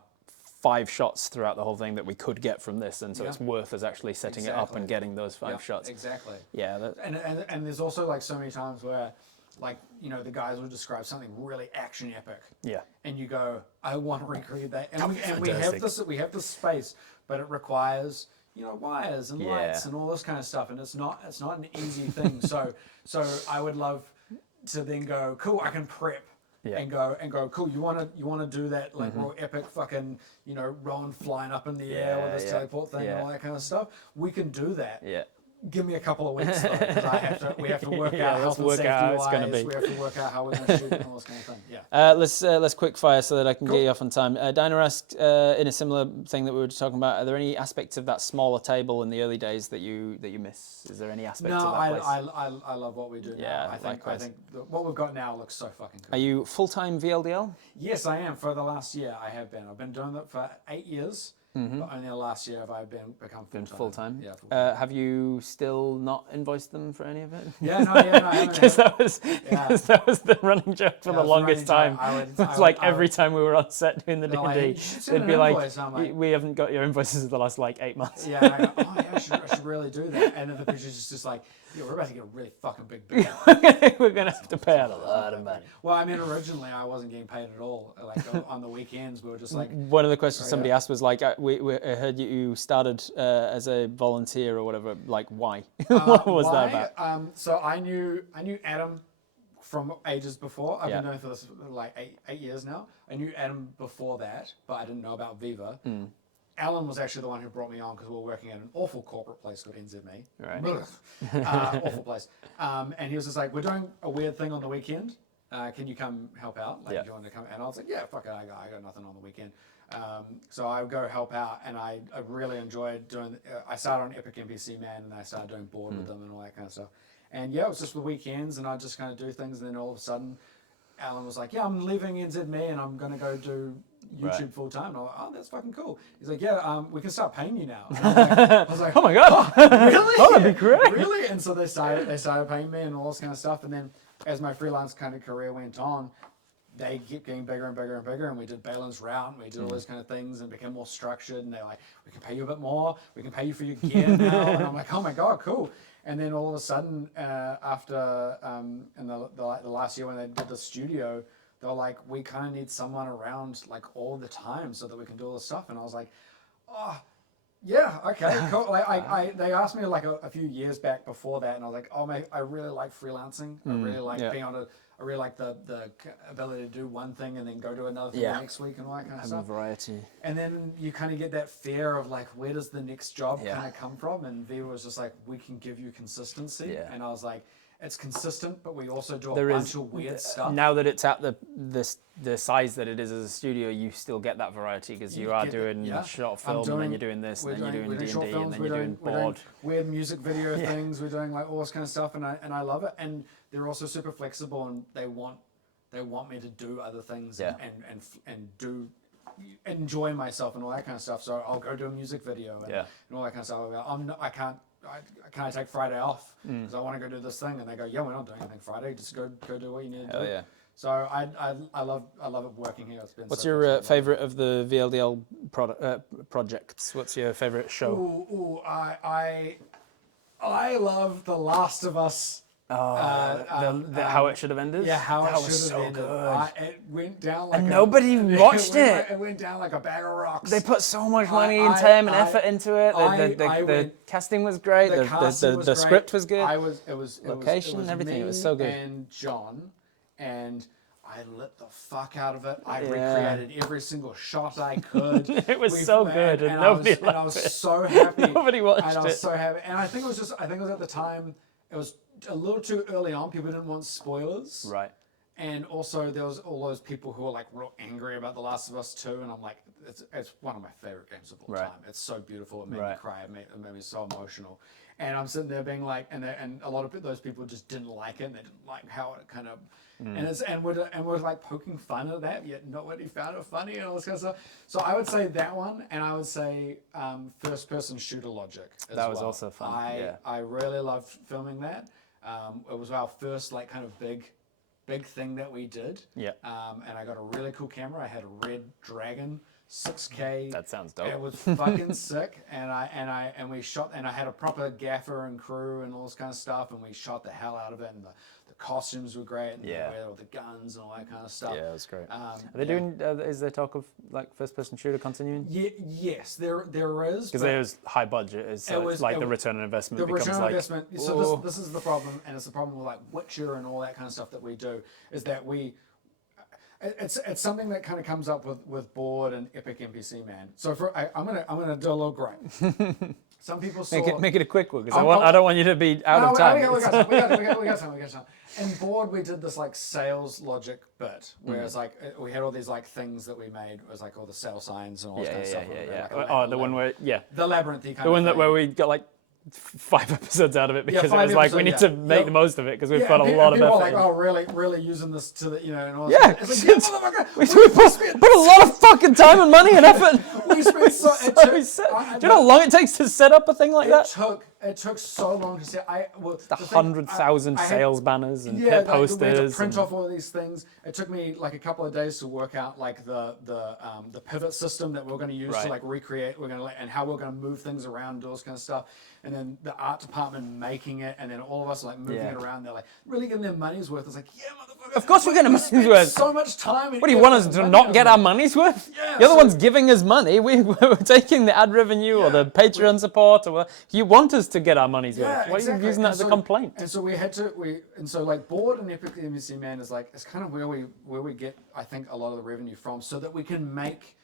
5 shots throughout the whole thing that we could get from this, and so it's worth us actually setting it up and getting those 5 shots. Exactly. Yeah. And there's also like so many times where like the guys will describe something really action epic. Yeah. And you go, I want to recreate that, and we have this space, but it requires wires and lights and all this kind of stuff, and it's not an easy thing. So I would love to then go, cool, I can prep and go, cool, you wanna do that like real epic fucking Rowan flying up in the air with this teleport thing and all that kind of stuff. We can do that. Yeah. Give me a couple of weeks though, because we have to work out health and safety wise. We have to work out how we're going to shoot and all this kind of thing. Yeah. Let's quick fire so that I can get you off on time. Dinah asked in a similar thing that we were just talking about. Are there any aspects of that smaller table in the early days that you miss? Is there any aspect of that place? I love what we do now. I think what we've got now looks so fucking cool. Are you full-time VLDL? Yes, I am. For the last year, I have been. I've been doing that for 8 years. But only the last year have I become full-time. Yeah, full-time. Have you still not invoiced them for any of it? No, I haven't. Because that was the running joke for the longest time. It's like every time we were on set doing the D&D, they'd be like, we haven't got your invoices for the last 8 months. Yeah, and I go, I should really do that. And then the producer's just like, yeah, we're about to get a really fucking big bill. We're going to have to pay out a lot of money. Well, I mean, originally I wasn't getting paid at all. On the weekends, we were just like... One of the questions somebody asked was we heard you started as a volunteer or whatever. Why? What was that about? So I knew Adam from ages before. I've been known for this for 8 years now. I knew Adam before that, but I didn't know about Viva. Alan was actually the one who brought me on because we were working at an awful corporate place called NZME. Right. Awful place. And he was just like, we're doing a weird thing on the weekend. Can you come help out? Do you want to come? And I was like, yeah, fuck it. I got nothing on the weekend. So I would go help out, and I really enjoyed doing. I started on Epic NPC Man, and I started doing board with them and all that kind of stuff. And yeah, it was just the weekends, and I just kind of do things. And then all of a sudden, Alan was like, yeah, I'm leaving NZME, and I'm gonna go do YouTube full time. And I'm like, oh, that's fucking cool. He's like, yeah, we can start paying you now. And I was like, oh my god, oh, really? Oh, that'd be great. Really? And so they started paying me and all this kind of stuff. And then as my freelance kind of career went on, they kept getting bigger and bigger and bigger, and we did Balin's route, and we did all those kind of things, and became more structured. And they're like, we can pay you a bit more. We can pay you for your gear now. And I'm like, oh my god, cool. And then all of a sudden, after in the last year when they did the studio, they were like, we kind of need someone around all the time so that we can do all this stuff. And I was like, oh, yeah, okay, cool. They asked me a few years back before that, and I was like, oh, mate, I really like freelancing. I really like being able to. I really like the ability to do one thing and then go do another thing next week and all that kind of stuff. Variety. And then you kind of get that fear of where does the next job kind of come from? And Viva was just like, we can give you consistency. Yeah. And I was like, it's consistent, but we also do a bunch of weird stuff. Now that it's at the size that it is as a studio, you still get that variety because you are doing short film, and then you're doing this, and then you're doing D&D, and then you're doing board. Weird music video things. We're doing all this kind of stuff, and I love it. And they're also super flexible, and they want me to do other things and do enjoy myself and all that kind of stuff. So I'll go do a music video and all that kind of stuff. Can I take Friday off because I want to go do this thing? And they go, yeah, we're not doing anything Friday. Just go do what you need to do. Yeah. So I love it working here. It's been. What's your favorite of the VLDL projects? What's your favorite show? I love The Last of Us. How it should have ended? Yeah, how it should have ended. It went down and nobody watched it. It went down like a bag of rocks. They put so much money and time and effort into it. The casting was great. The script was good. Location, everything. It was so good. And John, and I lit the fuck out of it. I recreated every single shot I could. It was so good, and nobody liked it. And I was so happy. Nobody watched it. And I was so happy. And I think it was at the time. It was a little too early on. People didn't want spoilers. Right. And also there was all those people who were real angry about The Last of Us 2, and I'm like, it's one of my favorite games of all time. It's so beautiful. It made me cry. It made me so emotional. And I'm sitting there being like, and a lot of those people just didn't like it, and they didn't like how it kind of, and we're poking fun at that, yet nobody found it funny and all this kind of stuff. So I would say that one, and I would say first person shooter logic as well. That was also fun. I really loved filming that. It was our first kind of big thing that we did. Yeah. And I got a really cool camera. I had a Red Dragon 6K. That sounds dope. It was fucking sick. And we shot, and I had a proper gaffer and crew and all this kind of stuff, and we shot the hell out of it, and the costumes were great, and all the guns and all that kind of stuff. Yeah, it was great. Are they doing? Is there talk of first-person shooter continuing? Yes, there is. Because there's high budget. The return on investment. The return on investment. So this is the problem, and it's the problem with Witcher and all that kind of stuff that we do, is that we. It's something that kind of comes up with board and Epic NPC Man. So I'm gonna do a little gripe. Some people saw... Make it a quick one, because I don't want you to be out of time. We got time. In Board, we did this like sales logic bit, where it's like we had all these like things that we made. It was like all the sale signs and all this kind of stuff. Like the one where the labyrinthy kind the one of thing. where we got like 5 episodes out of it, because it was like we need to make the most of it, because we've got a lot of effort. Like, oh, really using this to the, and all yeah, it's like, motherfucker, we put a lot of fucking time and money and effort. We spent so. Do you know how long it takes to set up a thing like that? It took so long to set. The 100,000 sales banners and posters. We had to print off all of these things. It took me like a couple of days to work out like the pivot system that we're going to use to like recreate. And how we're going to move things around, do all this kind of stuff. And then the art department making it, and then all of us like moving it around. They're like really getting their money's worth. It's like, motherfucker. Of course we're getting our money's worth. So much time. What do you want us to not get our money's worth? Yeah, You're the ones giving us money. We're taking the ad revenue or the Patreon support, or you want us to get our money's worth. Why are you using that as a complaint? And so we had to like Board and Epic MC Man is like, it's kind of where we get, I think, a lot of the revenue from, so that we can make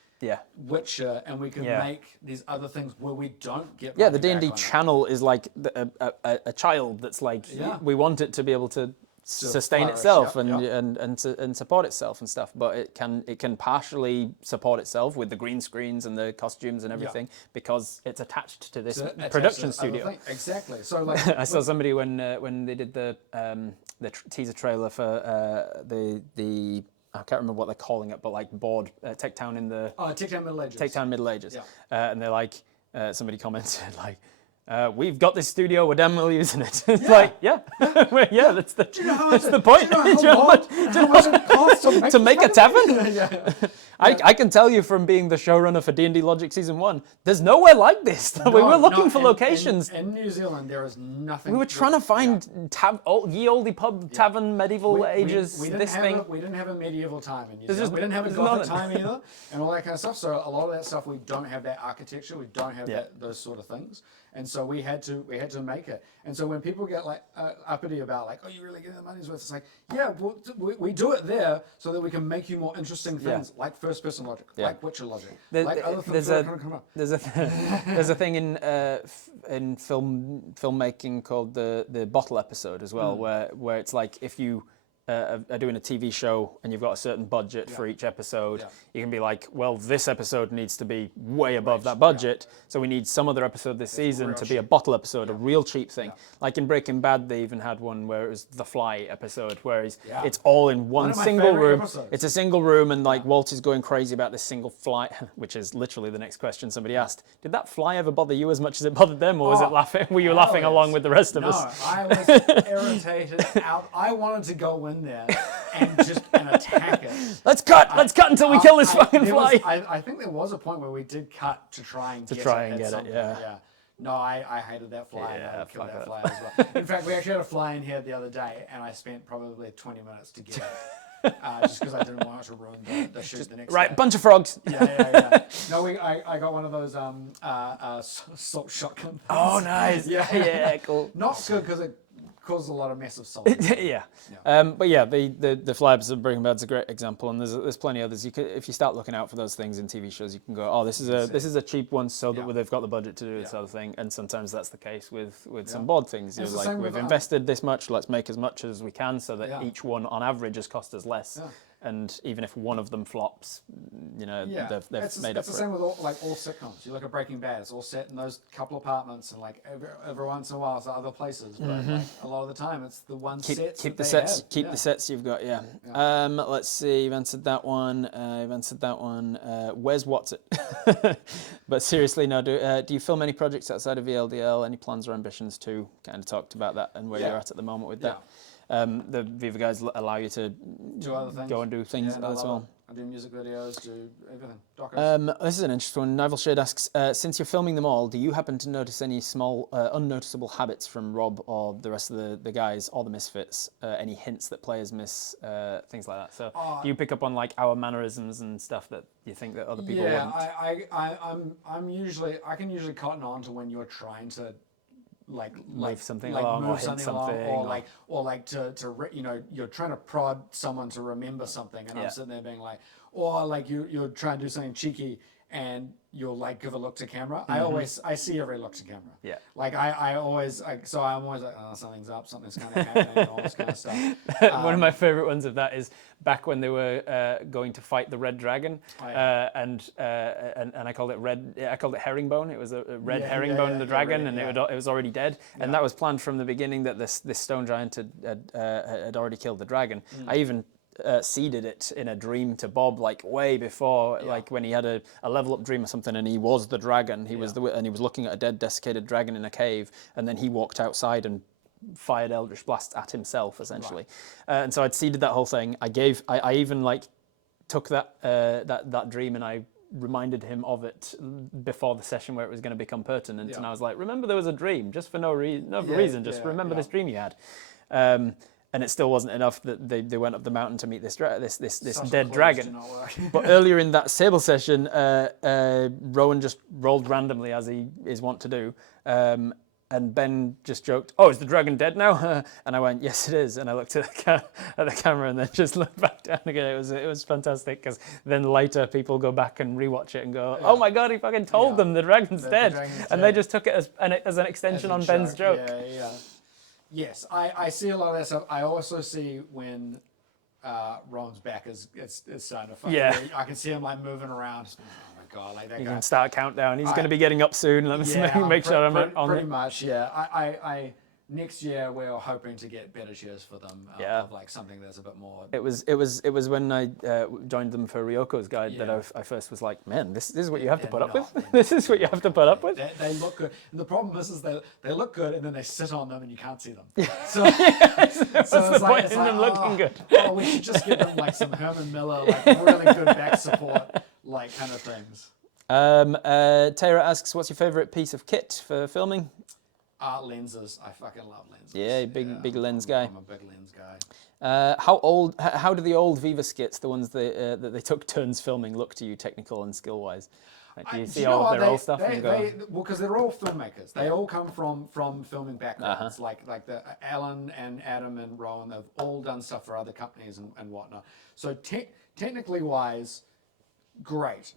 Witcher, and we can make these other things where we don't get money the D&D channel is like a child that's like, we want it to be able to sustain itself and support itself and stuff, but it can partially support itself with the green screens and the costumes and everything, because it's attached to this production studio. Exactly. So like I saw somebody when they did the teaser trailer for the I can't remember what they're calling it, but like Board Tech Town in the Tech Town Middle Ages. Tech Town Middle Ages, and they're like, somebody commented like, we've got this studio, we're damn well using it. It's like, that's the point. Do you know how much it costs to make a tavern? I can tell you from being the showrunner for D&D Logic Season 1, there's nowhere like this. We were looking for locations. In New Zealand, there is nothing. We were trying to find ye olde pub tavern, medieval ages, we this thing. We didn't have a medieval time in New Zealand. We didn't have a Gothic time either, and all that kind of stuff. So a lot of that stuff, we don't have that architecture. We don't have those sort of things. And so we had to make it. And so when people get like uppity about like, oh, you really get the money's worth, it's like, we do it there so that we can make you more interesting things, like first person logic, like Witcher logic, like other things that are going to come up. There's a thing in filmmaking called the bottle episode as well, where it's like, if you are doing a TV show and you've got a certain budget for each episode, you can be like, well, this episode needs to be way above that budget, so we need some other episode this season to be a bottle episode, a real cheap thing. Like in Breaking Bad, they even had one where it was the Fly episode, where it's all in one single room. It's a single room, and like Walter's going crazy about this single fly, which is literally the next question somebody asked. Did that fly ever bother you as much as it bothered them, or was it laughing? Were you laughing along with the rest of us? No, I was irritated out. I wanted to go in there and attack it. Let's cut until we kill this fucking fly. I think there was a point where we did cut to try and get it. Yeah. No, I hated that fly. And I would kill that fly as well. In fact, we actually had a fly in here the other day, and I spent probably 20 minutes to get it. Just because I didn't want it to ruin the shoot the next day. Bunch of frogs. Yeah. No, I got one of those salt shotgun things. Oh, nice. Yeah, cool. Not good because it causes a lot of mess of salt. But the fly episode of Breaking Bad's a great example, and there's plenty others. You could, if you start looking out for those things in TV shows, you can go, oh, this is a cheap one, so that they've got the budget to do this other thing. And sometimes that's the case with some Board things. You're like, we've invested this much, let's make as much as we can, so that each one on average has cost us less. And even if one of them flops, they've made up for it. It's the same with all sitcoms. You look at Breaking Bad; it's all set in those couple apartments, and like every once in a while, it's other places. But like, a lot of the time, it's the one sets. Keep the sets. Keep the sets you've got. Let's see. You've answered that one. Where's What's It? But seriously, no. Do you film any projects outside of VLDL? Any plans or ambitions to? Kind of talked about that and where you're at the moment with that. The Viva guys allow you to do other things. Go and do things as well. I do music videos, do everything. Docos. This is an interesting one. Nival Shade asks, since you're filming them all, do you happen to notice any small, unnoticeable habits from Rob or the rest of the guys or the Misfits? Any hints that players miss, things like that? So do you pick up on like our mannerisms and stuff that you think that other people wouldn't? I can usually cotton on to when you're trying to move something along, or hint something, you're trying to prod someone to remember something, and I'm sitting there being like, or like you're trying to do something cheeky, and you'll like give a look to camera. I see every look to camera. Yeah. Like I'm always like, oh, something's up, something's kind of happening, all this kind of stuff. One of my favorite ones of that is back when they were going to fight the red dragon, and I called it herringbone. It was a red herringbone, the dragon, and it was already dead. And that was planned from the beginning that this stone giant had already killed the dragon. I even seeded it in a dream to Bob, like way before, like when he had a level up dream or something, and he was the dragon. He was and he was looking at a dead, desiccated dragon in a cave, and then he walked outside and fired Eldritch Blast at himself, essentially. And so I'd seeded that whole thing. I even like took that dream and I reminded him of it before the session where it was going to become pertinent. And I was like, remember there was a dream, just for no reason, just remember this dream you had. And it still wasn't enough that they went up the mountain to meet this dead dragon. But earlier in that Sable session, Rowan just rolled randomly, as he is wont to do. And Ben just joked, "Oh, is the dragon dead now?" And I went, "Yes, it is." And I looked at the camera and then just looked back down again. It was fantastic, because then later people go back and rewatch it and go, "Oh my God, he fucking told them the dragon's dead," and they just took it as an extension on Ben's joke. Yes, I see a lot of that stuff. I also see when Ron's back is starting to fuck. I can see him like moving around. Oh my God, like that you guy. can start a countdown. He's going to be getting up soon. Let me make sure I'm on pretty much, yeah. I next year we're hoping to get better cheers for them. Of like something that's a bit more. It was when I joined them for Ryoko's guide that I first was like, man, this is what you have to put up with. This is what you have to put up with. They look good. And the problem is they look good, and then they sit on them and you can't see them. So, What's the point in them looking good? Oh, we should just give them like some Herman Miller, like really good back support, like kind of things. Tara asks, what's your favorite piece of kit for filming? Lenses. I fucking love lenses. Yeah, big lens guy. I'm a big lens guy. How do the old Viva skits, the ones that they took turns filming, look to you, technical and skill wise? Like, do you see all of their old stuff and go? Well, because they're all filmmakers. They all come from filming backgrounds. Like the Alan and Adam and Rowan, they've all done stuff for other companies and whatnot. So technically wise, great.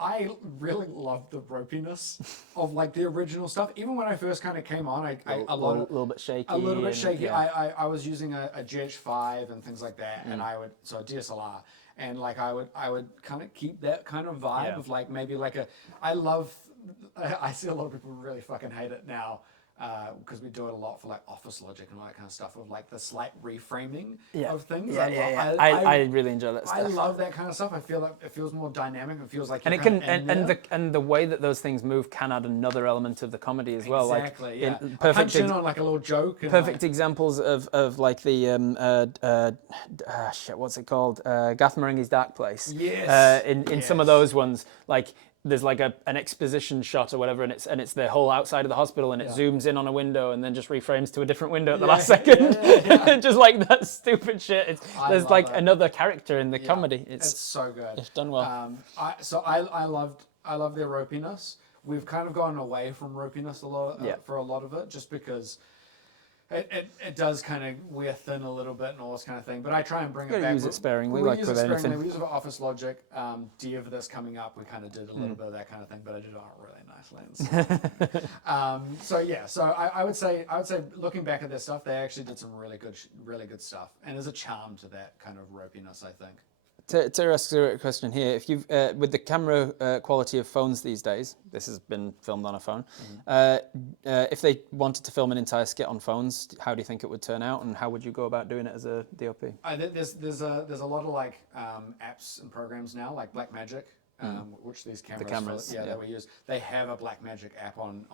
I really love the ropiness of like the original stuff. Even when I first kind of came on, a little bit shaky. A little bit shaky. Yeah. I was using a GH5 and things like that, and a DSLR, and like I would kind of keep that kind of vibe of like maybe like I see a lot of people really fucking hate it now. Because we do it a lot for like Office Logic and all that kind of stuff, of like the slight reframing of things. I really enjoy that stuff. I love that kind of stuff. I feel like it feels more dynamic. It feels like and the way that those things move can add another element of the comedy as well. Exactly. Like, punch in on like a little joke. And perfect examples of like the what's it called? Garth Marenghi's Dark Place. Yes. In some of those ones, like, there's like an exposition shot or whatever, and it's the whole outside of the hospital, and it zooms in on a window and then just reframes to a different window at the last second. Just like that stupid shit. There's like another character in the comedy. It's so good. It's done well. I love their ropiness. We've kind of gone away from ropiness for a lot of it, just because it does kind of wear thin a little bit and all this kind of thing. But I try and bring it back. Use it sparingly, like with anything. We use it for Office Logic. Div that's coming up, we kind of did a little bit of that kind of thing, but I did it on a really nice lens. So I would say looking back at their stuff, they actually did some really good stuff, and there's a charm to that kind of ropiness, I think. Tara asks a question here. If you've with the camera quality of phones these days, this has been filmed on a phone. If they wanted to film an entire skit on phones, how do you think it would turn out, and how would you go about doing it as a DOP? There's a lot of like apps and programs now, like Blackmagic, which these cameras that we use. They have a Blackmagic app on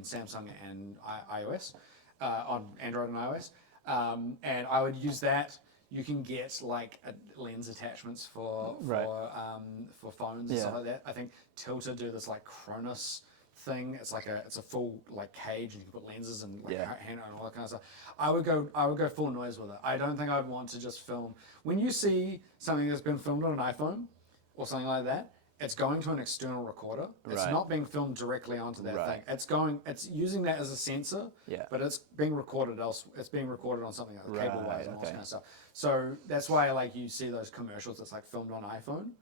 Samsung and iOS, on Android and iOS, and I would use that. You can get like lens attachments for phones and stuff like that. I think Tilta do this like Cronus thing. It's a full like cage, and you can put lenses and like hand and all that kind of stuff. I would go full noise with it. I don't think I'd want to just film. When you see something that's been filmed on an iPhone or something like that, it's going to an external recorder. It's not being filmed directly onto that thing. It's using that as a sensor, but it's being recorded else. It's being recorded on something like cable wise and all this kind of stuff. So that's why like you see those commercials that's like filmed on iPhone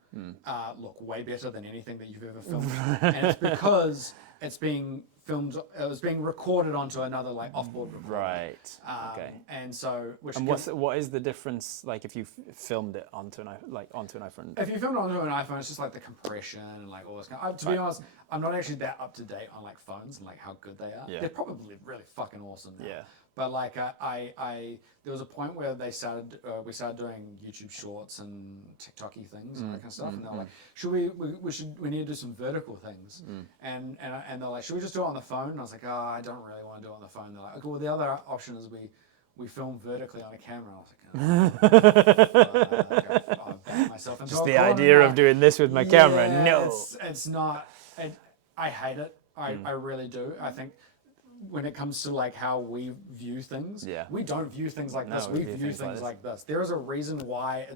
look way better than anything that you've ever filmed, and it's because it's being filmed. It was being recorded onto another like offboard recorder. Right. Okay. And so, what is the difference like if you filmed it onto an iPhone? If you filmed it onto an iPhone, it's just like the compression and like all this kind of. To be honest, I'm not actually that up to date on like phones and like how good they are. Yeah. They're probably really fucking awesome now. Yeah. But like there was a point where we started doing YouTube Shorts and TikToky things and that kind of stuff, and they're like, we need to do some vertical things, and they're like, should we just do it on the phone? And I was like, oh, I don't really want to do it on the phone. They're like, okay, well the other option is we film vertically on a camera. I was like, I'll back myself into Just the idea of doing this with my camera. No, it's not. I hate it. I really do. I think when it comes to like how we view things, we don't view things like this. We view things like this. There is a reason why.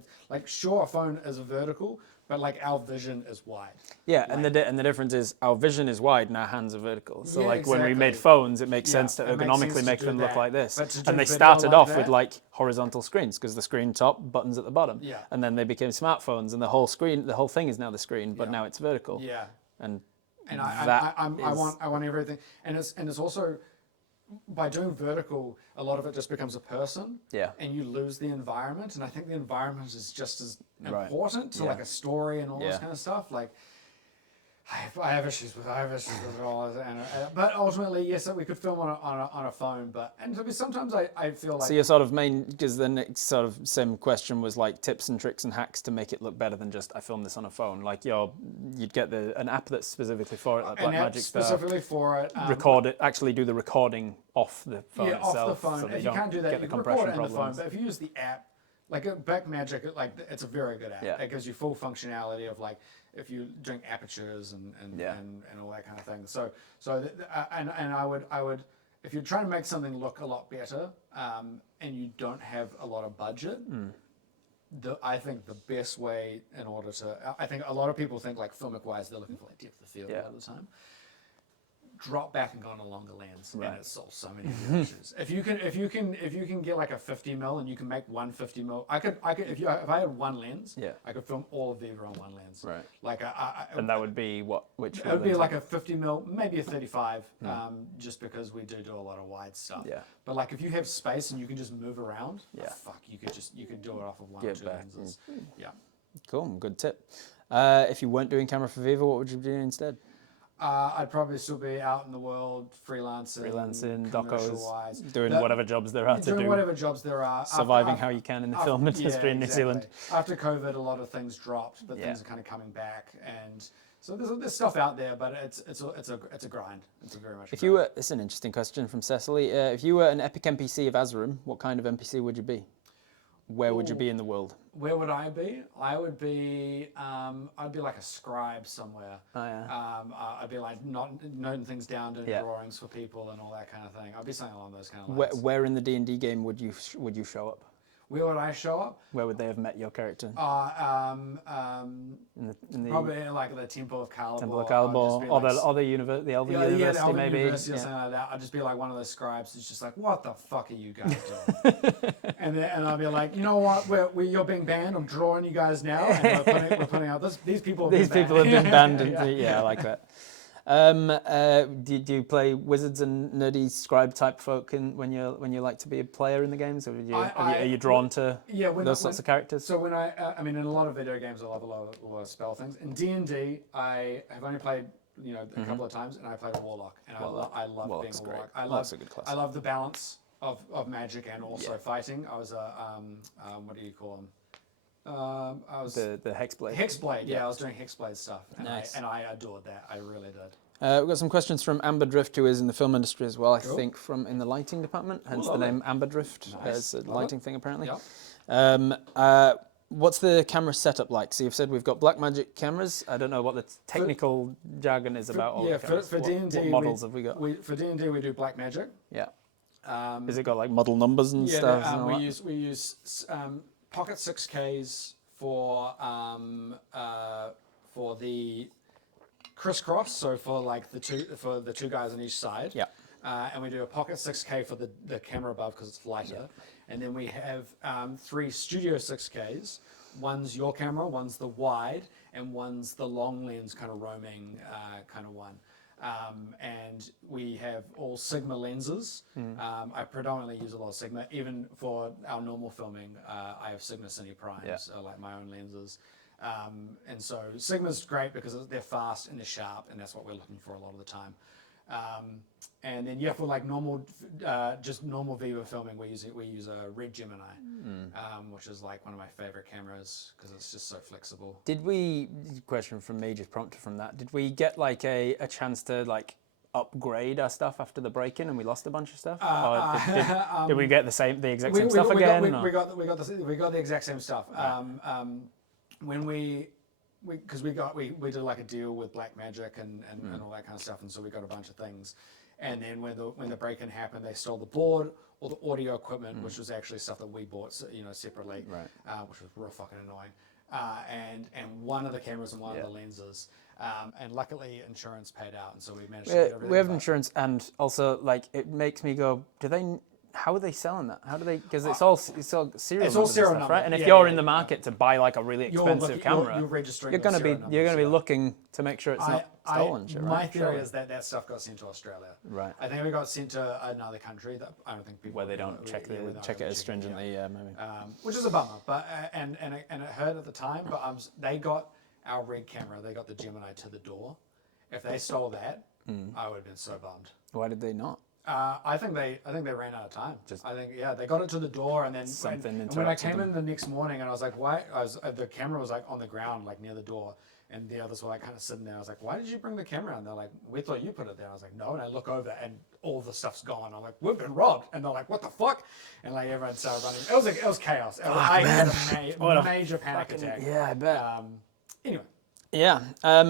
Sure, a phone is vertical, but like our vision is wide. Yeah, and the difference is our vision is wide and our hands are vertical. So when we made phones, it makes sense to ergonomically make them look like this. And they started off with like horizontal screens because the screen top, buttons at the bottom. Yeah. And then they became smartphones, and the whole thing is now the screen, but now it's vertical. Yeah. And I want everything, and it's also by doing vertical, a lot of it just becomes a person. Yeah. And you lose the environment, and I think the environment is just as important to like a story and all this kind of stuff. Like, I have issues with it all, but ultimately, yes, we could film on a phone. And sometimes I feel like. So your sort of because the next sort of same question was like tips and tricks and hacks to make it look better than just I filmed this on a phone. Like you'd get an app that's specifically for it, like Blackmagic specifically for it. Record it, actually do the recording off the phone itself. Off the phone. So if you can't do that, you can record it in the phone. Problems. But if you use the app, like Blackmagic, like it's a very good app. It gives you full functionality of like. If you're doing apertures and all that kind of thing. So I would if you're trying to make something look a lot better and you don't have a lot of budget, I think the best way in order to I think a lot of people think like filmic wise they're looking for like depth of field a lot of the time. Drop back and go on a longer lens, and it solves so many issues. If you can get like a 50mm and you can make one 50mm, I could if I had one lens, I could film all of Viva on one lens. Right. Like and that would be which? It would be like a 50mm, maybe a 35, just because we do a lot of wide stuff. Yeah. But like if you have space and you can just move around, you could do it off of one or two lenses. Yeah. Cool, good tip. If you weren't doing camera for Viva, what would you be doing instead? I'd probably still be out in the world freelancing, docos, doing whatever jobs there are to do. Doing whatever jobs there are. Surviving how you can in the film industry in New Zealand. After COVID, a lot of things dropped, but things are kind of coming back, and so there's stuff out there, but it's a grind. It's a very much. If you were, it's an interesting question from Cecily. If you were an epic NPC of Azeroom, what kind of NPC would you be? Where would you be in the world? Where would I be? I would be, I'd be like a scribe somewhere. Oh, yeah. I'd be like noting things down, doing drawings for people and all that kind of thing. I'd be something along those kind of lines. Where in the D&D game would you show up? Where would I show up? Where would they have met your character? Probably like the Temple of Caliber. Or the Elven University, maybe. University or something like that. I'd just be like one of those scribes who's just like, what the fuck are you guys doing? and I'll be like, you know what? You're being banned. I'm drawing you guys now, and we're putting out these people. These people have been banned. I like that. Do you play wizards and nerdy scribe type folk when you like to be a player in the games, or are you drawn to those sorts of characters? So when I mean in a lot of video games I love a lot of spell things. In D&D I have only played a couple of times, and I played a warlock, and I love being a warlock. I love the balance of magic and also fighting. I was a what do you call them? I was the Hexblade. Hexblade, yeah, I was doing Hexblade stuff, and I adored that. I really did. We've got some questions from Amber Drift, who is in the film industry as well. I think in the lighting department, hence the name Amber Drift. It's a lighting thing apparently. Yep. What's the camera setup like? So you've said we've got Blackmagic cameras. I don't know what the technical jargon is about all the cameras. For D&D, what models have we got? For D&D, we do Blackmagic. Yeah. Has it got like model numbers and stuff? We use Pocket 6Ks for for the crisscross, so for like the two guys on each side. Yeah. And we do a pocket 6K for the camera above because it's lighter. And then we have 3 studio 6Ks. One's your camera, one's the wide, and one's the long lens kind of roaming kind of one. And we have all Sigma lenses. I predominantly use a lot of Sigma. Even for our normal filming, I have Sigma Cine Primes, like my own lenses. And so Sigma's great because they're fast and they're sharp, and that's what we're looking for a lot of the time. And then for like normal, just normal Viva filming, we use a Red Gemini, which is like one of my favorite cameras because it's just so flexible. Question from me, just prompted from that, did we get like a chance to like upgrade our stuff after the break-in and we lost a bunch of stuff? Or did we get the exact same stuff again? We got the exact same stuff. Right. When we did like a deal with Blackmagic and all that kind of stuff, and so we got a bunch of things. And then when the break-in happened, they stole the board, all the audio equipment, which was actually stuff that we bought, separately, which was real fucking annoying. And one of the cameras and one of the lenses. And luckily, insurance paid out, and so we managed to get everything. We have insurance, and also like it makes me go, how are they selling that? How do they? Because it's all serial numbers, right? And if you're in the market to buy like a really expensive camera, you're going to be looking to make sure it's not stolen. My theory is that stuff got sent to Australia. Right. I think we got sent to another country that I don't think people where they don't check it as stringently. Yeah, maybe. Which is a bummer, but and it hurt at the time. But they got our Red camera. They got the Gemini to the door. If they stole that, I would have been so bummed. Why did they not? I think they ran out of time. They got it to the door, and then when I came in the next morning, and I was like, why? The camera was like on the ground, like near the door, and the others were like kind of sitting there. I was like, why did you bring the camera? And they're like, we thought you put it there. I was like, no. And I look over, and all the stuff's gone. I'm like, we've been robbed. And they're like, what the fuck? And like everyone started running. It was chaos. I had a major panic attack. Yeah, I bet. Anyway. Yeah.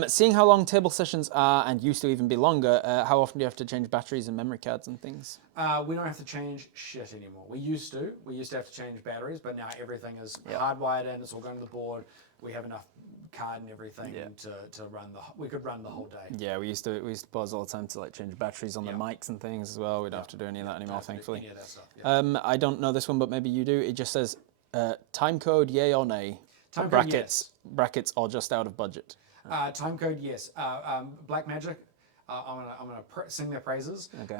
Seeing how long table sessions are and used to even be longer, how often do you have to change batteries and memory cards and things? We don't have to change shit anymore. We used to have to change batteries, but now everything is hardwired in. It's all going to the board. We have enough card and everything to run we could run the whole day. Yeah, we used to pause all the time to like change batteries on the mics and things as well. We don't have to do any of that anymore, thankfully. Any of that stuff, I don't know this one, but maybe you do. It just says time code, yay or nay. Brackets or just out of budget. Time code, yes. Blackmagic, I'm gonna sing their praises. Okay.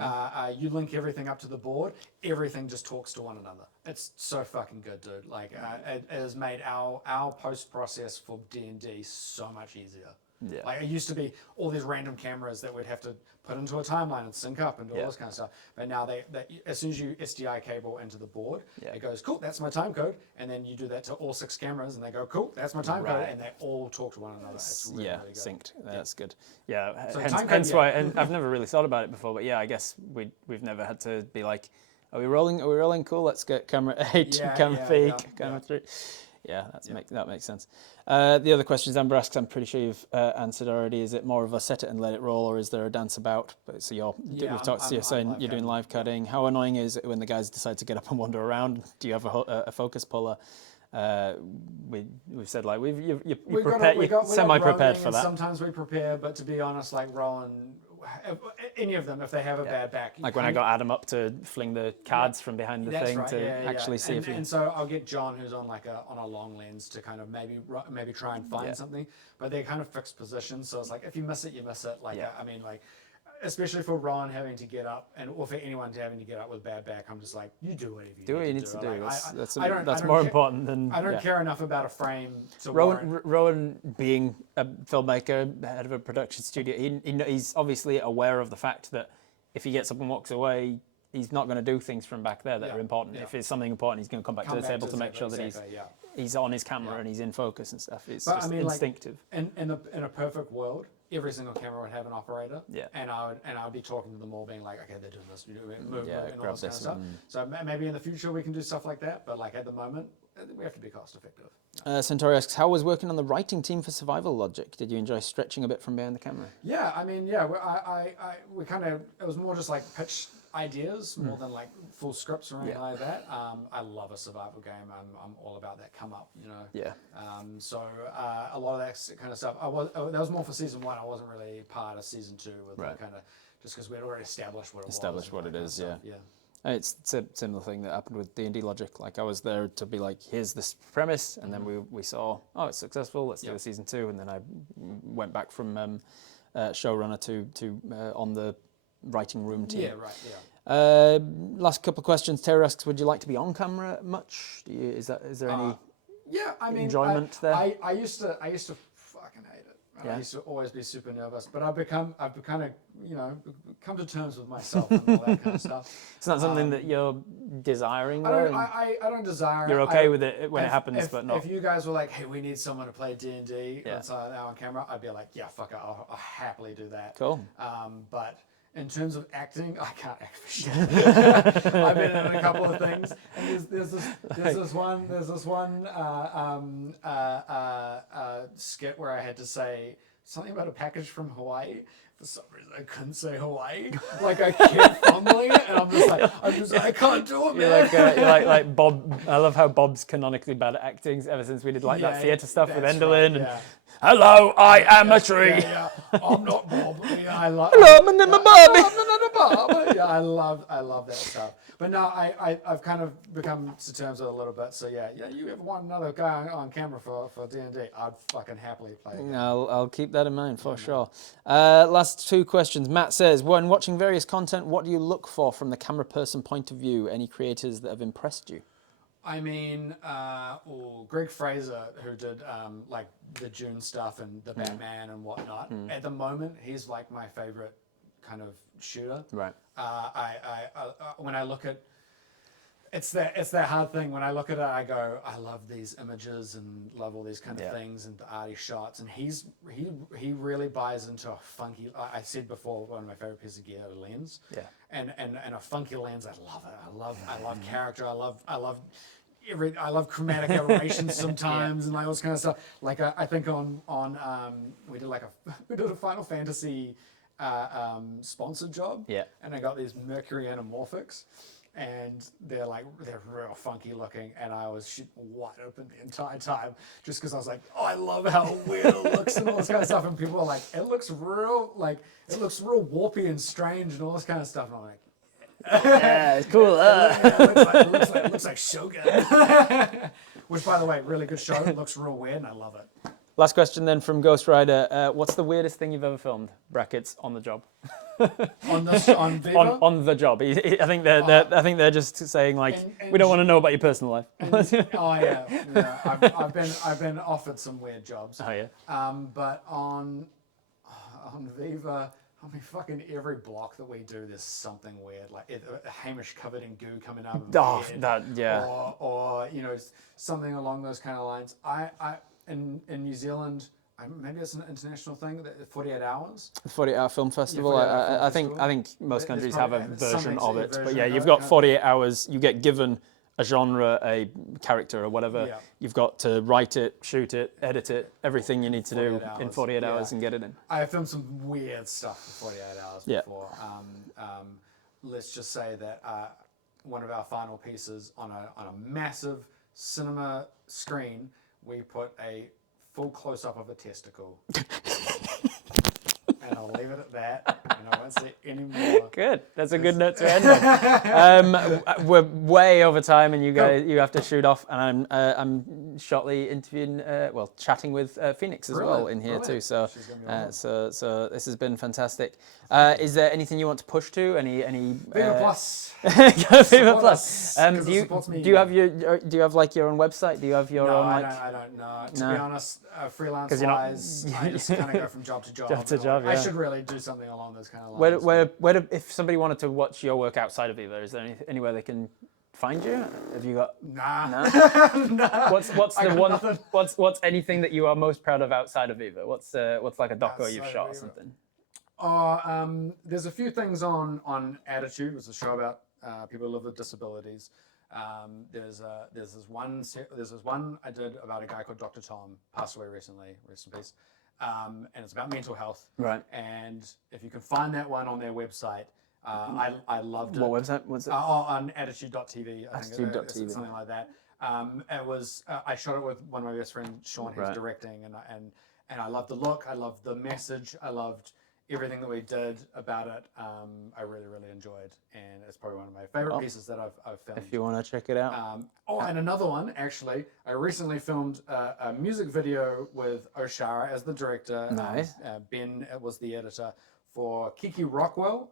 You link everything up to the board. Everything just talks to one another. It's so fucking good, dude. Like it has made our post process for D&D so much easier. Yeah. Like it used to be all these random cameras that we'd have to put into a timeline and sync up and do all this kind of stuff. But now they as soon as you SDI cable into the board, it goes, cool, that's my time code. And then you do that to all 6 cameras and they go, cool, that's my time code. And they all talk to one another. It's really, really good. Synced. That's good. Yeah, So hence why, and I've never really thought about it before, but yeah, I guess we've never had to be like, are we rolling? Cool, let's get camera 8, camera 3, camera 3. Yeah, that makes sense. The other questions Amber asks, I'm pretty sure you've answered already. Is it more of a set it and let it roll, or is there a dance about? So you're saying you're doing live cutting. How annoying is it when the guys decide to get up and wander around? Do you have a focus puller? We've said like you're semi-prepared for that. Sometimes we prepare, but to be honest, like Rowan, any of them, if they have a bad back. Like when I got Adam up to fling the cards from behind the thing to see if he... And so I'll get John, who's on a long lens, to kind of maybe try and find something, but they're kind of fixed positions. So it's like if you miss it, you miss it. Like I mean, like especially for Ron having to get up, or for anyone having to get up with bad back, I'm just like, you do whatever you need to do. Like, that's more important than... I don't care enough about a frame to Rowan being a filmmaker, head of a production studio, he's obviously aware of the fact that if he gets up and walks away, he's not going to do things from back there that are important. If it's something important, he's going to come back to the table to make sure that he's on his camera and he's in focus and stuff. It's just instinctive. Like, in a perfect world, every single camera would have an operator, and I'd be talking to them all, being like, okay, they're doing this, move, and all this kind of stuff. So maybe in the future we can do stuff like that, but like at the moment, we have to be cost effective. Centauri asks, how was working on the writing team for Survival Logic? Did you enjoy stretching a bit from behind the camera? Yeah, I mean, we kind of, it was more just like pitch ideas more than like full scripts or anything like that. I love a survival game. I'm all about that come up, you know. Yeah. So a lot of that kind of stuff. That was more for season 1. I wasn't really part of season 2 with that kind of, just because we had already established what it was. Established what it is, yeah. Yeah. It's a similar thing that happened with D&D Logic. Like I was there to be like, here's this premise, and then we saw, oh, it's successful. Let's do a season 2, and then I went back from showrunner to on the writing room team. Yeah, right. Yeah. Last couple of questions. Terry asks, would you like to be on camera much? Is there any enjoyment there? I used to fucking hate it. I used to always be super nervous, but I've kind of, you know, come to terms with myself and all that kind of stuff. It's not something that you're desiring. I don't desire it. You're okay with it when it happens, but not. If you guys were like, hey, we need someone to play D&D now on camera, I'd be like, yeah, fuck it, I'll happily do that. Cool. But in terms of acting, I can't act for shit. I've been in a couple of things, and there's this one skit where I had to say something about a package from Hawaii. For some reason, I couldn't say Hawaii. Like I kept fumbling it, and I'm just like, I can't do it, man. You're like Bob. I love how Bob's canonically bad at acting ever since we did like that theatre stuff with Enderlin. Right, and, hello, I am a tree. I'm not Bob. Hello, my name is Bob. Yeah, I love that stuff. But no, I've kind of become to terms with it a little bit. So yeah, you ever want another guy on camera for D&D, I'd fucking happily play it. I'll keep that in mind for sure. Last 2 questions. Matt says, when watching various content, what do you look for from the camera person point of view? Any creators that have impressed you? I mean, Greg Fraser, who did like the June stuff and the Batman and whatnot. At the moment, he's like my favorite kind of shooter. Right. When I look at it's that hard thing. When I look at it, I go, I love these images and love all these kind of things and the arty shots. And he really buys into a funky. I said before, one of my favorite pieces of gear, a lens. Yeah. And a funky lens. I love it. I love character. I love chromatic aberrations sometimes and like all this kind of stuff. Like I think on we did a Final Fantasy sponsored job. Yeah. And I got these Mercury anamorphics. And they're real funky looking, and I was shooting wide open the entire time, just because I was like, oh, I love how weird it looks and all this kind of stuff. And people are like, it looks real warpy and strange and all this kind of stuff. And I'm like, yeah, it's cool. It looks like Shogun, which, by the way, really good show. It looks real weird, and I love it. Last question then from Ghost Rider. What's the weirdest thing you've ever filmed? Brackets on the job. on Viva? on the job. I think they're just saying like, we don't want to know about your personal life. I've been offered some weird jobs. Oh yeah. But on Viva, I mean, fucking every block that we do, there's something weird, like Hamish covered in goo coming out of bed, or you know, something along those kind of lines. In New Zealand, maybe it's an international thing, 48 hours. 48-hour film festival. I think most countries have a version of it. But yeah, you've got 48 hours. You get given a genre, a character, or whatever. Yeah. You've got to write it, shoot it, edit it, everything you need to do in 48 hours and get it in. I have filmed some weird stuff for 48 hours before. Let's just say that one of our final pieces on a massive cinema screen, we put a full close-up of a testicle. And I'll leave it at that, and I won't say any more. Good. That's a good note to end on. We're way over time, and you have to shoot off, and I'm shortly interviewing, chatting with Phoenix as well in here too. So, so this has been fantastic. Is there anything you want to push to? Any Viva Plus. Viva Plus. Do you have your own website? Do you have your own? I don't know. To be honest, freelance wise, I just kind of go from job to job. Job to job. I should really do something along those kind of lines. Where if somebody wanted to watch your work outside of Viva, is there anywhere they can find you? Have you got? Nah. Nah. What's anything that you are most proud of outside of Viva? What's like a doco you've shot or something? There's a few things on Attitude. It was a show about people who live with disabilities. There's this one I did about a guy called Dr. Tom, passed away recently, rest in peace. And it's about mental health. Right. And if you can find that one on their website, I loved it. What website was it? On attitude.tv, I think Attitude.tv. something like that. It was. I shot it with one of my best friends, Sean, who's directing, and I loved the look. I loved the message. I loved everything that we did about it. I really enjoyed, and it's probably one of my favorite pieces that I've filmed. If you want to check it out. And another one, actually, I recently filmed a music video with Oshara as the director. Nice. Ben was the editor for Kiki Rockwell.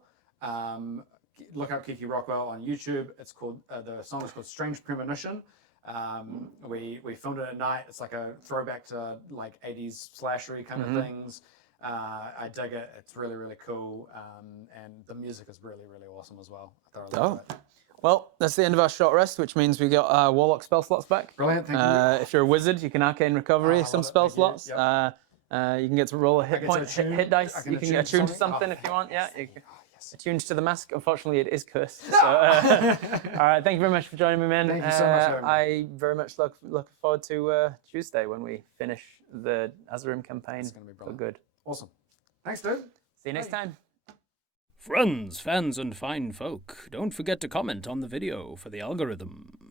Look up Kiki Rockwell on YouTube. It's called the song is called "Strange Premonition." We filmed it at night. It's like a throwback to like 80s slashery kind of things. I dig it. It's really cool. And the music is really awesome as well. I thoroughly love it. Well, that's the end of our short rest, which means we got Warlock spell slots back. Brilliant, thank you. If you're a wizard, you can arcane recovery some spell slots. Yep. You can get to roll a hit dice. You can get attuned to something if you want. Yeah. Attuned to the mask. Unfortunately, it is cursed. So, all right, thank you very much for joining me, man. Thank you so much. I very much look forward to Tuesday when we finish the Azarim campaign. It's going to be brilliant. For good. Awesome. Thanks, dude. See you next time. Friends, fans, and fine folk, don't forget to comment on the video for the algorithm.